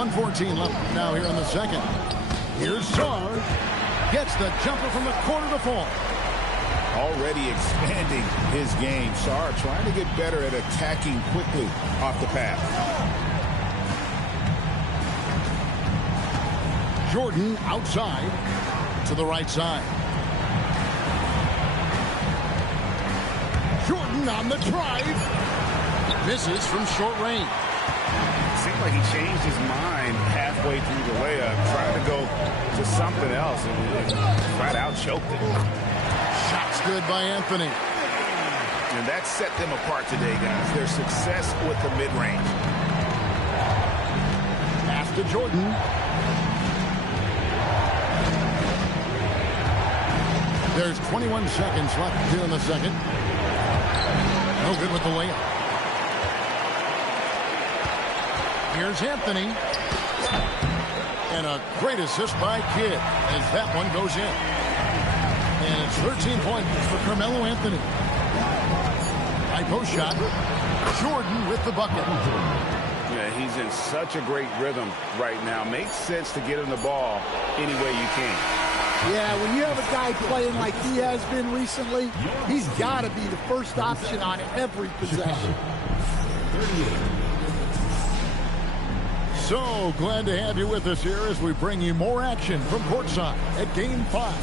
.114 left now here in the second. Here's Sarr. Gets the jumper from the corner to fall. Already expanding his game. Sarr trying to get better at attacking quickly off the pass. Jordan outside to the right side. Jordan on the drive. Misses from short range. Seemed like he changed his mind halfway through the layup, trying to go to something else, and flat out choked it. Shots good by Anthony. And that set them apart today, guys. Their success with the mid-range. Pass to Jordan. There's 21 seconds left here in the second. No good with the layup. Here's Anthony. And a great assist by Kidd as that one goes in. And it's 13 points for Carmelo Anthony. High post shot. Jordan with the bucket. Yeah, he's in such a great rhythm right now. Makes sense to get him the ball any way you can. Yeah, when you have a guy playing like he has been recently, he's got to be the first option on every possession. So glad to have you with us here as we bring you more action from courtside at Game 5.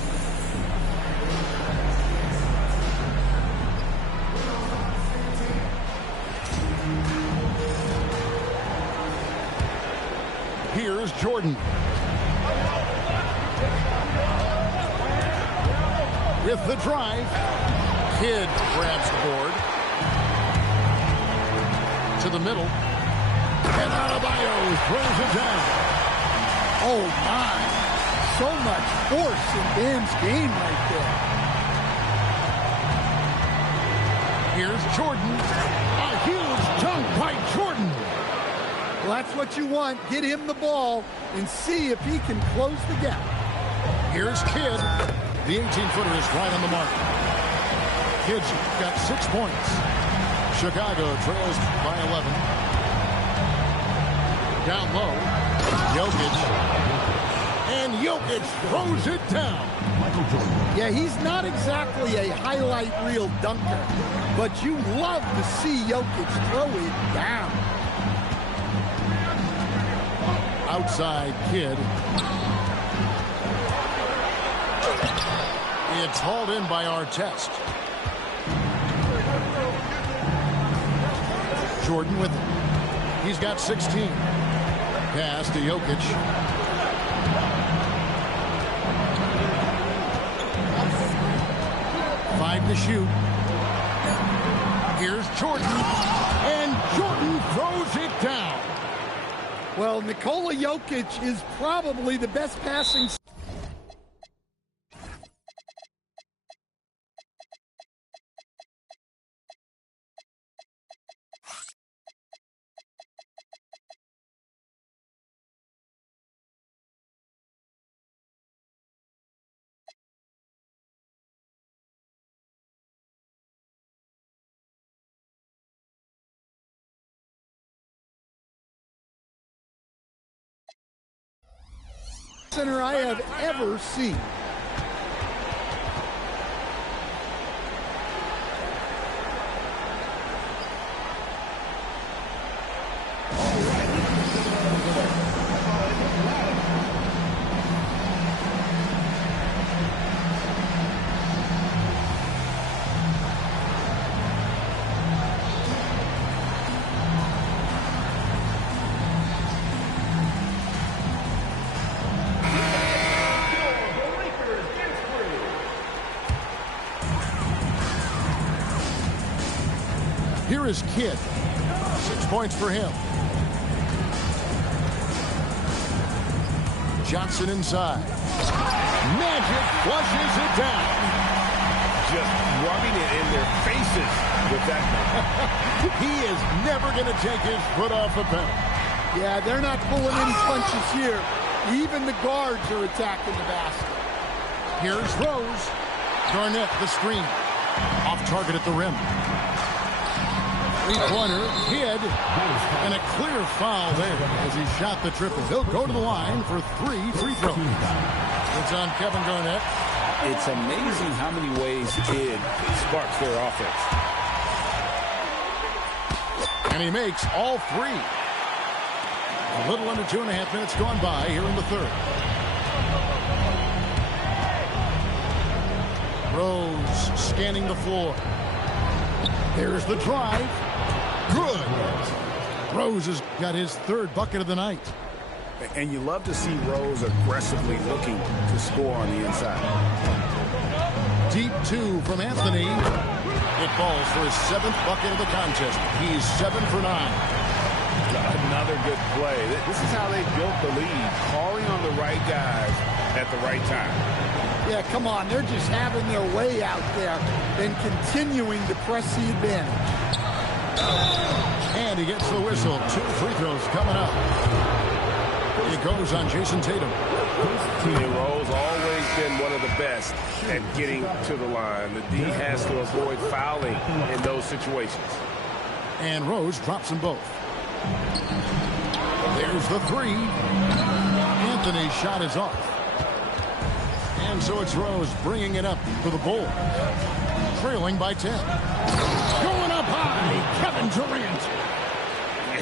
Here's Jordan. With the drive, Kidd grabs the board. To the middle. And Adebayo throws it down. Oh, my. So much force in Bam's game right there. Here's Jordan. A huge dunk by Jordan. Well, that's what you want. Get him the ball and see if he can close the gap. Here's Kidd. The 18-footer is right on the mark. Kidd's got 6 points. Chicago trails by 11. Down low. Jokic. And Jokic throws it down. Yeah, he's not exactly a highlight reel dunker, but you love to see Jokic throw it down. Outside Kidd. It's hauled in by Artest. Jordan with it. He's got 16. Pass to Jokic. Five to shoot. Here's Jordan. And Jordan throws it down. Well, Nikola Jokic is probably the best passing. Center I have ever seen. Here is Kidd. 6 points for him. Johnson inside. Magic flushes it down. Just rubbing it in their faces with that. He is never going to take his foot off the pedal. Yeah, they're not pulling any punches here. Even the guards are attacking the basket. Here's Rose. Garnett, the screen. Off target at the rim. Three-pointer, Kidd, and a clear foul there as he shot the triple. He'll go to the line for 3 free throws. It's on Kevin Garnett. It's amazing how many ways Kidd sparks their offense. And he makes all 3. A little under 2.5 minutes gone by here in the third. Rose scanning the floor. There's the drive. Good. Rose has got his 3rd bucket of the night. And you love to see Rose aggressively looking to score on the inside. Deep 2 from Anthony. It falls for his 7th bucket of the contest. He's 7 for 9. Another good play. This is how they built the lead. Calling on the right guys at the right time. Yeah, come on. They're just having their way out there and continuing to press the advantage. And he gets the whistle. 2 free throws coming up. It goes on Jason Tatum. And Rose always been one of the best at getting to the line. The D has to avoid fouling in those situations. And Rose drops them both. There's the 3. Anthony's shot is off. And so it's Rose bringing it up for the Bulls. Trailing by 10. Going up high, Kevin Durant.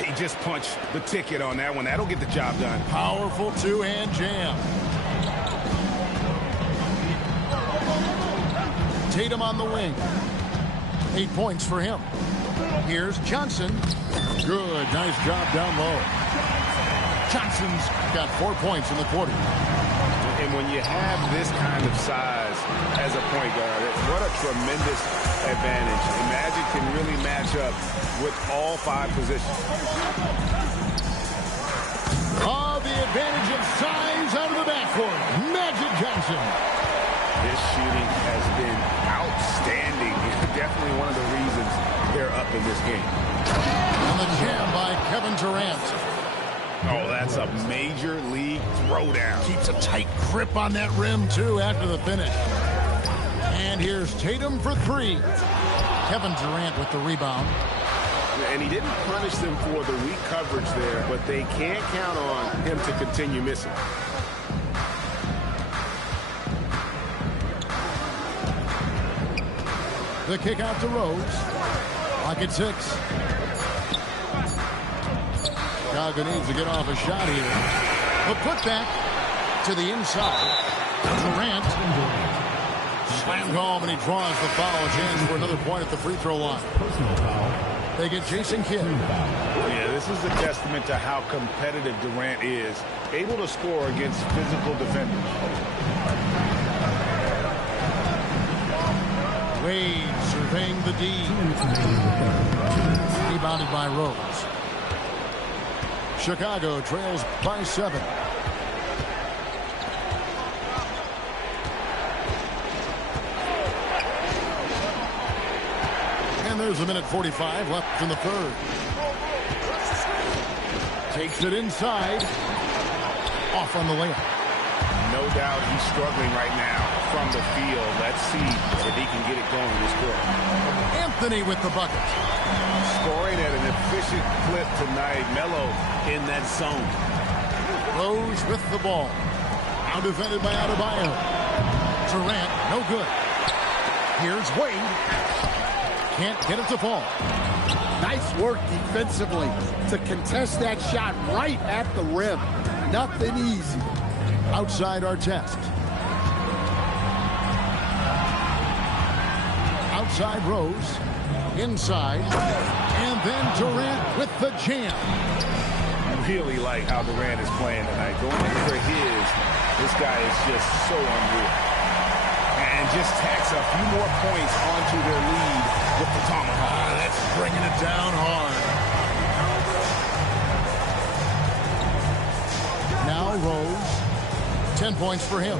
He just punched the ticket on that one. That'll get the job done. Powerful 2-hand jam. Tatum on the wing. 8 points for him. Here's Johnson. Good. Nice job down low. Johnson's got 4 points in the quarter. And when you have this kind of size as a point guard, what a tremendous advantage. And Magic can really match up with all 5 positions. Oh, the advantage of size out of the backcourt. Magic Johnson. His shooting has been outstanding. Definitely one of the reasons they're up in this game. And the jam by Kevin Durant. Oh, that's a major league throwdown. Keeps a tight grip on that rim, too, after the finish. And here's Tatum for 3. Kevin Durant with the rebound. And he didn't punish them for the weak coverage there, but they can't count on him to continue missing. The kick out to Rose. Clock at 6. Chicago needs to get off a shot here. The putback to the inside. Durant. Slam home, and he draws the foul. A chance for another point at the free throw line. Personal foul. They get Jason Kidd. Yeah, this is a testament to how competitive Durant is. Able to score against physical defenders. Wade surveying the D. Rebounded by Rose. Chicago trails by 7. And there's a minute 45 left in the third. Takes it inside. Off on the layup. No doubt he's struggling right now from the field. Let's see if he can get it going this quarter. Anthony with the bucket. Scoring at an efficient clip tonight. Melo in that zone. Rose with the ball. Now defended by Adebayo. Durant, no good. Here's Wade. Can't get it to fall. Nice work defensively to contest that shot right at the rim. Nothing easy. Outside Artest. Outside Rose. Inside. And then Durant with the jam. Really like how Durant is playing tonight. Going in for his, this guy is just so unreal. And just tacks a few more points onto their lead with the tomahawk. That's bringing it down hard. Now Rose. 10 points for him.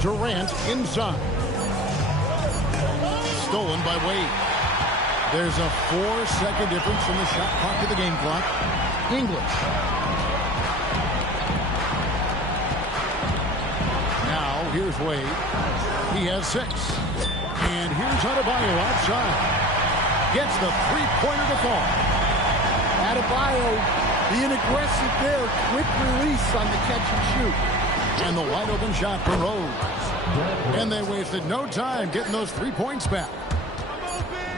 Durant inside. Stolen by Wade. There's a 4-second difference from the shot clock to the game clock. English. Now here's Wade. He has 6. And here's Adebayo outside. Gets the three-pointer to fall. Adebayo being aggressive there. Quick release on the catch and shoot. And the wide open shot for Rose. And they wasted no time getting those 3 points back.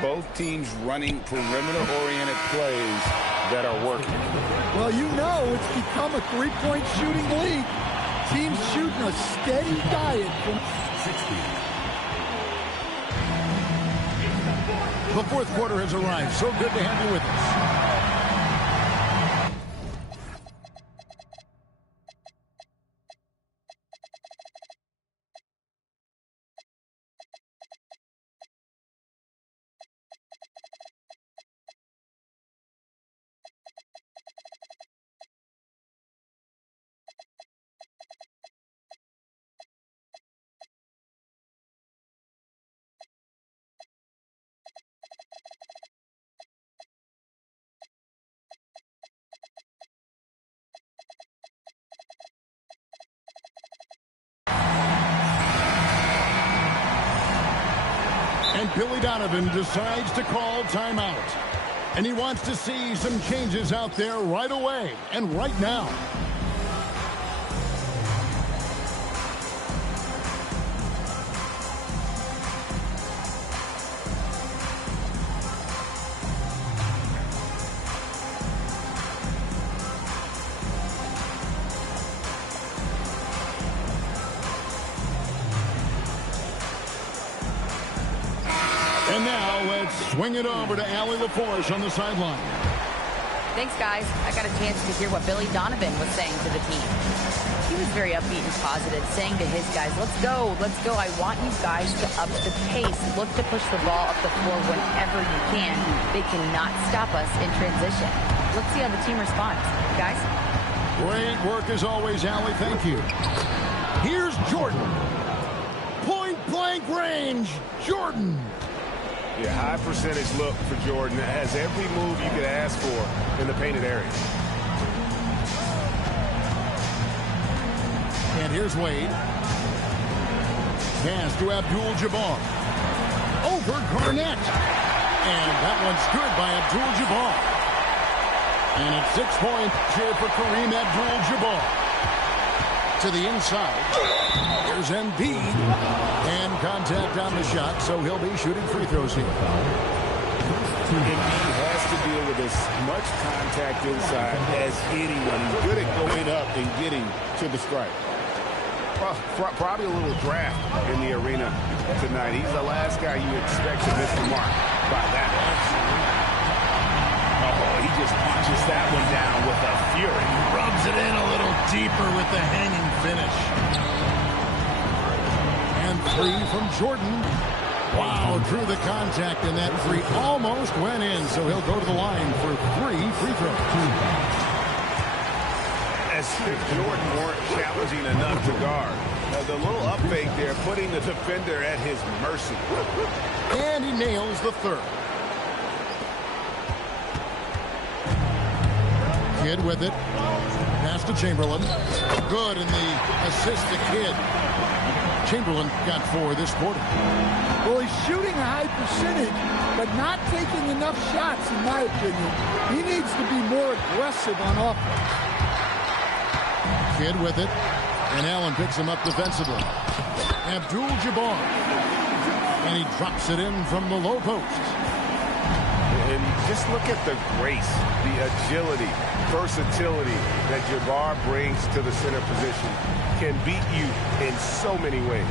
Both teams running perimeter-oriented plays that are working. Well, you know it's become a three-point shooting league. Teams shooting a steady diet from 60. The fourth quarter has arrived. So good to have you with us. And Billy Donovan decides to call timeout. And he wants to see some changes out there right away and right now. And And now let's swing it over to Allie LaForce on the sideline. Thanks, guys. I got a chance to hear what Billy Donovan was saying to the team. He was very upbeat and positive, saying to his guys, let's go, let's go. I want you guys to up the pace. Look to push the ball up the floor whenever you can. They cannot stop us in transition. Let's see how the team responds. Guys? Great work as always, Allie. Thank you. Here's Jordan. Point-blank range. Jordan. Yeah, high percentage look for Jordan. It has every move you could ask for in the painted area. And here's Wade. Pass to Abdul-Jabbar. Over Garnett. And that one's good by Abdul-Jabbar. And it's 6-point cheer for Kareem Abdul-Jabbar. To the inside. Here's Embiid. And contact on the shot, so he'll be shooting free throws here. Embiid has to deal with as much contact inside as anyone. He's good at going up and getting to the stripe. Probably a little draft in the arena tonight. He's the last guy you expect to miss the mark by that. Oh, he just punches that one down with a fury. Rubs it in a little deeper with the hanging finish. And 3 from Jordan. Wow, drew the contact, and that 3 almost went in, so he'll go to the line for 3 free throws. As if Jordan weren't challenging enough to guard. The little up fake there, putting the defender at his mercy. And he nails the 3rd. Kidd with it. Pass to Chamberlain. Good, and the assist to Kidd. Chamberlain got 4 this quarter. Well, he's shooting a high percentage, but not taking enough shots, in my opinion. He needs to be more aggressive on offense. Kidd with it, and Allen picks him up defensively. Abdul-Jabbar, and he drops it in from the low post. And just look at the grace, the agility, versatility that Jabbar brings to the center position. Can beat you in so many ways.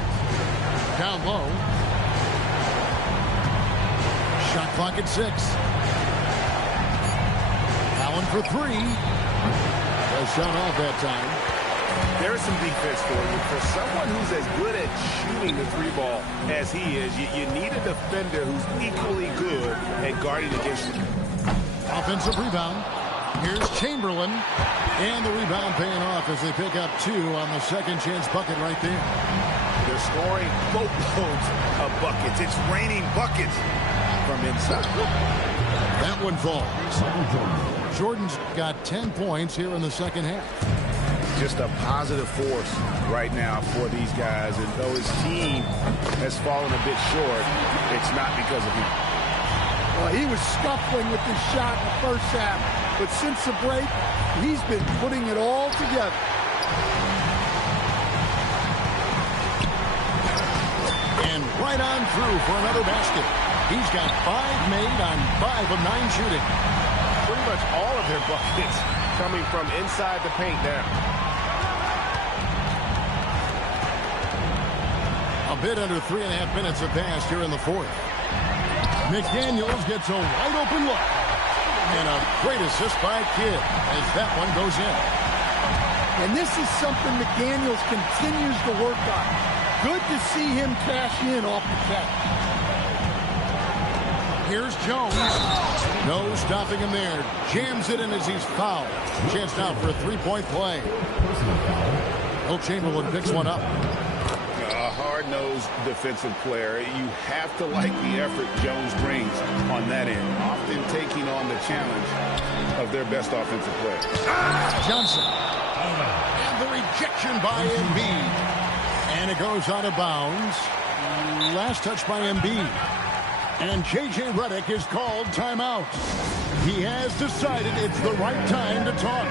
Down low. Shot clock at 6. Allen for 3. A shot off that time. There's some defense for you. For someone who's as good at shooting the 3-ball as he is, you need a defender who's equally good at guarding against you. Offensive rebound. Here's Chamberlain. And the rebound paying off as they pick up 2 on the second chance bucket right there. They're scoring boatloads of buckets. It's raining buckets from inside. That one falls. Jordan's got 10 points here in the second half. Just a positive force right now for these guys. And though his team has fallen a bit short, it's not because of him. Well, he was scuffling with this shot in the first half, but since the break, he's been putting it all together. And right on through for another basket. He's got 5 made on 5 of 9 shooting. Pretty much all of their buckets coming from inside the paint now. A bit under 3.5 minutes have passed here in the 4th. McDaniels gets a wide open look. And a great assist by Kidd as that one goes in. And this is something McDaniels continues to work on. Good to see him cash in off the catch. Here's Jones. No stopping him there. Jams it in as he's fouled. Chance now for a 3-point play. Will Chamberlain picks one up. A hard-nosed defensive player. You have to like the effort Jones brings on that end, often taking on the challenge of their best offensive player. Johnson. And the rejection by Embiid. And it goes out of bounds. Last touch by Embiid. And J.J. Redick is called timeout. He has decided it's the right time to talk.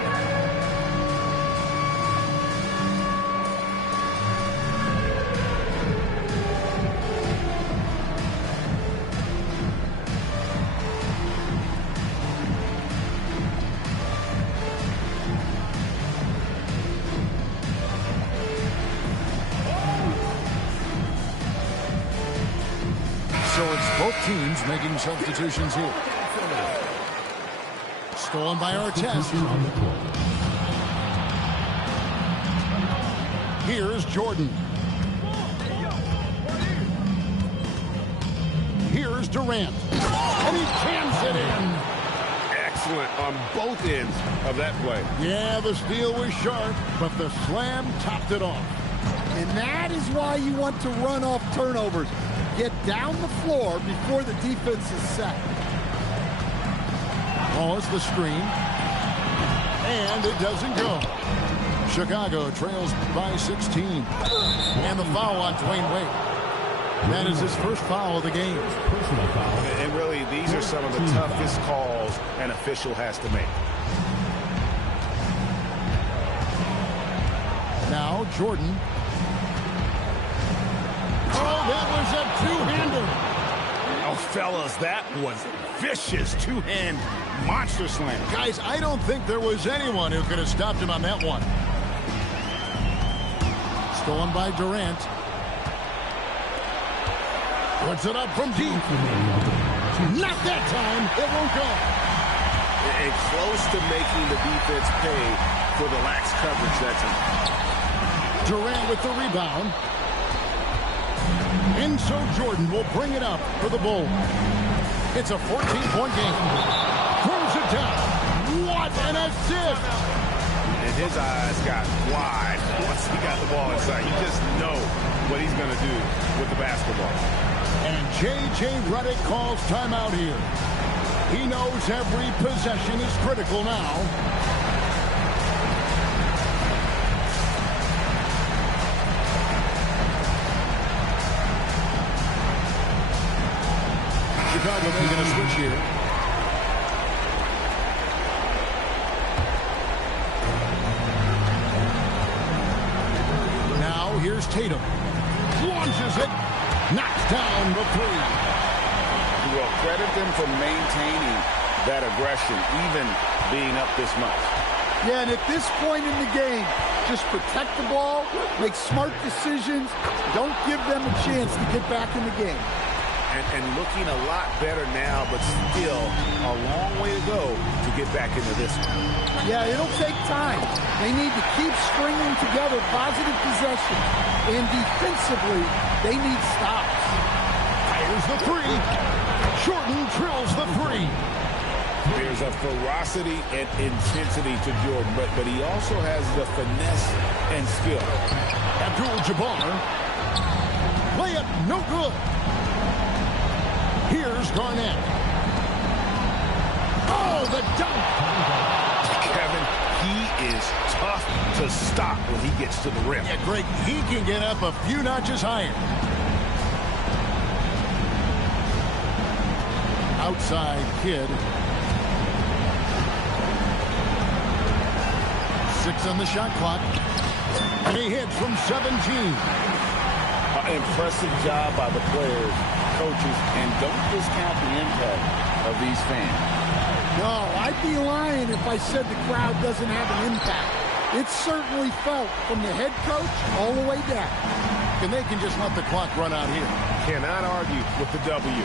teams making substitutions here. Stolen by Artest. Here's Jordan. Here's Durant. And he jams it in. Excellent on both ends of that play. Yeah, the steal was sharp, but the slam topped it off. And that is why you want to run off turnovers. Get down the floor before the defense is set. Calls the screen. And it doesn't go. Chicago trails by 16. And the foul on Dwayne Wade. That is his first foul of the game. Personal foul. And really, these are some of the toughest calls an official has to make. Now Jordan. Oh, that was a two-hander. Oh, fellas, that was vicious two-hand monster slam. Guys, I don't think there was anyone who could have stopped him on that one. Stolen by Durant. Puts it up from deep. Not that time. It won't go. And close to making the defense pay for the lax coverage that time. Durant with the rebound. And so Jordan will bring it up for the Bulls. It's a 14-point game. Throws it down. What an assist! And his eyes got wide once he got the ball inside. You just know what he's going to do with the basketball. And J.J. Redick calls timeout here. He knows every possession is critical now. Chicago making a switch here. Now here's Tatum. Launches it. Knocks down the three. Well, credit them for maintaining that aggression, even being up this much. Yeah, and at this point in the game, just protect the ball, make smart decisions, don't give them a chance to get back in the game. And looking a lot better now, but still a long way to go to get back into this one. Yeah, it'll take time. They need to keep stringing together positive possessions. And defensively, they need stops. Fires the three. Jordan drills the three. There's a ferocity and intensity to Jordan, but he also has the finesse and skill. Abdul-Jabbar. Layup no good. Here's Garnett. Oh, the dunk. Kevin, he is tough to stop when he gets to the rim. Yeah, Greg, he can get up a few notches higher. Outside kid. 6 on the shot clock. And he hits from 17. An impressive job by the players, coaches, and don't discount the impact of these fans. No, I'd be lying if I said the crowd doesn't have an impact. It's certainly felt from the head coach all the way down. And they can just let the clock run out here. Cannot argue with the W.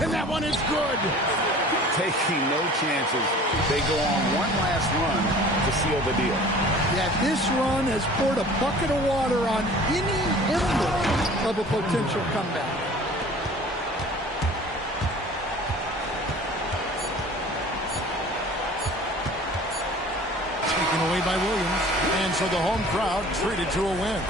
And that one is good. Taking no chances. They go on one last run to seal the deal. Yeah, this run has poured a bucket of water on any ember of a potential comeback. Taken away by Williams. And so the home crowd treated to a win.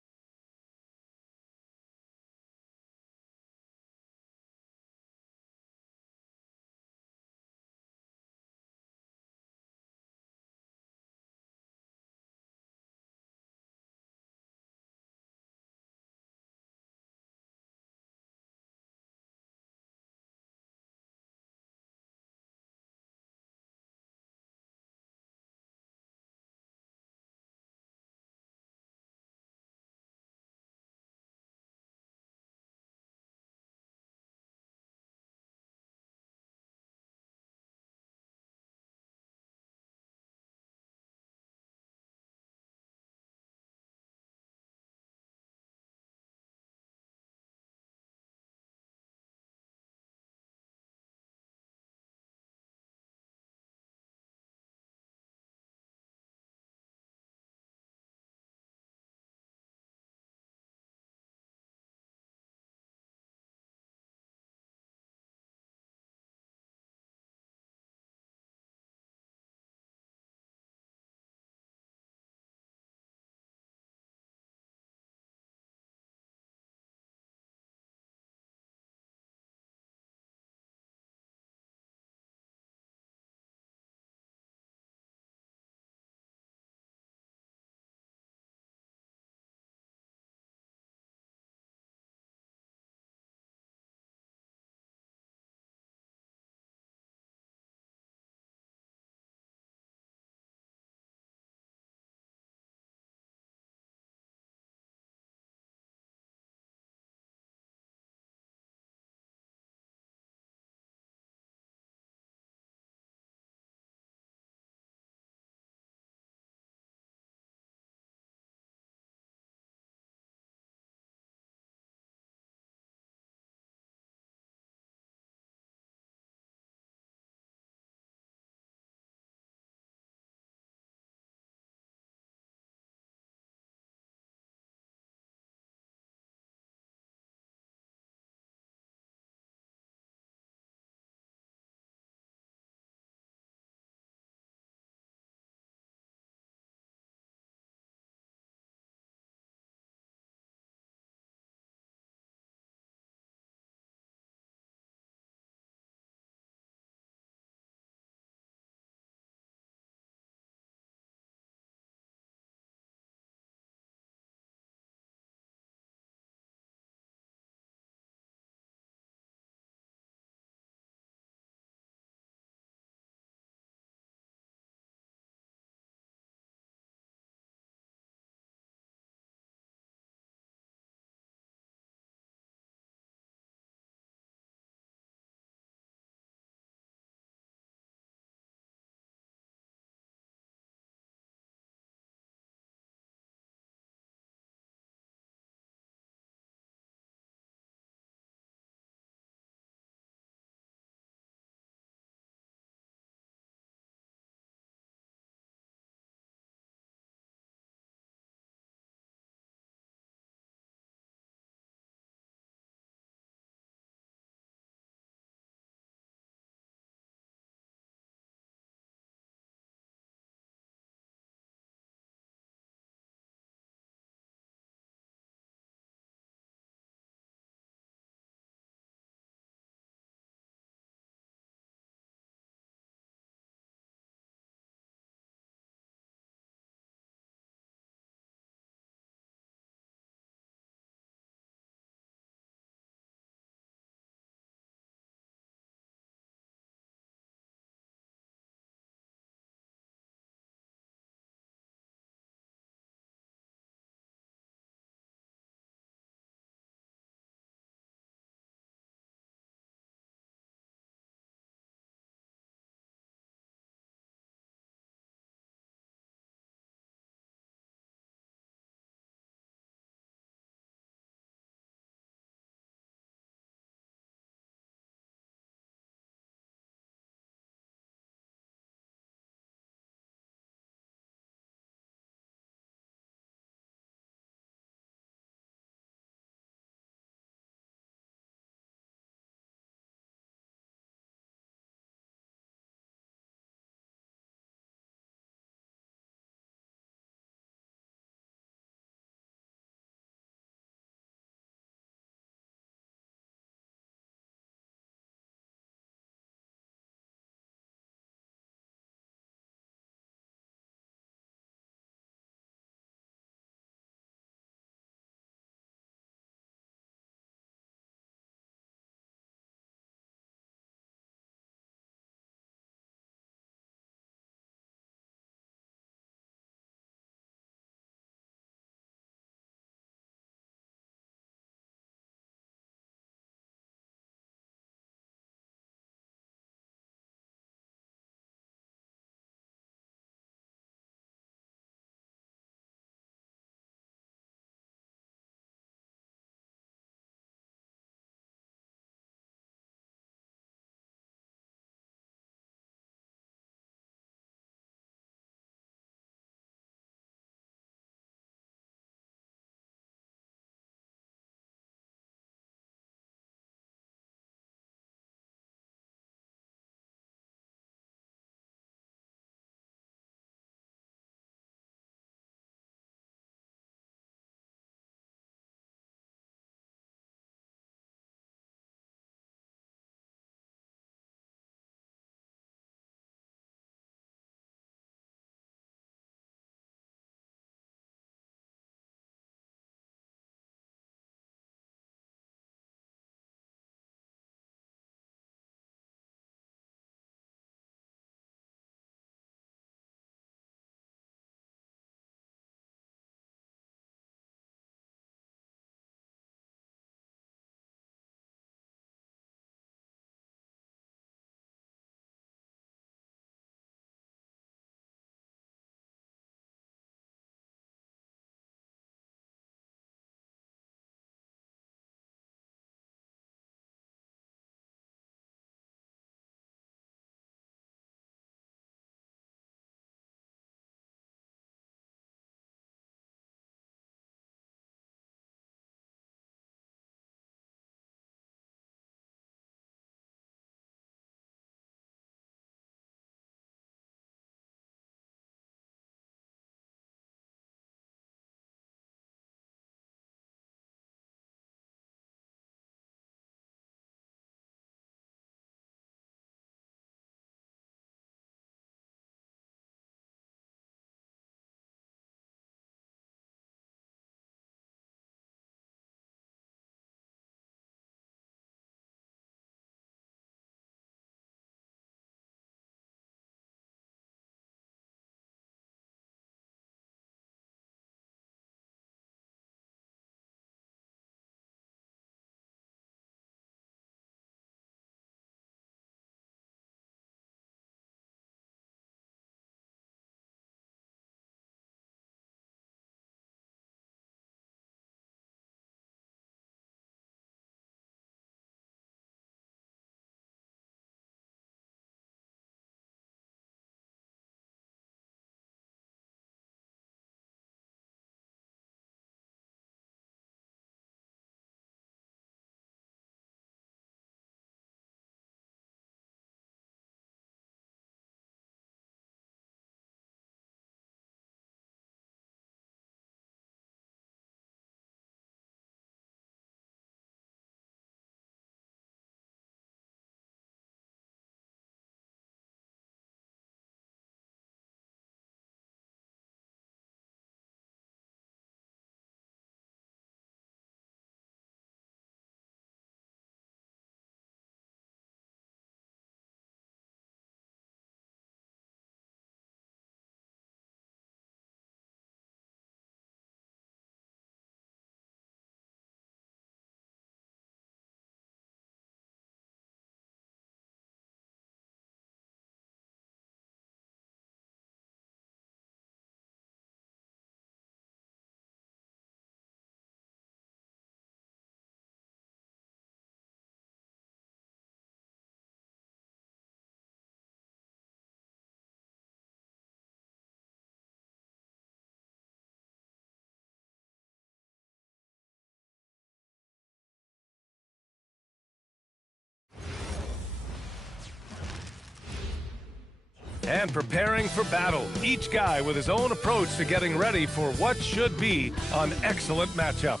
and preparing for battle. Each guy with his own approach to getting ready for what should be an excellent matchup.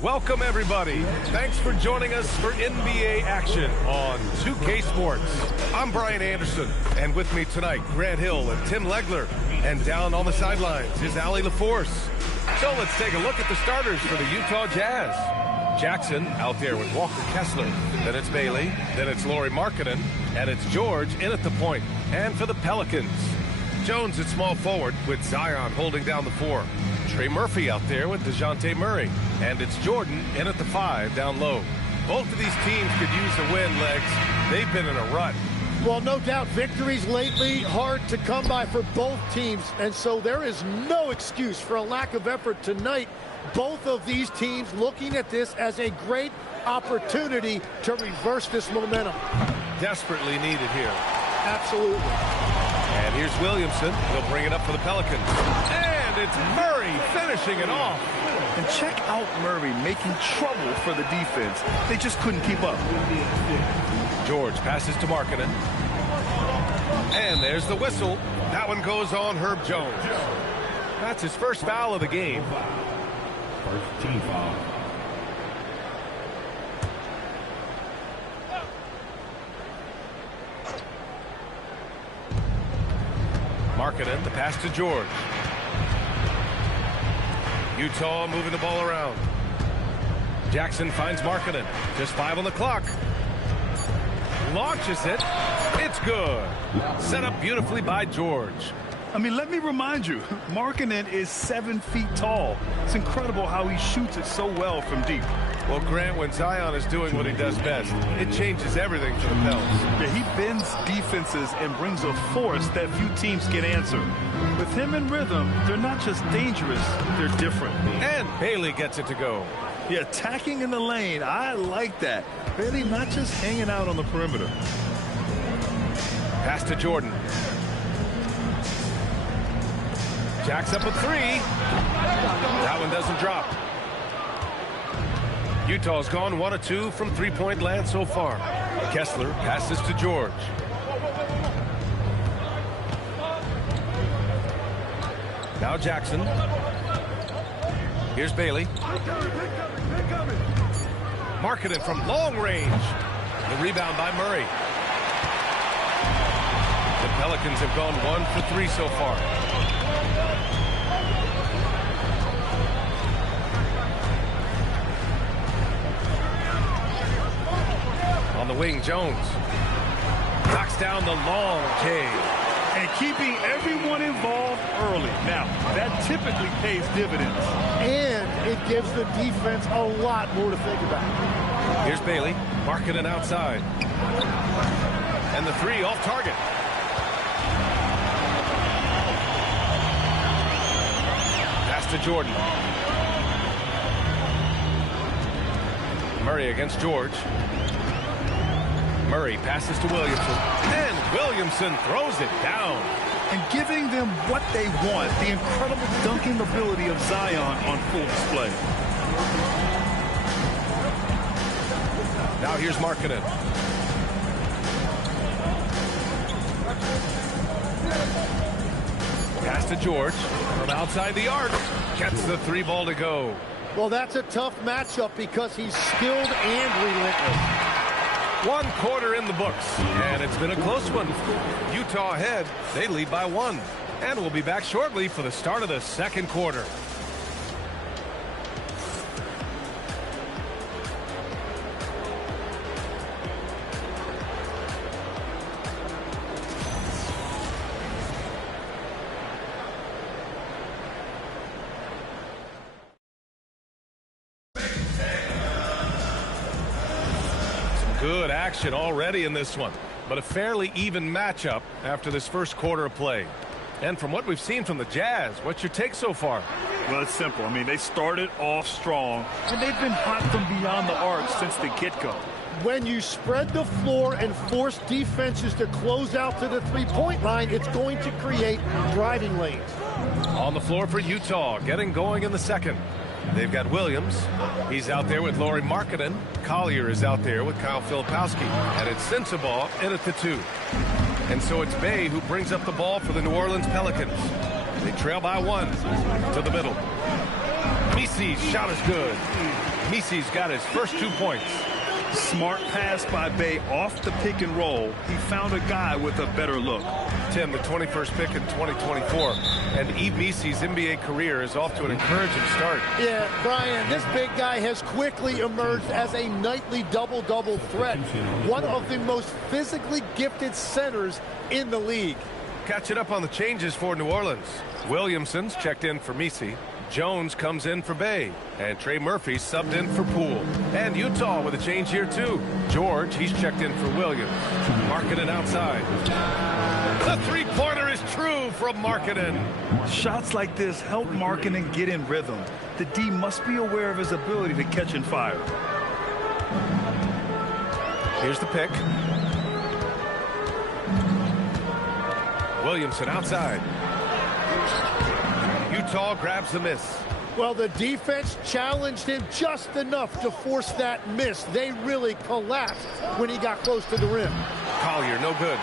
Welcome, everybody. Thanks for joining us for NBA action on 2K Sports. I'm Brian Anderson, and with me tonight, Grant Hill and Tim Legler. And down on the sidelines is Allie LaForce. So let's take a look at the starters for the Utah Jazz. Jackson out there with Walker Kessler. Then it's Bailey. Then it's Lauri Markkanen. And it's George in at the point. And for the Pelicans, Jones at small forward with Zion holding down the 4. Trey Murphy out there with DeJounte Murray. And it's Jordan in at the 5 down low. Both of these teams could use the win, Legs. They've been in a rut. Well, no doubt victories lately hard to come by for both teams, and so there is no excuse for a lack of effort tonight. Both of these teams looking at this as a great opportunity to reverse this momentum. Desperately needed here. Absolutely. And here's Williamson. He'll bring it up for the Pelicans. And it's Murray finishing it off. And check out Murray making trouble for the defense. They just couldn't keep up. George passes to Markkanen. And there's the whistle. That one goes on Herb Jones. That's his first foul of the game. First team foul. Markkanen, the pass to George. Utah moving the ball around. Jackson finds Markkanen. Just 5 on the clock. Launches it. It's good. Set up beautifully by George. I mean, let me remind you, Markkanen is 7 feet tall. It's incredible how he shoots it so well from deep. Well, Grant, when Zion is doing what he does best, it changes everything for the Pels. Yeah, he bends defenses and brings a force that few teams can answer. With him in rhythm, they're not just dangerous, they're different. And Bailey gets it to go. Yeah, attacking in the lane, I like that. Bailey not just hanging out on the perimeter. Pass to Jordan. Jacks up a 3. That one doesn't drop. Utah's gone 1 of 2 from three-point land so far. Kessler passes to George. Now Jackson. Here's Bailey. Markkanen from long range. The rebound by Murray. The Pelicans have gone 1 for 3 so far. On the wing, Jones knocks down the long K. And keeping everyone involved early. Now, that typically pays dividends. And it gives the defense a lot more to think about. Here's Bailey. Markkanen outside. And the 3 off target. Pass to Jordan. Murray against George. Murray passes to Williamson. And Williamson throws it down. And giving them what they want, the incredible dunking ability of Zion on full display. Now here's Markkanen. Pass to George from outside the arc. Gets the 3 ball to go. Well, that's a tough matchup because he's skilled and relentless. 1 quarter in the books, and it's been a close one. Utah ahead. They lead by 1. And we'll be back shortly for the start of the second quarter. Good action already in this one, but a fairly even matchup after this first quarter of play. And from what we've seen from the Jazz, what's your take so far? Well, it's simple. I mean, they started off strong, and they've been hot from beyond the arc since the get-go. When you spread the floor and force defenses to close out to the three-point line, it's going to create driving lanes. On the floor for Utah, getting going in the second. They've got Williams. He's out there with Lauri Markkanen. Collier is out there with Kyle Filipowski. And it's Sensabaugh in at the 2. And so it's Bay who brings up the ball for the New Orleans Pelicans. They trail by 1 to the middle. Mises' shot is good. Mises got his first 2 points. Smart pass by Bay off the pick and roll. He found a guy with a better look. Tim, the 21st pick in 2024. And Yves Mises' NBA career is off to an encouraging start. Yeah, Brian, this big guy has quickly emerged as a nightly double-double threat. One of the most physically gifted centers in the league. Catching up on the changes for New Orleans. Williamson's checked in for Mises. Jones comes in for Bay. And Trey Murphy subbed in for Poole. And Utah with a change here, too. George, he's checked in for Williams. Markkanen outside. The three-pointer is true from Markkanen. Shots like this help Markkanen get in rhythm. The D must be aware of his ability to catch and fire. Here's the pick. Williamson outside. Utah grabs the miss. Well, the defense challenged him just enough to force that miss. They really collapsed when he got close to the rim. Collier, no good.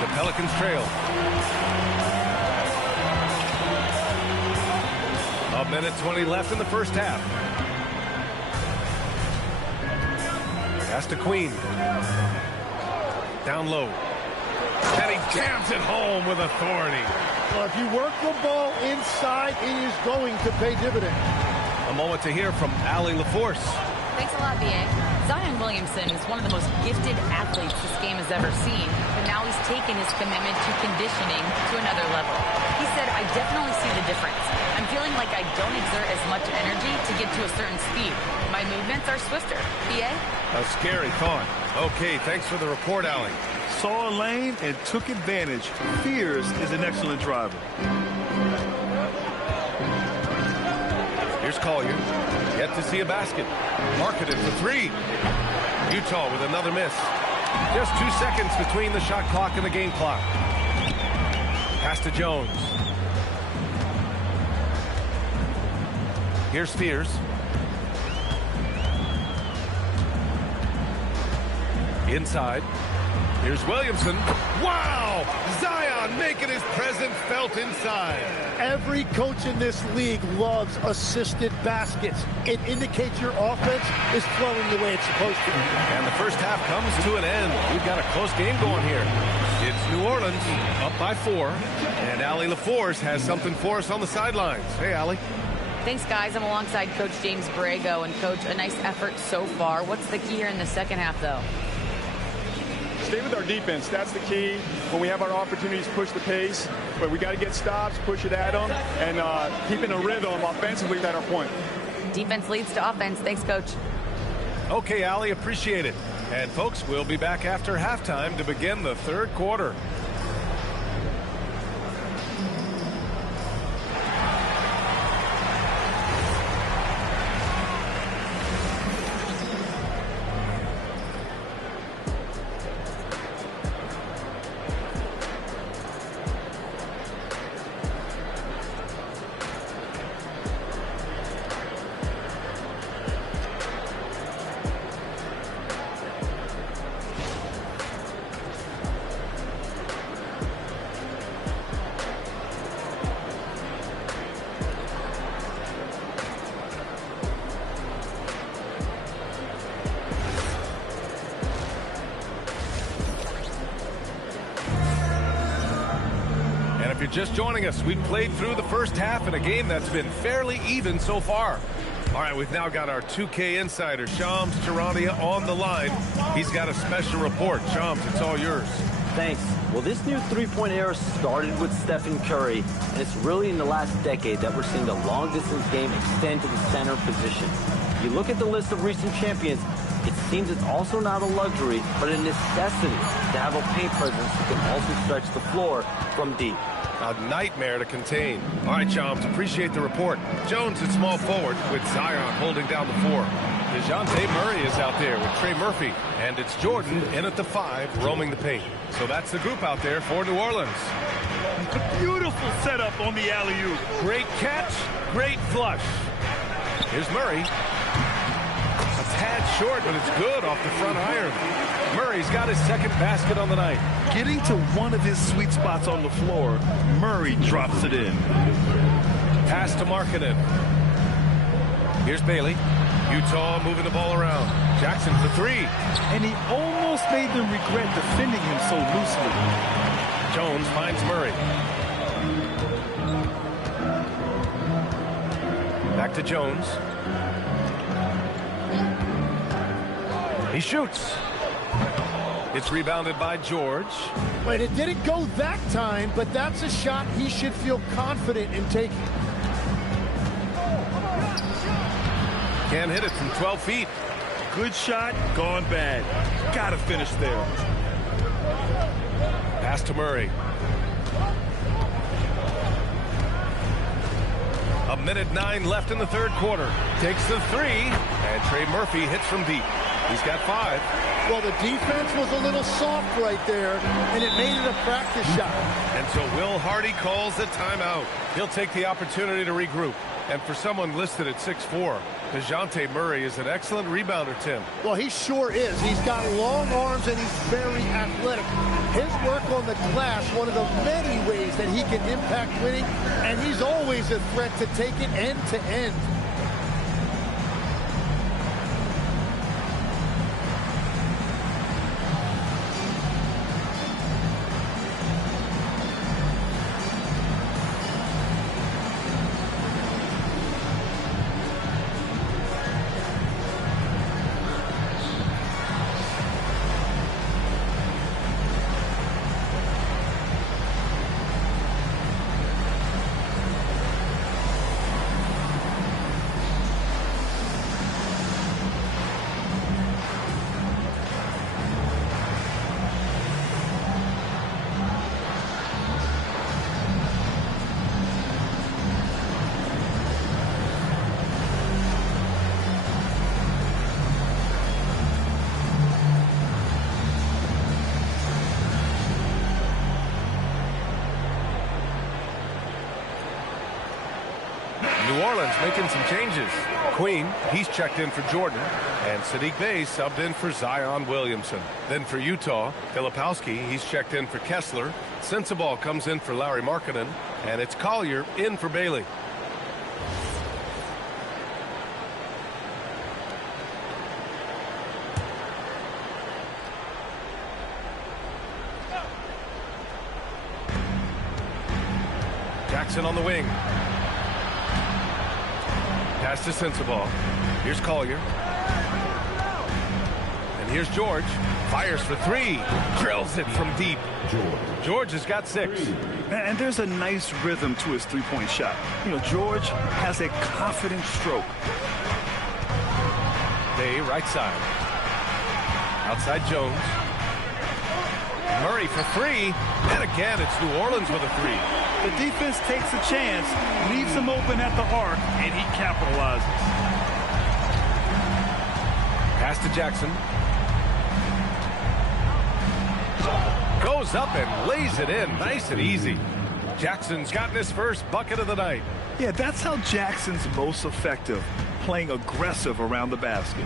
The Pelicans trail. A minute 20 left in the first half. Pass to Queen. Down low. And he jams it home with authority. Well, if you work the ball inside, it is going to pay dividends. A moment to hear from Allie LaForce. Thanks a lot, B.A. Zion Williamson is one of the most gifted athletes this game has ever seen, but now he's taken his commitment to conditioning to another level. He said, I definitely see the difference. I'm feeling like I don't exert as much energy to get to a certain speed. My movements are swifter. B.A.? A scary thought. Okay, thanks for the report, Allie. Saw a lane and took advantage. Fears is an excellent driver. Here's Collier. Yet to see a basket. Markkanen for 3. Utah with another miss. Just 2 seconds between the shot clock and the game clock. Pass to Jones. Here's Fears. Inside. Here's Williamson. Wow! Zion making his presence felt inside. Every coach in this league loves assisted baskets. It indicates your offense is flowing the way it's supposed to. And the first half comes to an end. We've got a close game going here. It's New Orleans up by 4. And Allie LaForce has something for us on the sidelines. Hey, Allie. Thanks, guys. I'm alongside Coach James Borrego. And, Coach, a nice effort so far. What's the key here in the second half, though? Stay with our defense. That's the key. When we have our opportunities, push the pace. But we got to get stops, push it at them, and keeping a rhythm offensively at our point. Defense leads to offense. Thanks, Coach. Okay, Allie, appreciate it. And, folks, we'll be back after halftime to begin the third quarter. If you're just joining us, we've played through the first half in a game that's been fairly even so far. All right, we've now got our 2K insider, Shams Charania, on the line. He's got a special report. Shams, it's all yours. Thanks. Well, this new three-point era started with Stephen Curry, and it's really in the last decade that we're seeing the long-distance game extend to the center position. You look at the list of recent champions, it seems it's also not a luxury, but a necessity to have a paint presence who can also stretch the floor from deep. A nightmare to contain. All right, Shams, appreciate the report. Jones at small forward with Zion holding down the 4. DeJounte Murray is out there with Trey Murphy. And it's Jordan in at the 5, roaming the paint. So that's the group out there for New Orleans. Beautiful setup on the alley-oop. Great catch, great flush. Here's Murray. A tad short, but it's good off the front iron. Murray's got his second basket on the night. Getting to one of his sweet spots on the floor, Murray drops it in. Pass to Markkanen. Here's Bailey. Utah moving the ball around. Jackson for three. And he almost made them regret defending him so loosely. Jones finds Murray. Back to Jones. He shoots. It's rebounded by George. But it didn't go that time, but that's a shot he should feel confident in taking. Can't hit it from 12 feet. Good shot, gone bad. Gotta finish there. Pass to Murray. A minute 9 left in the third quarter. Takes the three, and Trey Murphy hits from deep. He's got 5. Well, the defense was a little soft right there, and it made it a practice shot. And so Will Hardy calls the timeout. He'll take the opportunity to regroup. And for someone listed at 6'4", DeJounte Murray is an excellent rebounder, Tim. Well, he sure is. He's got long arms, and he's very athletic. His work on the glass, one of the many ways that he can impact winning, and he's always a threat to take it end to end. New Orleans making some changes. Queen, he's checked in for Jordan. And Sadiq Bey subbed in for Zion Williamson. Then for Utah, Filipowski, he's checked in for Kessler. Sensabaugh comes in for Lauri Markkanen. And it's Collier in for Bailey. Jackson on the wing. Pass to Sensabaugh. Here's Collier. And here's George. Fires for three. Drills it from deep. George has got 6. And there's a nice rhythm to his three-point shot. You know, George has a confident stroke. Day right side. Outside Jones. Murray for 3. And again, it's New Orleans with a 3. The defense takes a chance, leaves him open at the arc, and he capitalizes. Pass to Jackson. Goes up and lays it in, nice and easy. Jackson's gotten his first bucket of the night. Yeah, that's how Jackson's most effective, playing aggressive around the basket.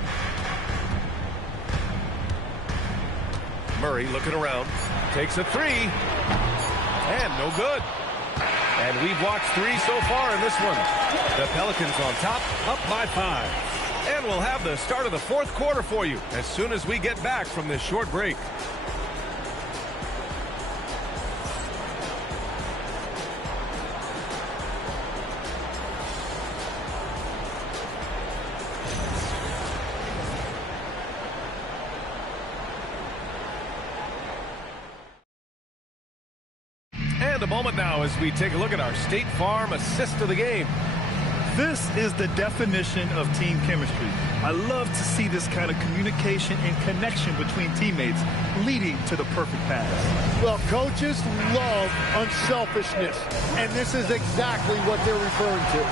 Murray looking around, takes a 3, and no good. And we've watched 3 so far in this one. The Pelicans on top, up by 5. And we'll have the start of the fourth quarter for you as soon as we get back from this short break. And a moment now as we take a look at our State Farm assist of the game. This is the definition of team chemistry. I love to see this kind of communication and connection between teammates leading to the perfect pass. Well, coaches love unselfishness, and this is exactly what they're referring to.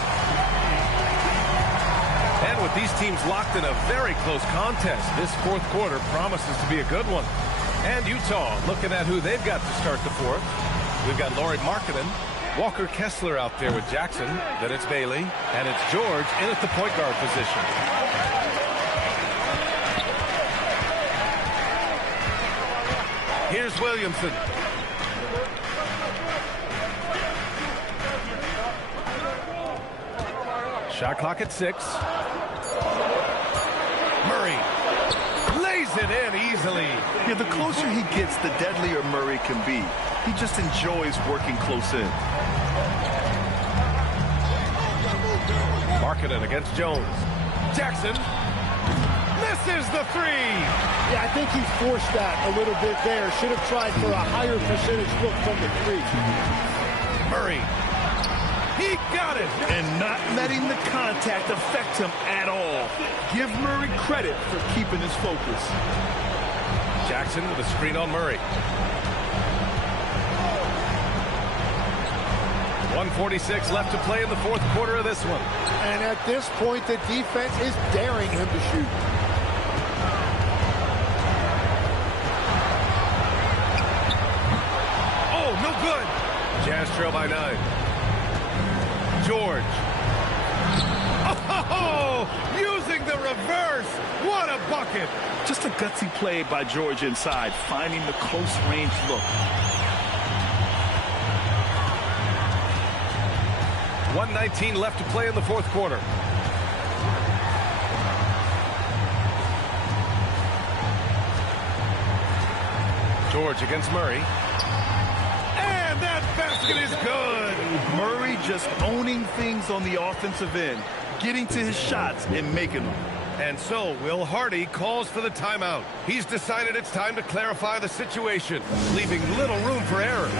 And with these teams locked in a very close contest, this fourth quarter promises to be a good one. And Utah looking at who they've got to start the fourth. We've got Lauri Markkanen, Walker Kessler out there with Jackson. Then it's Bailey, and it's George in at the point guard position. Here's Williamson. Shot clock at 6. Murray lays it in easily. Yeah, the closer he gets, the deadlier Murray can be. He just enjoys working close in. Markkanen against Jones. Jackson misses the 3. Yeah, I think he forced that a little bit there. Should have tried for a higher percentage look from the 3. Murray. He got it. And not letting the contact affect him at all. Give Murray credit for keeping his focus. Jackson with a screen on Murray. 1:46 left to play in the fourth quarter of this one. And at this point, the defense is daring him to shoot. Oh, no good. Jazz trail by 9. George. Oh, using the reverse. What a bucket. Just a gutsy play by George inside, finding the close range look. 1:19 left to play in the fourth quarter. George against Murray. And that basket is good. Murray just owning things on the offensive end, getting to his shots and making them. And so Will Hardy calls for the timeout. He's decided it's time to clarify the situation, leaving little room for error.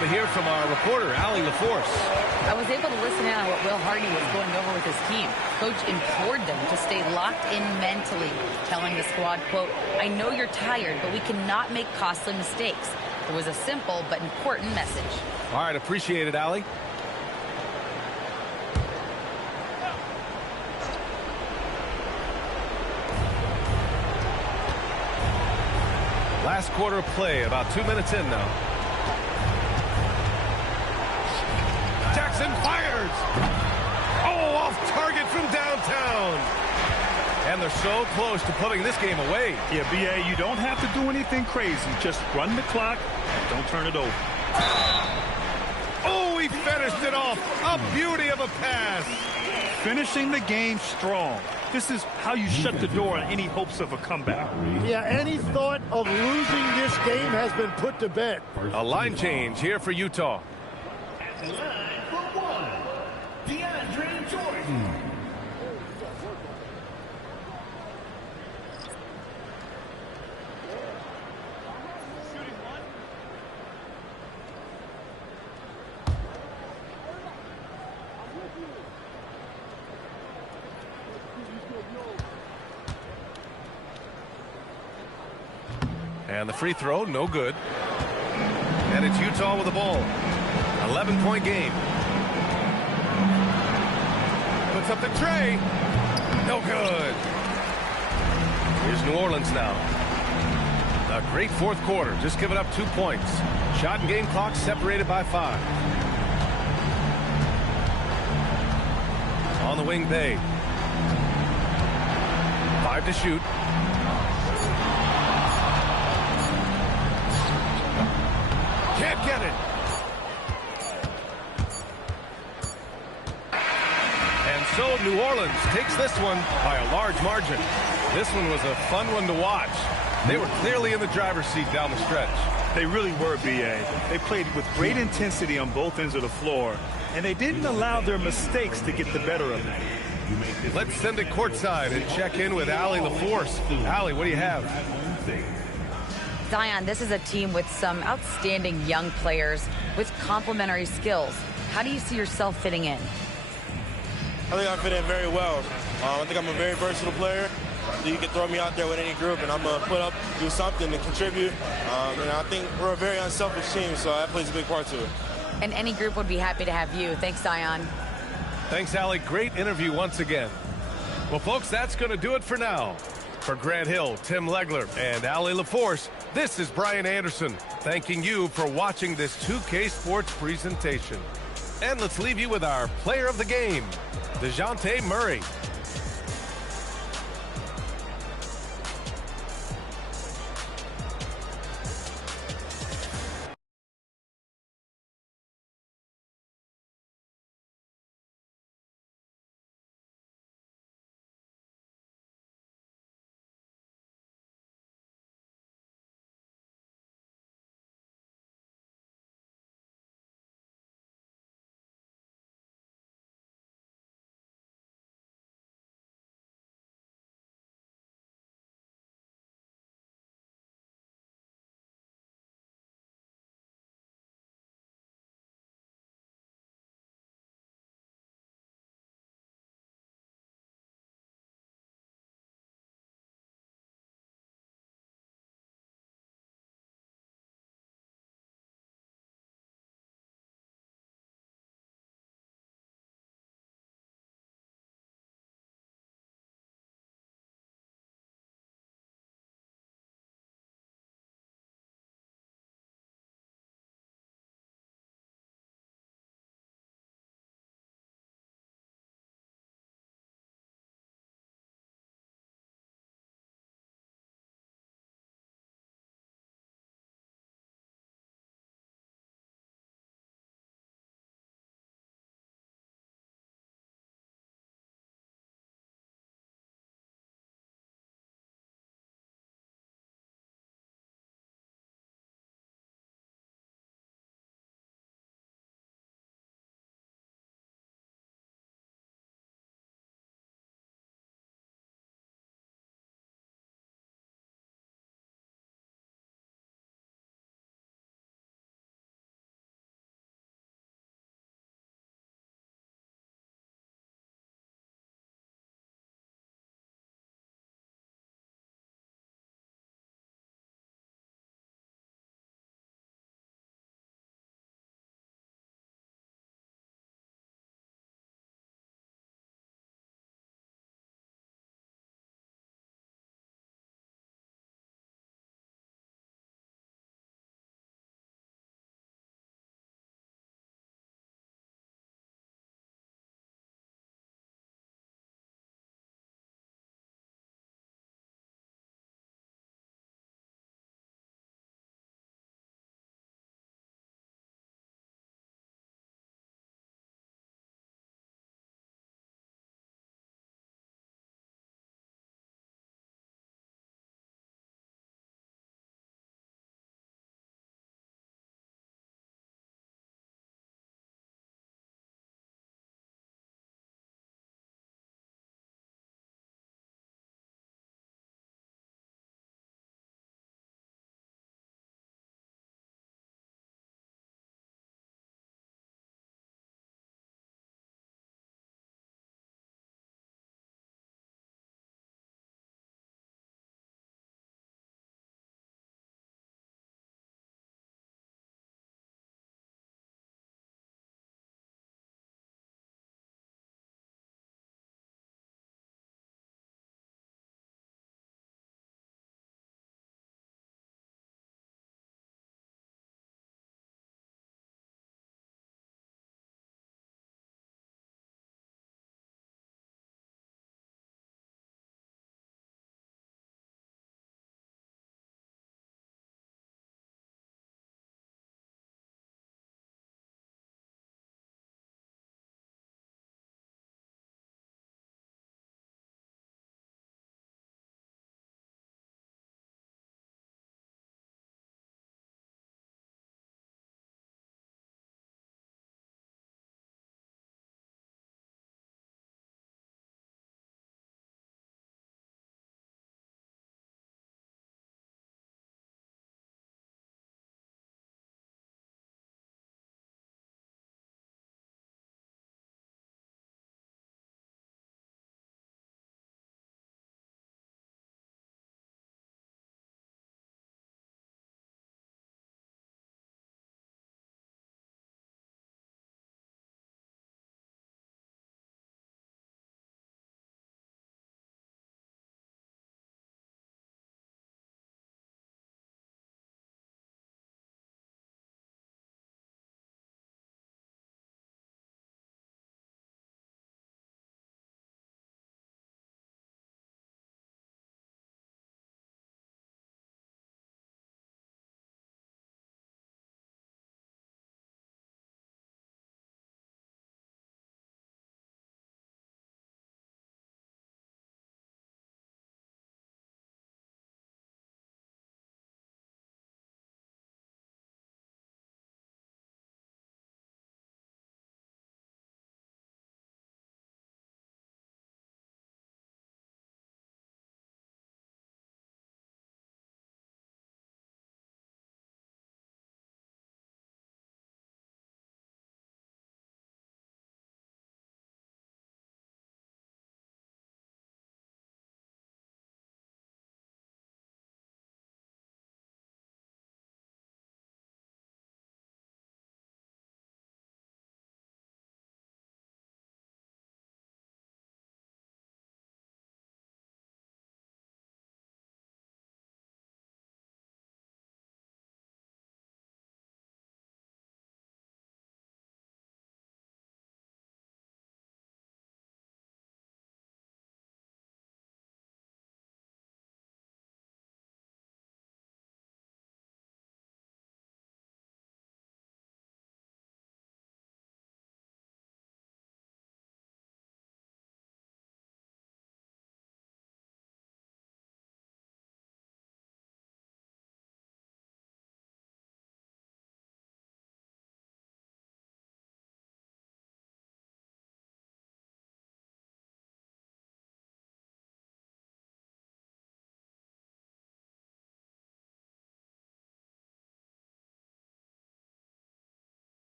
To hear from our reporter, Allie LaForce. I was able to listen in on what Will Hardy was going over with his team. Coach implored them to stay locked in mentally, telling the squad, quote, "I know you're tired, but we cannot make costly mistakes." It was a simple but important message. All right, appreciate it, Allie. Last quarter of play, about 2 minutes in now. Jackson fires. Oh, off target from downtown. And they're so close to putting this game away. Yeah, B.A., you don't have to do anything crazy. Just run the clock and don't turn it over. Oh, he finished it off. A beauty of a pass. Finishing the game strong. This is how you shut the door on any hopes of a comeback. Yeah, any thought of losing this game has been put to bed. A line change here for Utah. At the line for one, DeAndre Jordan. And the free throw, no good. And it's Utah with the ball. 11-point game. Puts up the tray. No good. Here's New Orleans now. A great fourth quarter. Just giving up 2 points. Shot and game clock separated by 5. On the wing, Bay. 5 to shoot. Can't get it. And so from New Orleans takes this one by a large margin. This one was a fun one to watch. They were clearly in the driver's seat down the stretch. They really were, B.A. They played with great intensity on both ends of the floor, and they didn't allow their mistakes to get the better of them. Let's send it courtside and check in with Allie LaForce. Allie, what do you have? Zion, this is a team with some outstanding young players with complementary skills. How do you see yourself fitting in? I think I fit in very well. I think I'm a very versatile player. You can throw me out there with any group, and I'm going to put up, do something to contribute. And I think we're a very unselfish team, so that plays a big part to it. And any group would be happy to have you. Thanks, Zion. Thanks, Allie. Great interview once again. Well, folks, that's going to do it for now. For Grant Hill, Tim Legler, and Allie LaForce, this is Brian Anderson, thanking you for watching this 2K Sports presentation. And let's leave you with our player of the game, DeJounte Murray.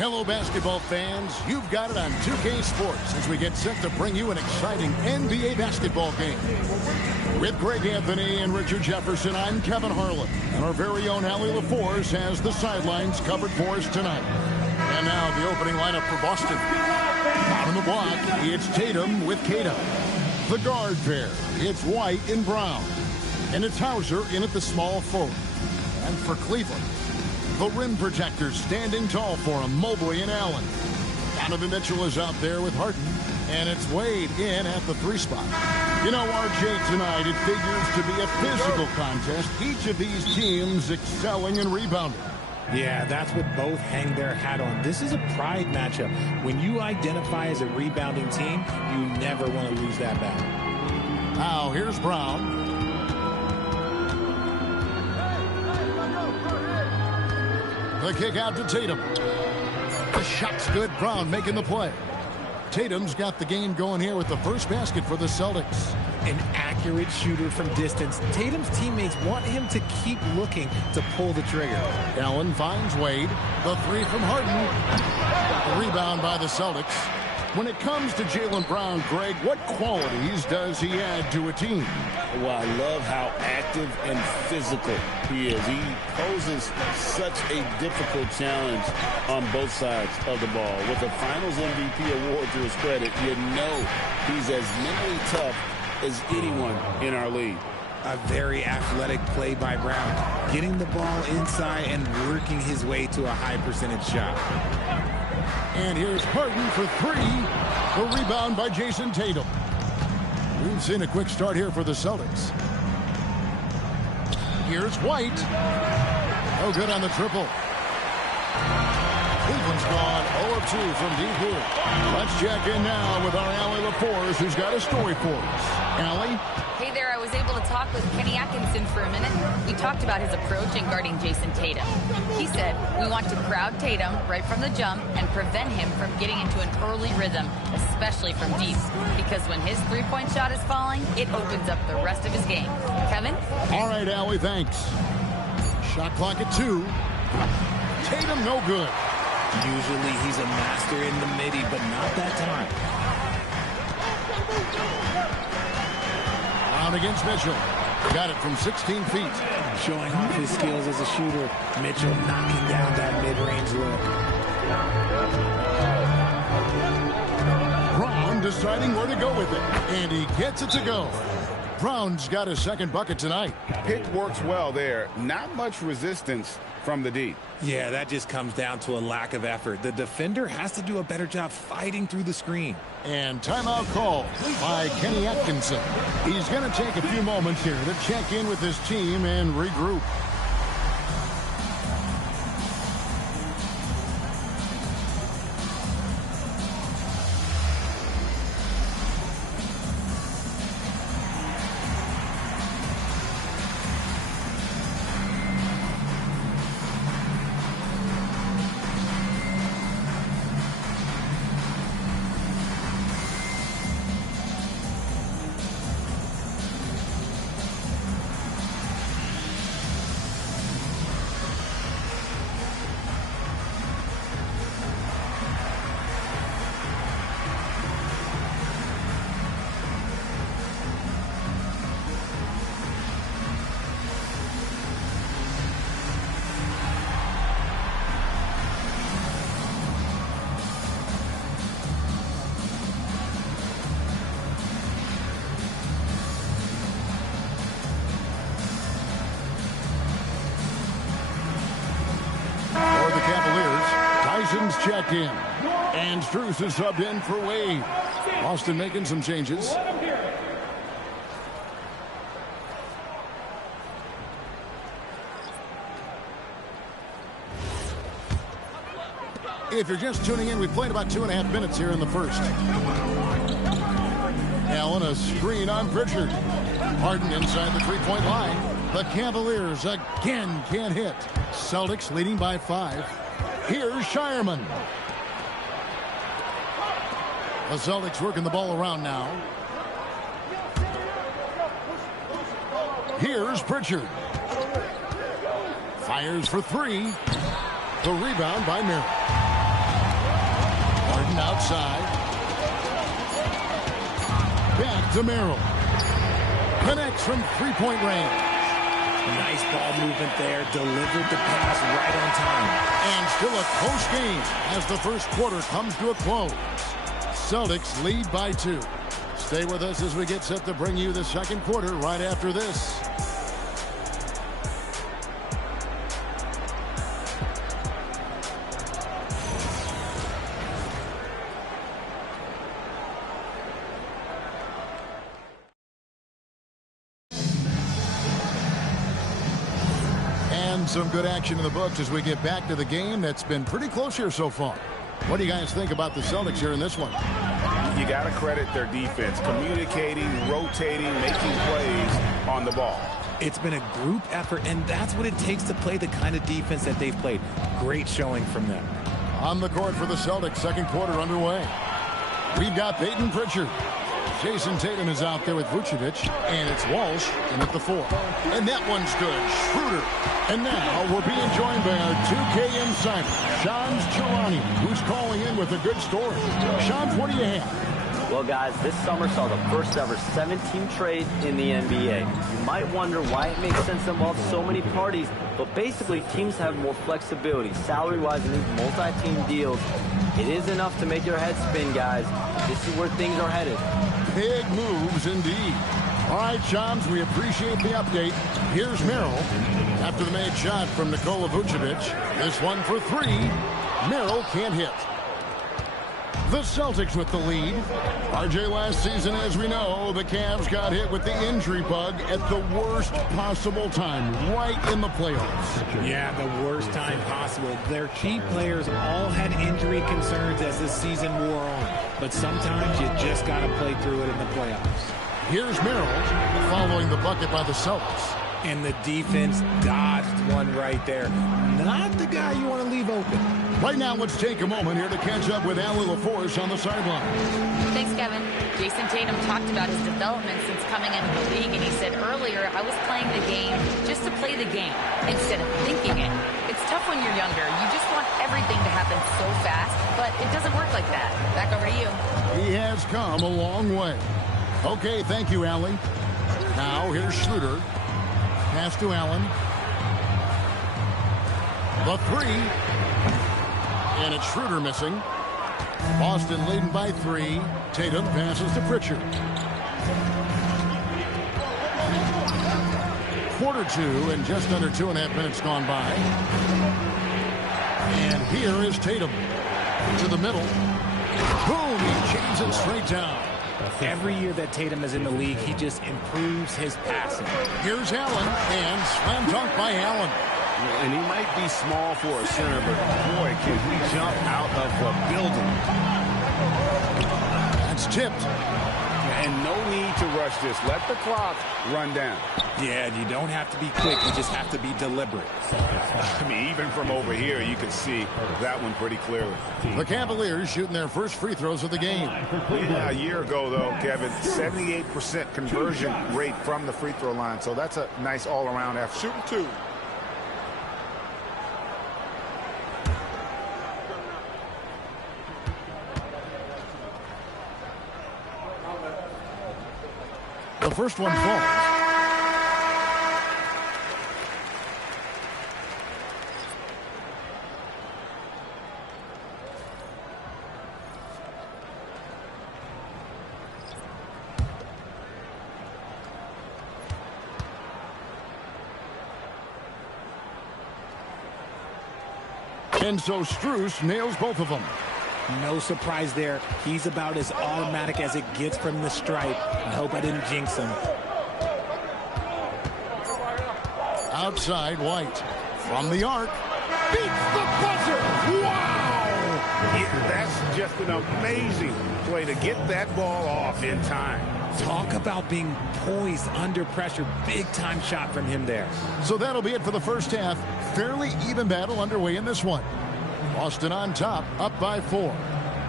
Hello, basketball fans. You've got it on 2K Sports as we get set to bring you an exciting NBA basketball game. With Greg Anthony and Richard Jefferson, I'm Kevin Harlan. And our very own Allie LaForce has the sidelines covered for us tonight. And now the opening lineup for Boston. Out on the block, it's Tatum with Cato. The guard pair, it's White and Brown. And it's Hauser in at the small forward. And for Cleveland, the rim protectors standing tall for him, Mobley and Allen. Donovan Mitchell is out there with Harden. And it's Wade in at the 3 spot. You know, RJ, tonight it figures to be a physical contest. Each of these teams excelling in rebounding. Yeah, that's what both hang their hat on. This is a pride matchup. When you identify as a rebounding team, you never want to lose that battle. Now, here's Brown. The kick out to Tatum. The shot's good. Brown making the play. Tatum's got the game going here with the first basket for the Celtics. An accurate shooter from distance. Tatum's teammates want him to keep looking to pull the trigger. Allen finds Wade. The 3 from Harden. The rebound by the Celtics. When it comes to Jaylen Brown, Greg, what qualities does he add to a team? Well, I love how active and physical he is. He poses such a difficult challenge on both sides of the ball. With the Finals MVP award to his credit, you know he's as mentally tough as anyone in our league. A very athletic play by Brown, getting the ball inside and working his way to a high percentage shot. And here's Harden for 3. The rebound by Jason Tatum. We've seen a quick start here for the Celtics. Here's White. No good on the triple. Cleveland's gone 0 of 2 from deep here. Let's check in now with our Allie LaForce, who's got a story for us. Allie? Hey there, I was able to talk with Kenny Atkinson for a minute. We talked about his approach in guarding Jason Tatum. He said, we want to crowd Tatum right from the jump and prevent him from getting into an early rhythm, especially from deep. Because when his three-point shot is falling, it opens up the rest of his game. Kevin? All right, Allie, thanks. Shot clock at 2. Tatum no good. Usually he's a master in the midi, but not that time. Brown against Mitchell. Got it from 16 feet. Showing off his skills as a shooter. Mitchell knocking down that mid-range look. Brown deciding where to go with it. And he gets it to go. Brown's got his second bucket tonight. Pick works well there. Not much resistance from the D. Yeah, that just comes down to a lack of effort. The defender has to do a better job fighting through the screen. And timeout call by Kenny Atkinson. He's going to take a few moments here to check in with his team and regroup. Checked in. And Strus is subbed in for Wade. Boston making some changes. If you're just tuning in, we played about 2.5 minutes here in the first. Allen, a screen on Pritchard. Harden inside the three-point line. The Cavaliers again can't hit. Celtics leading by 5. Here's Shireman. The Celtics working the ball around now. Here's Pritchard. Fires for 3. The rebound by Merritt. outside. Back to Merrill. Connects from three-point range. Nice ball movement there. Delivered the pass right on time. And still a close game as the first quarter comes to a close. Celtics lead by 2. Stay with us as we get set to bring you the second quarter right after this. Some good action in the books as we get back to the game that's been pretty close here so far. What do you guys think about the Celtics here in this one? You got to credit their defense, communicating, rotating, making plays on the ball. It's been a group effort, and that's what it takes to play the kind of defense that they've played. Great showing from them. On the court for the Celtics, second quarter underway. We've got Peyton Pritchard. Jason Tatum is out there with Vucevic, and it's Walsh in at the 4. And that one's good. Schroeder. And now we're being joined by our 2K insider, Shams Charania, who's calling in with a good story. Shams, what do you have? Well, guys, this summer saw the first ever 7-team trade in the NBA. You might wonder why it makes sense to involve so many parties, but basically teams have more flexibility salary-wise in these multi-team deals. It is enough to make your head spin, guys. This is where things are headed. Big moves indeed. All right, Shams, we appreciate the update. Here's Merrill after the made shot from Nikola Vucevic. This one for 3. Merrill can't hit. The Celtics with the lead. RJ, last season, as we know, the Cavs got hit with the injury bug at the worst possible time, right in the playoffs. Yeah, the worst time possible. Their key players all had injury concerns as the season wore on. But sometimes you just got to play through it in the playoffs. Here's Merrill following the bucket by the Celtics. And the defense dodged one right there. Not the guy you want to leave open. Right now, let's take a moment here to catch up with Allie LaForce on the sideline. Thanks, Kevin. Jason Tatum talked about his development since coming into the league, and he said earlier, I was playing the game just to play the game instead of thinking it. It's tough when you're younger. You just want everything to happen so fast, but it doesn't work like that. Back over to you. He has come a long way. Okay, thank you, Allie. Now, here's Schroeder. Pass to Allen. The 3. And it's Schroeder missing. Boston leading by 3. Tatum passes to Pritchard. Quarter 2 and just under 2.5 minutes gone by. And here is Tatum to the middle. Boom! He chains it straight down. Every year that Tatum is in the league, he just improves his passing. Here's Allen, and slam dunk by Allen. And he might be small for a center, but boy, can he jump out of the building. That's tipped. And no need to rush this. Let the clock run down. Yeah, you don't have to be quick. You just have to be deliberate. I mean, even from over here, you can see that one pretty clearly. The Cavaliers shooting their first free throws of the game. Yeah, a year ago, though, Kevin, 78% conversion rate from the free throw line. So that's a nice all-around effort. Shooting 2. The first one falls. And so Strus nails both of them. No surprise there. He's about as automatic as it gets from the stripe. I hope I didn't jinx him. Outside, White. From the arc. Beats the buzzer. Wow! That's just an amazing play to get that ball off in time. Talk about being poised under pressure. Big time shot from him there. So that'll be it for the first half. Fairly even battle underway in this one. Boston on top, up by 4.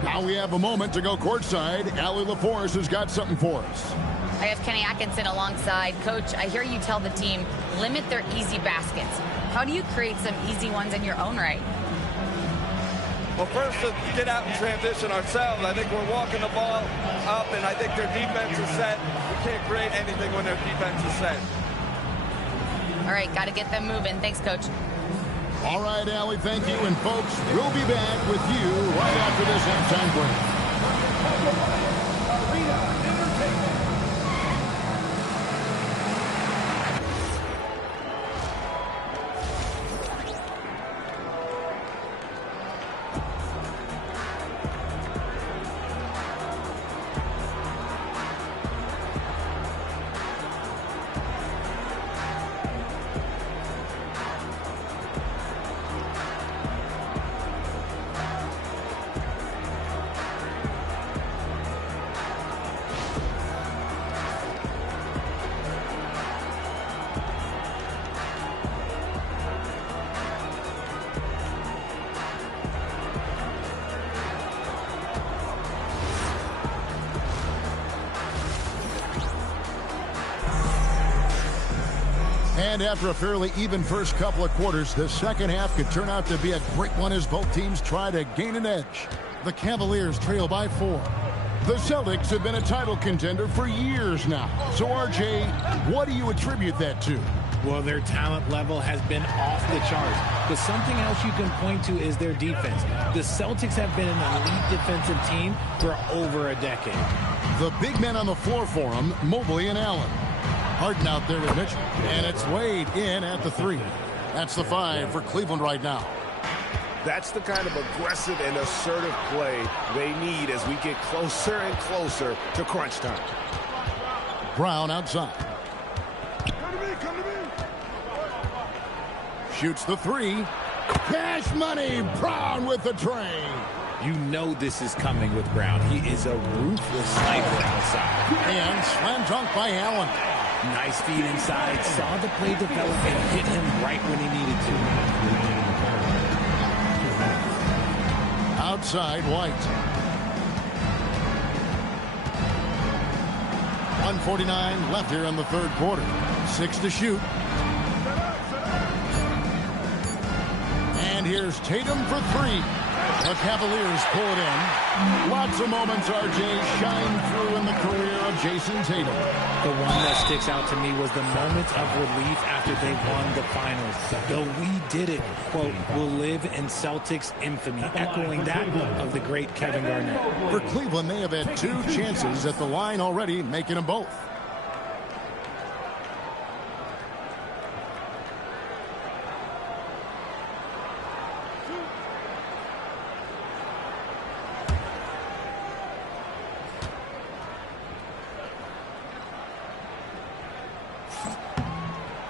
Now we have a moment to go courtside. Allie LaForce has got something for us. I have Kenny Atkinson alongside. Coach, I hear you tell the team, limit their easy baskets. How do you create some easy ones in your own right? Well, first, to get out and transition ourselves. I think we're walking the ball up, and I think their defense is set. We can't create anything when their defense is set. All right, got to get them moving. Thanks, Coach. All right, Allie, thank you. And, folks, we'll be back with you right after this halftime break. And after a fairly even first couple of quarters, the second half could turn out to be a great one as both teams try to gain an edge. The Cavaliers trail by 4. The Celtics have been a title contender for years now. So, RJ, what do you attribute that to? Well, their talent level has been off the charts. But something else you can point to is their defense. The Celtics have been an elite defensive team for over a decade. The big men on the floor for them, Mobley and Allen. Harden out there with Mitchell, and it's Wade in at the 3. That's the 5 for Cleveland right now. That's the kind of aggressive and assertive play they need as we get closer and closer to crunch time. Brown outside. Come to me. Shoots the 3. Cash money. Brown with the train. You know this is coming with Brown. He is a ruthless sniper outside. And slam dunk by Allen. Nice feed inside. Saw the play develop and hit him right when he needed to. Outside, White. 1:49 left here in the third quarter. 6 to shoot. And here's Tatum for 3. The Cavaliers pull it in. Lots of moments, RJ, shine through in the career of Jason Tatum. The one that sticks out to me was the moment of relief after they won the finals. The "we did it" quote will live in Celtics infamy, echoing that of the great Kevin Garnett. For Cleveland, they have had 2 chances at the line already, making them both.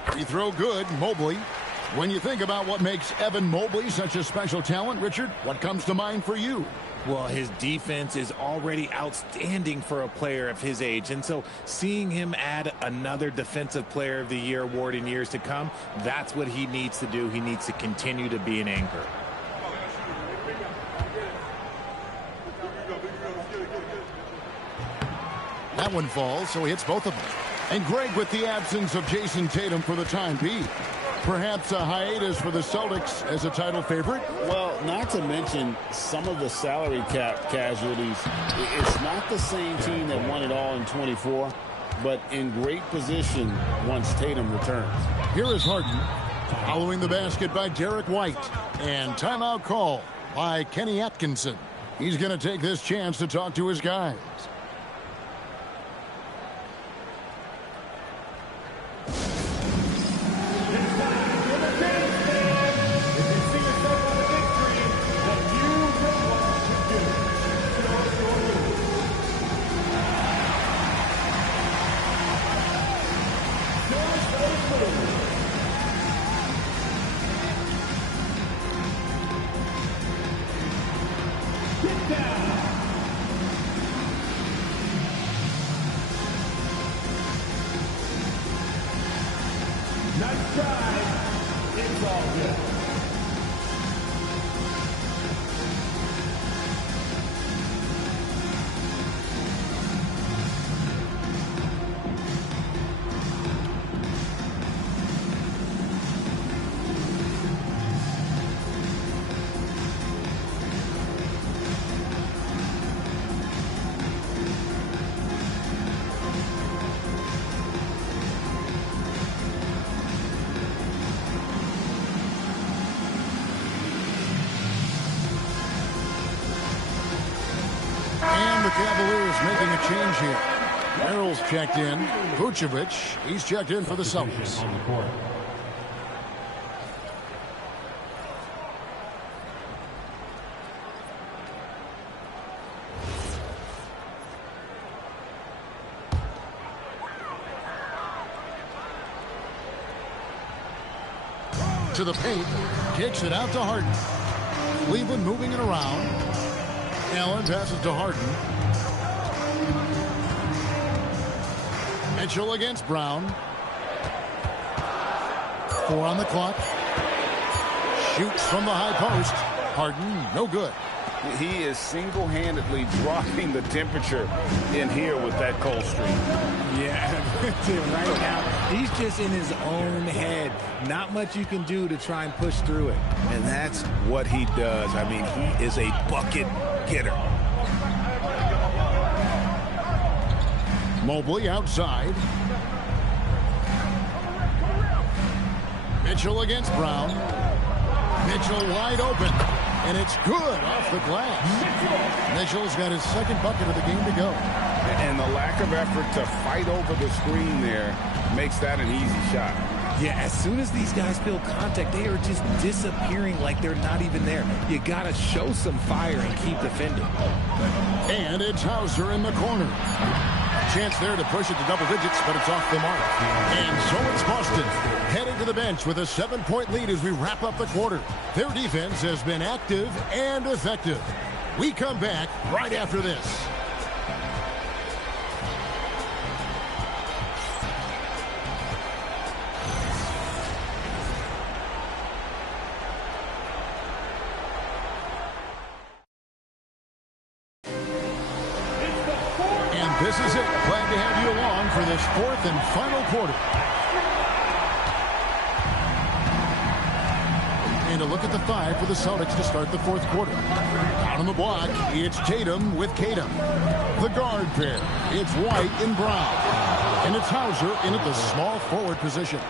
Free throw good, Mobley. When you think about what makes Evan Mobley such a special talent, Richard, what comes to mind for you? Well, his defense is already outstanding for a player of his age. And so seeing him add another Defensive Player of the Year award in years to come, that's what he needs to do. He needs to continue to be an anchor. That one falls, so he hits both of them. And Greg, with the absence of Jason Tatum for the time being, perhaps a hiatus for the Celtics as a title favorite? Well, not to mention some of the salary cap casualties. It's not the same team that won it all in 24, but in great position once Tatum returns. Here is Harden, following the basket by Derek White, and timeout call by Kenny Atkinson. He's going to take this chance to talk to his guys. Cavaliers making a change here. Merrill's checked in. Vucevic, he's checked in for the Celtics. On the court. To the paint, kicks it out to Harden. Cleveland moving it around. Allen passes to Harden. Mitchell against Brown. 4 on the clock. Shoots from the high post. Harden, no good. He is single-handedly dropping the temperature in here with that cold streak. Yeah, right now, he's just in his own head. Not much you can do to try and push through it. And that's what he does. I mean, he is a bucket getter. Mobley outside. Mitchell against Brown. Mitchell wide open. And it's good off the glass. Mitchell's got his second bucket of the game to go. And the lack of effort to fight over the screen there makes that an easy shot. Yeah, as soon as these guys feel contact, they are just disappearing like they're not even there. You got to show some fire and keep defending. And it's Hauser in the corner. Chance there to push it to double digits, but it's off the mark. And so it's Boston heading to the bench with a 7-point lead as we wrap up the quarter. Their defense has been active and effective. We come back right after this. This is it. Glad to have you along for this 4th and final quarter. And a look at the 5 for the Celtics to start the 4th quarter. Out on the block, it's Tatum with Tatum. The guard pair, it's White and Brown. And it's Hauser in at the small forward position.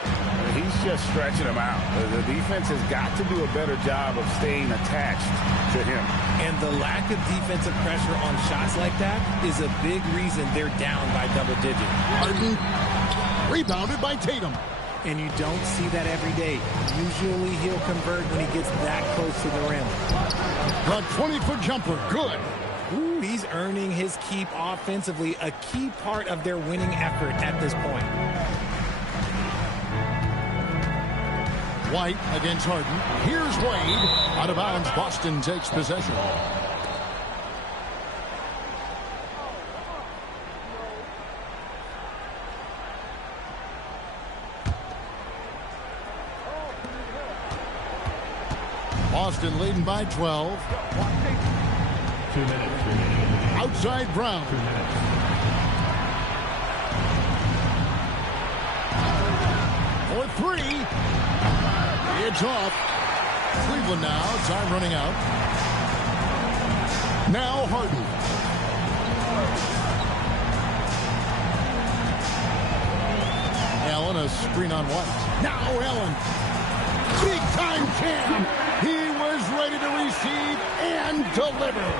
He's just stretching him out. The defense has got to do a better job of staying attached to him. And the lack of defensive pressure on shots like that is a big reason they're down by double digits. Harden rebounded by Tatum. And you don't see that every day. Usually he'll convert when he gets that close to the rim. The 20-foot jumper, good. Ooh, he's earning his keep offensively, a key part of their winning effort at this point. White against Harden. Here's Wade. Out of bounds, Boston takes possession. Boston leading by 12. 2 minutes remaining. Outside Brown. 2 minutes. For 3. It's off. Cleveland now. Time running out. Now Harden. Allen, a screen on White. Now Allen. Big time jam. He was ready to receive and deliver.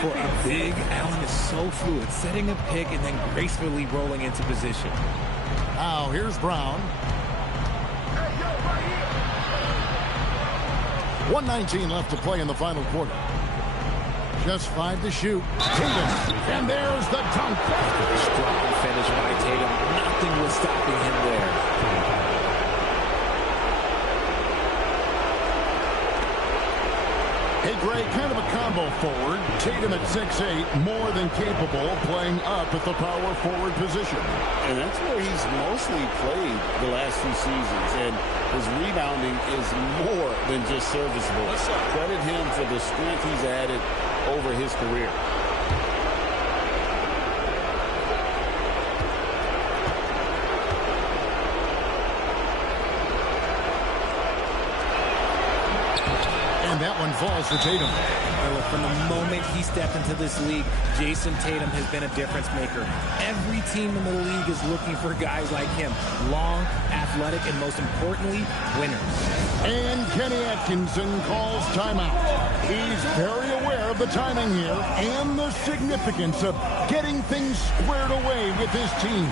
For a big, Allen is so fluid, setting a pick and then gracefully rolling into position. Now here's Brown. 1:19 left to play in the final quarter. Just 5 to shoot. Tatum. And there's the dunk. Strong finish by Tatum. Nothing was stopping him there. Hey, Greg, kind of a combo forward. Tatum at 6'8", more than capable, playing up at the power forward position. And that's where he's mostly played the last 2 seasons. And his rebounding is more than just serviceable. Credit him for the strength he's added over his career. And that one falls for Tatum. From the moment he stepped into this league, Jason Tatum has been a difference maker. Every team in the league is looking for guys like him. Long, athletic, and most importantly, winners. And Kenny Atkinson calls timeout. He's very aware of the timing here and the significance of getting things squared away with his team.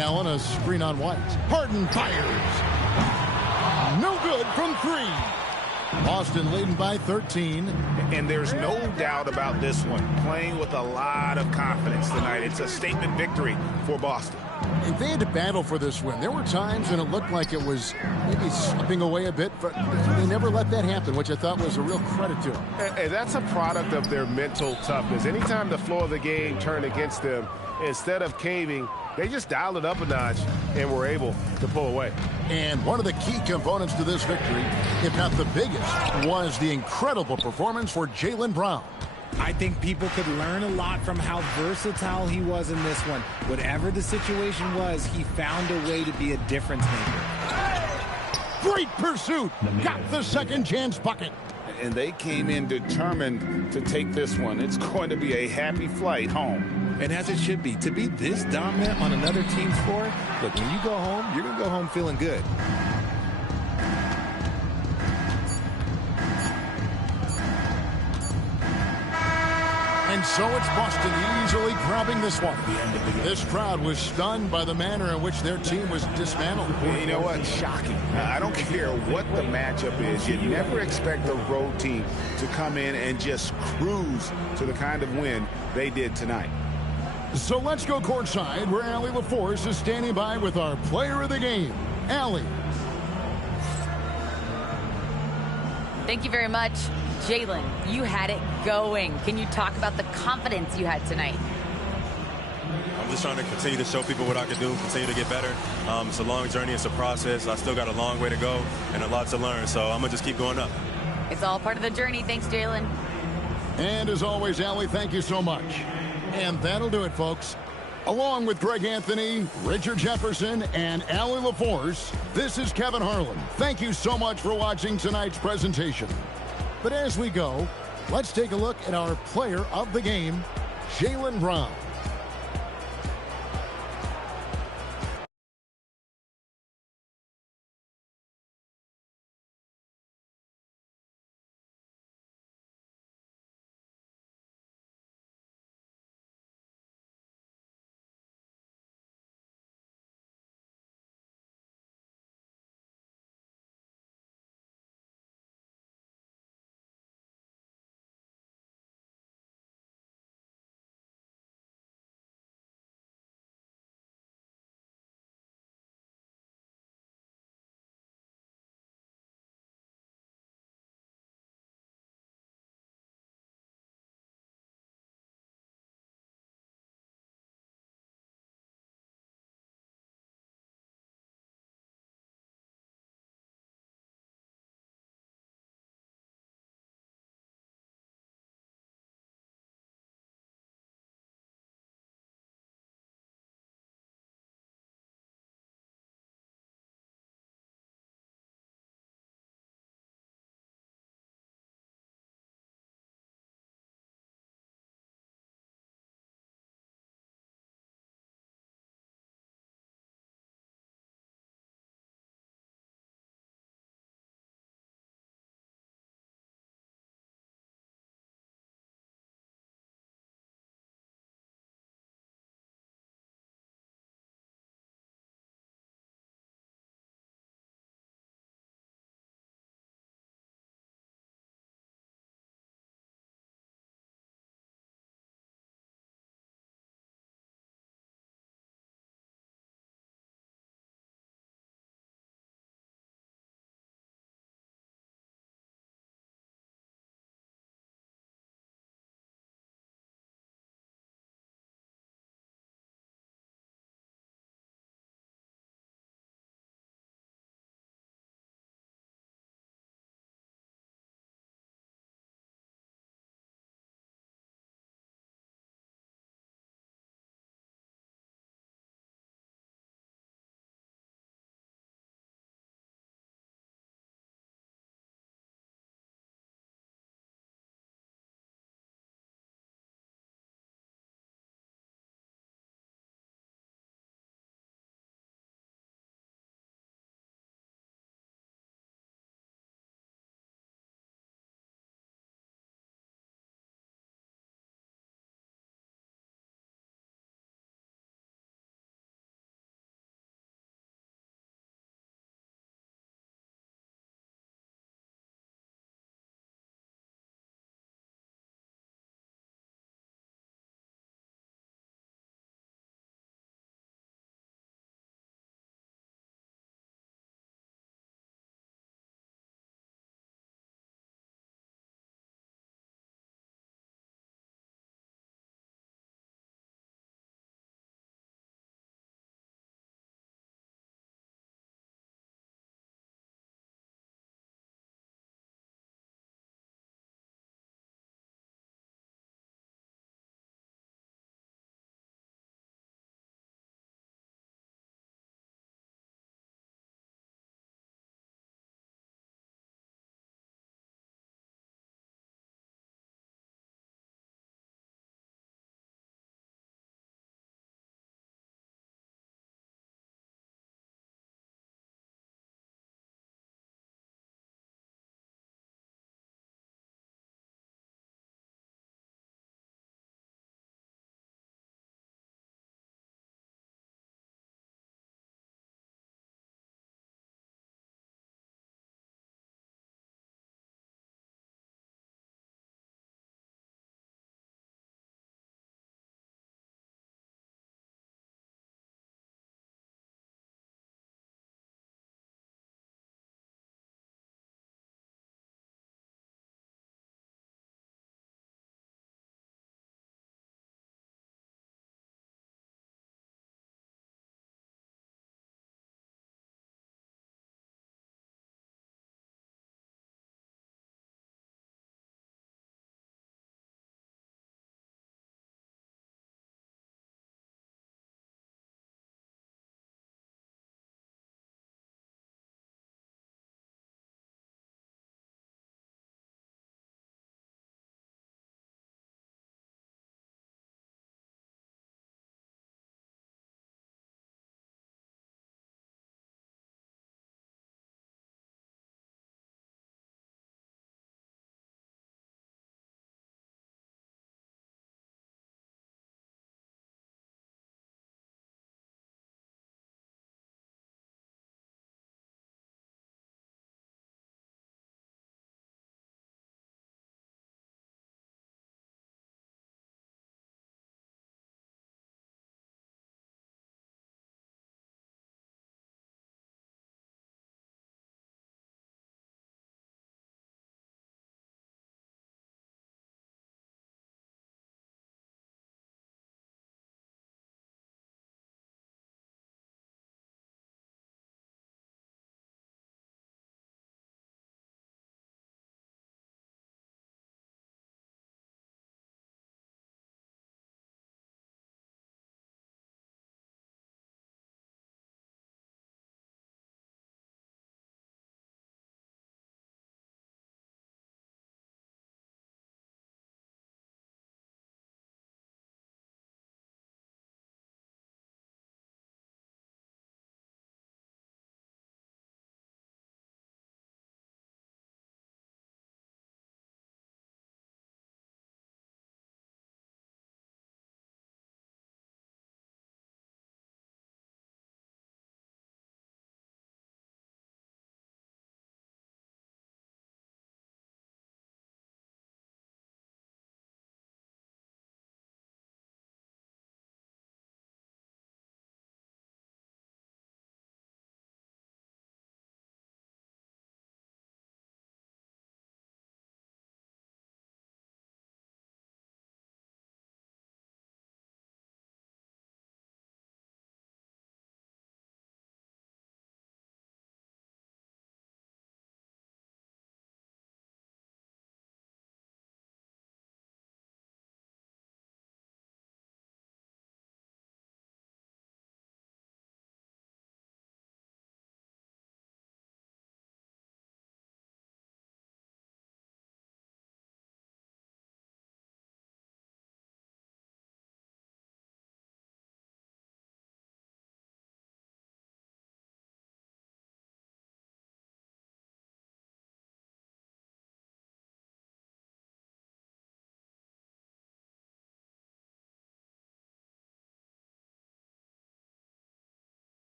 Allen, a screen on White. Harden fires. No good from 3. Boston leading by 13. And there's no doubt about this one. Playing with a lot of confidence tonight. It's a statement victory for Boston. If they had to battle for this win, there were times when it looked like it was maybe slipping away a bit, but they never let that happen, which I thought was a real credit to them. And that's a product of their mental toughness. Anytime the flow of the game turned against them, instead of caving, they just dialed it up a notch and were able to pull away. And one of the key components to this victory, if not the biggest, was the incredible performance for Jaylen Brown. I think people could learn a lot from how versatile he was in this one. Whatever the situation was, he found a way to be a difference maker. Great pursuit. Got the second chance bucket. And they came in determined to take this one. It's going to be a happy flight home. And as it should be, to be this dominant on another team's floor, look, when you go home, you're going to go home feeling good. And so it's Boston easily grabbing this one. This crowd was stunned by the manner in which their team was dismantled. You know what? Shocking. I don't care what the matchup is. You never expect a road team to come in and just cruise to the kind of win they did tonight. So let's go courtside where Allie LaForce is standing by with our player of the game, Allie. Thank you very much. Jaylen, you had it going. Can you talk about the confidence you had tonight? I'm just trying to continue to show people what I can do, continue to get better. It's a long journey. It's a process. I still got a long way to go and a lot to learn, so I'm going to just keep going up. It's all part of the journey. Thanks, Jaylen. And as always, Allie, thank you so much. And that'll do it, folks. Along with Greg Anthony, Richard Jefferson, and Allie LaForce, this is Kevin Harlan. Thank you so much for watching tonight's presentation. But as we go, let's take a look at our player of the game, Jaylen Brown.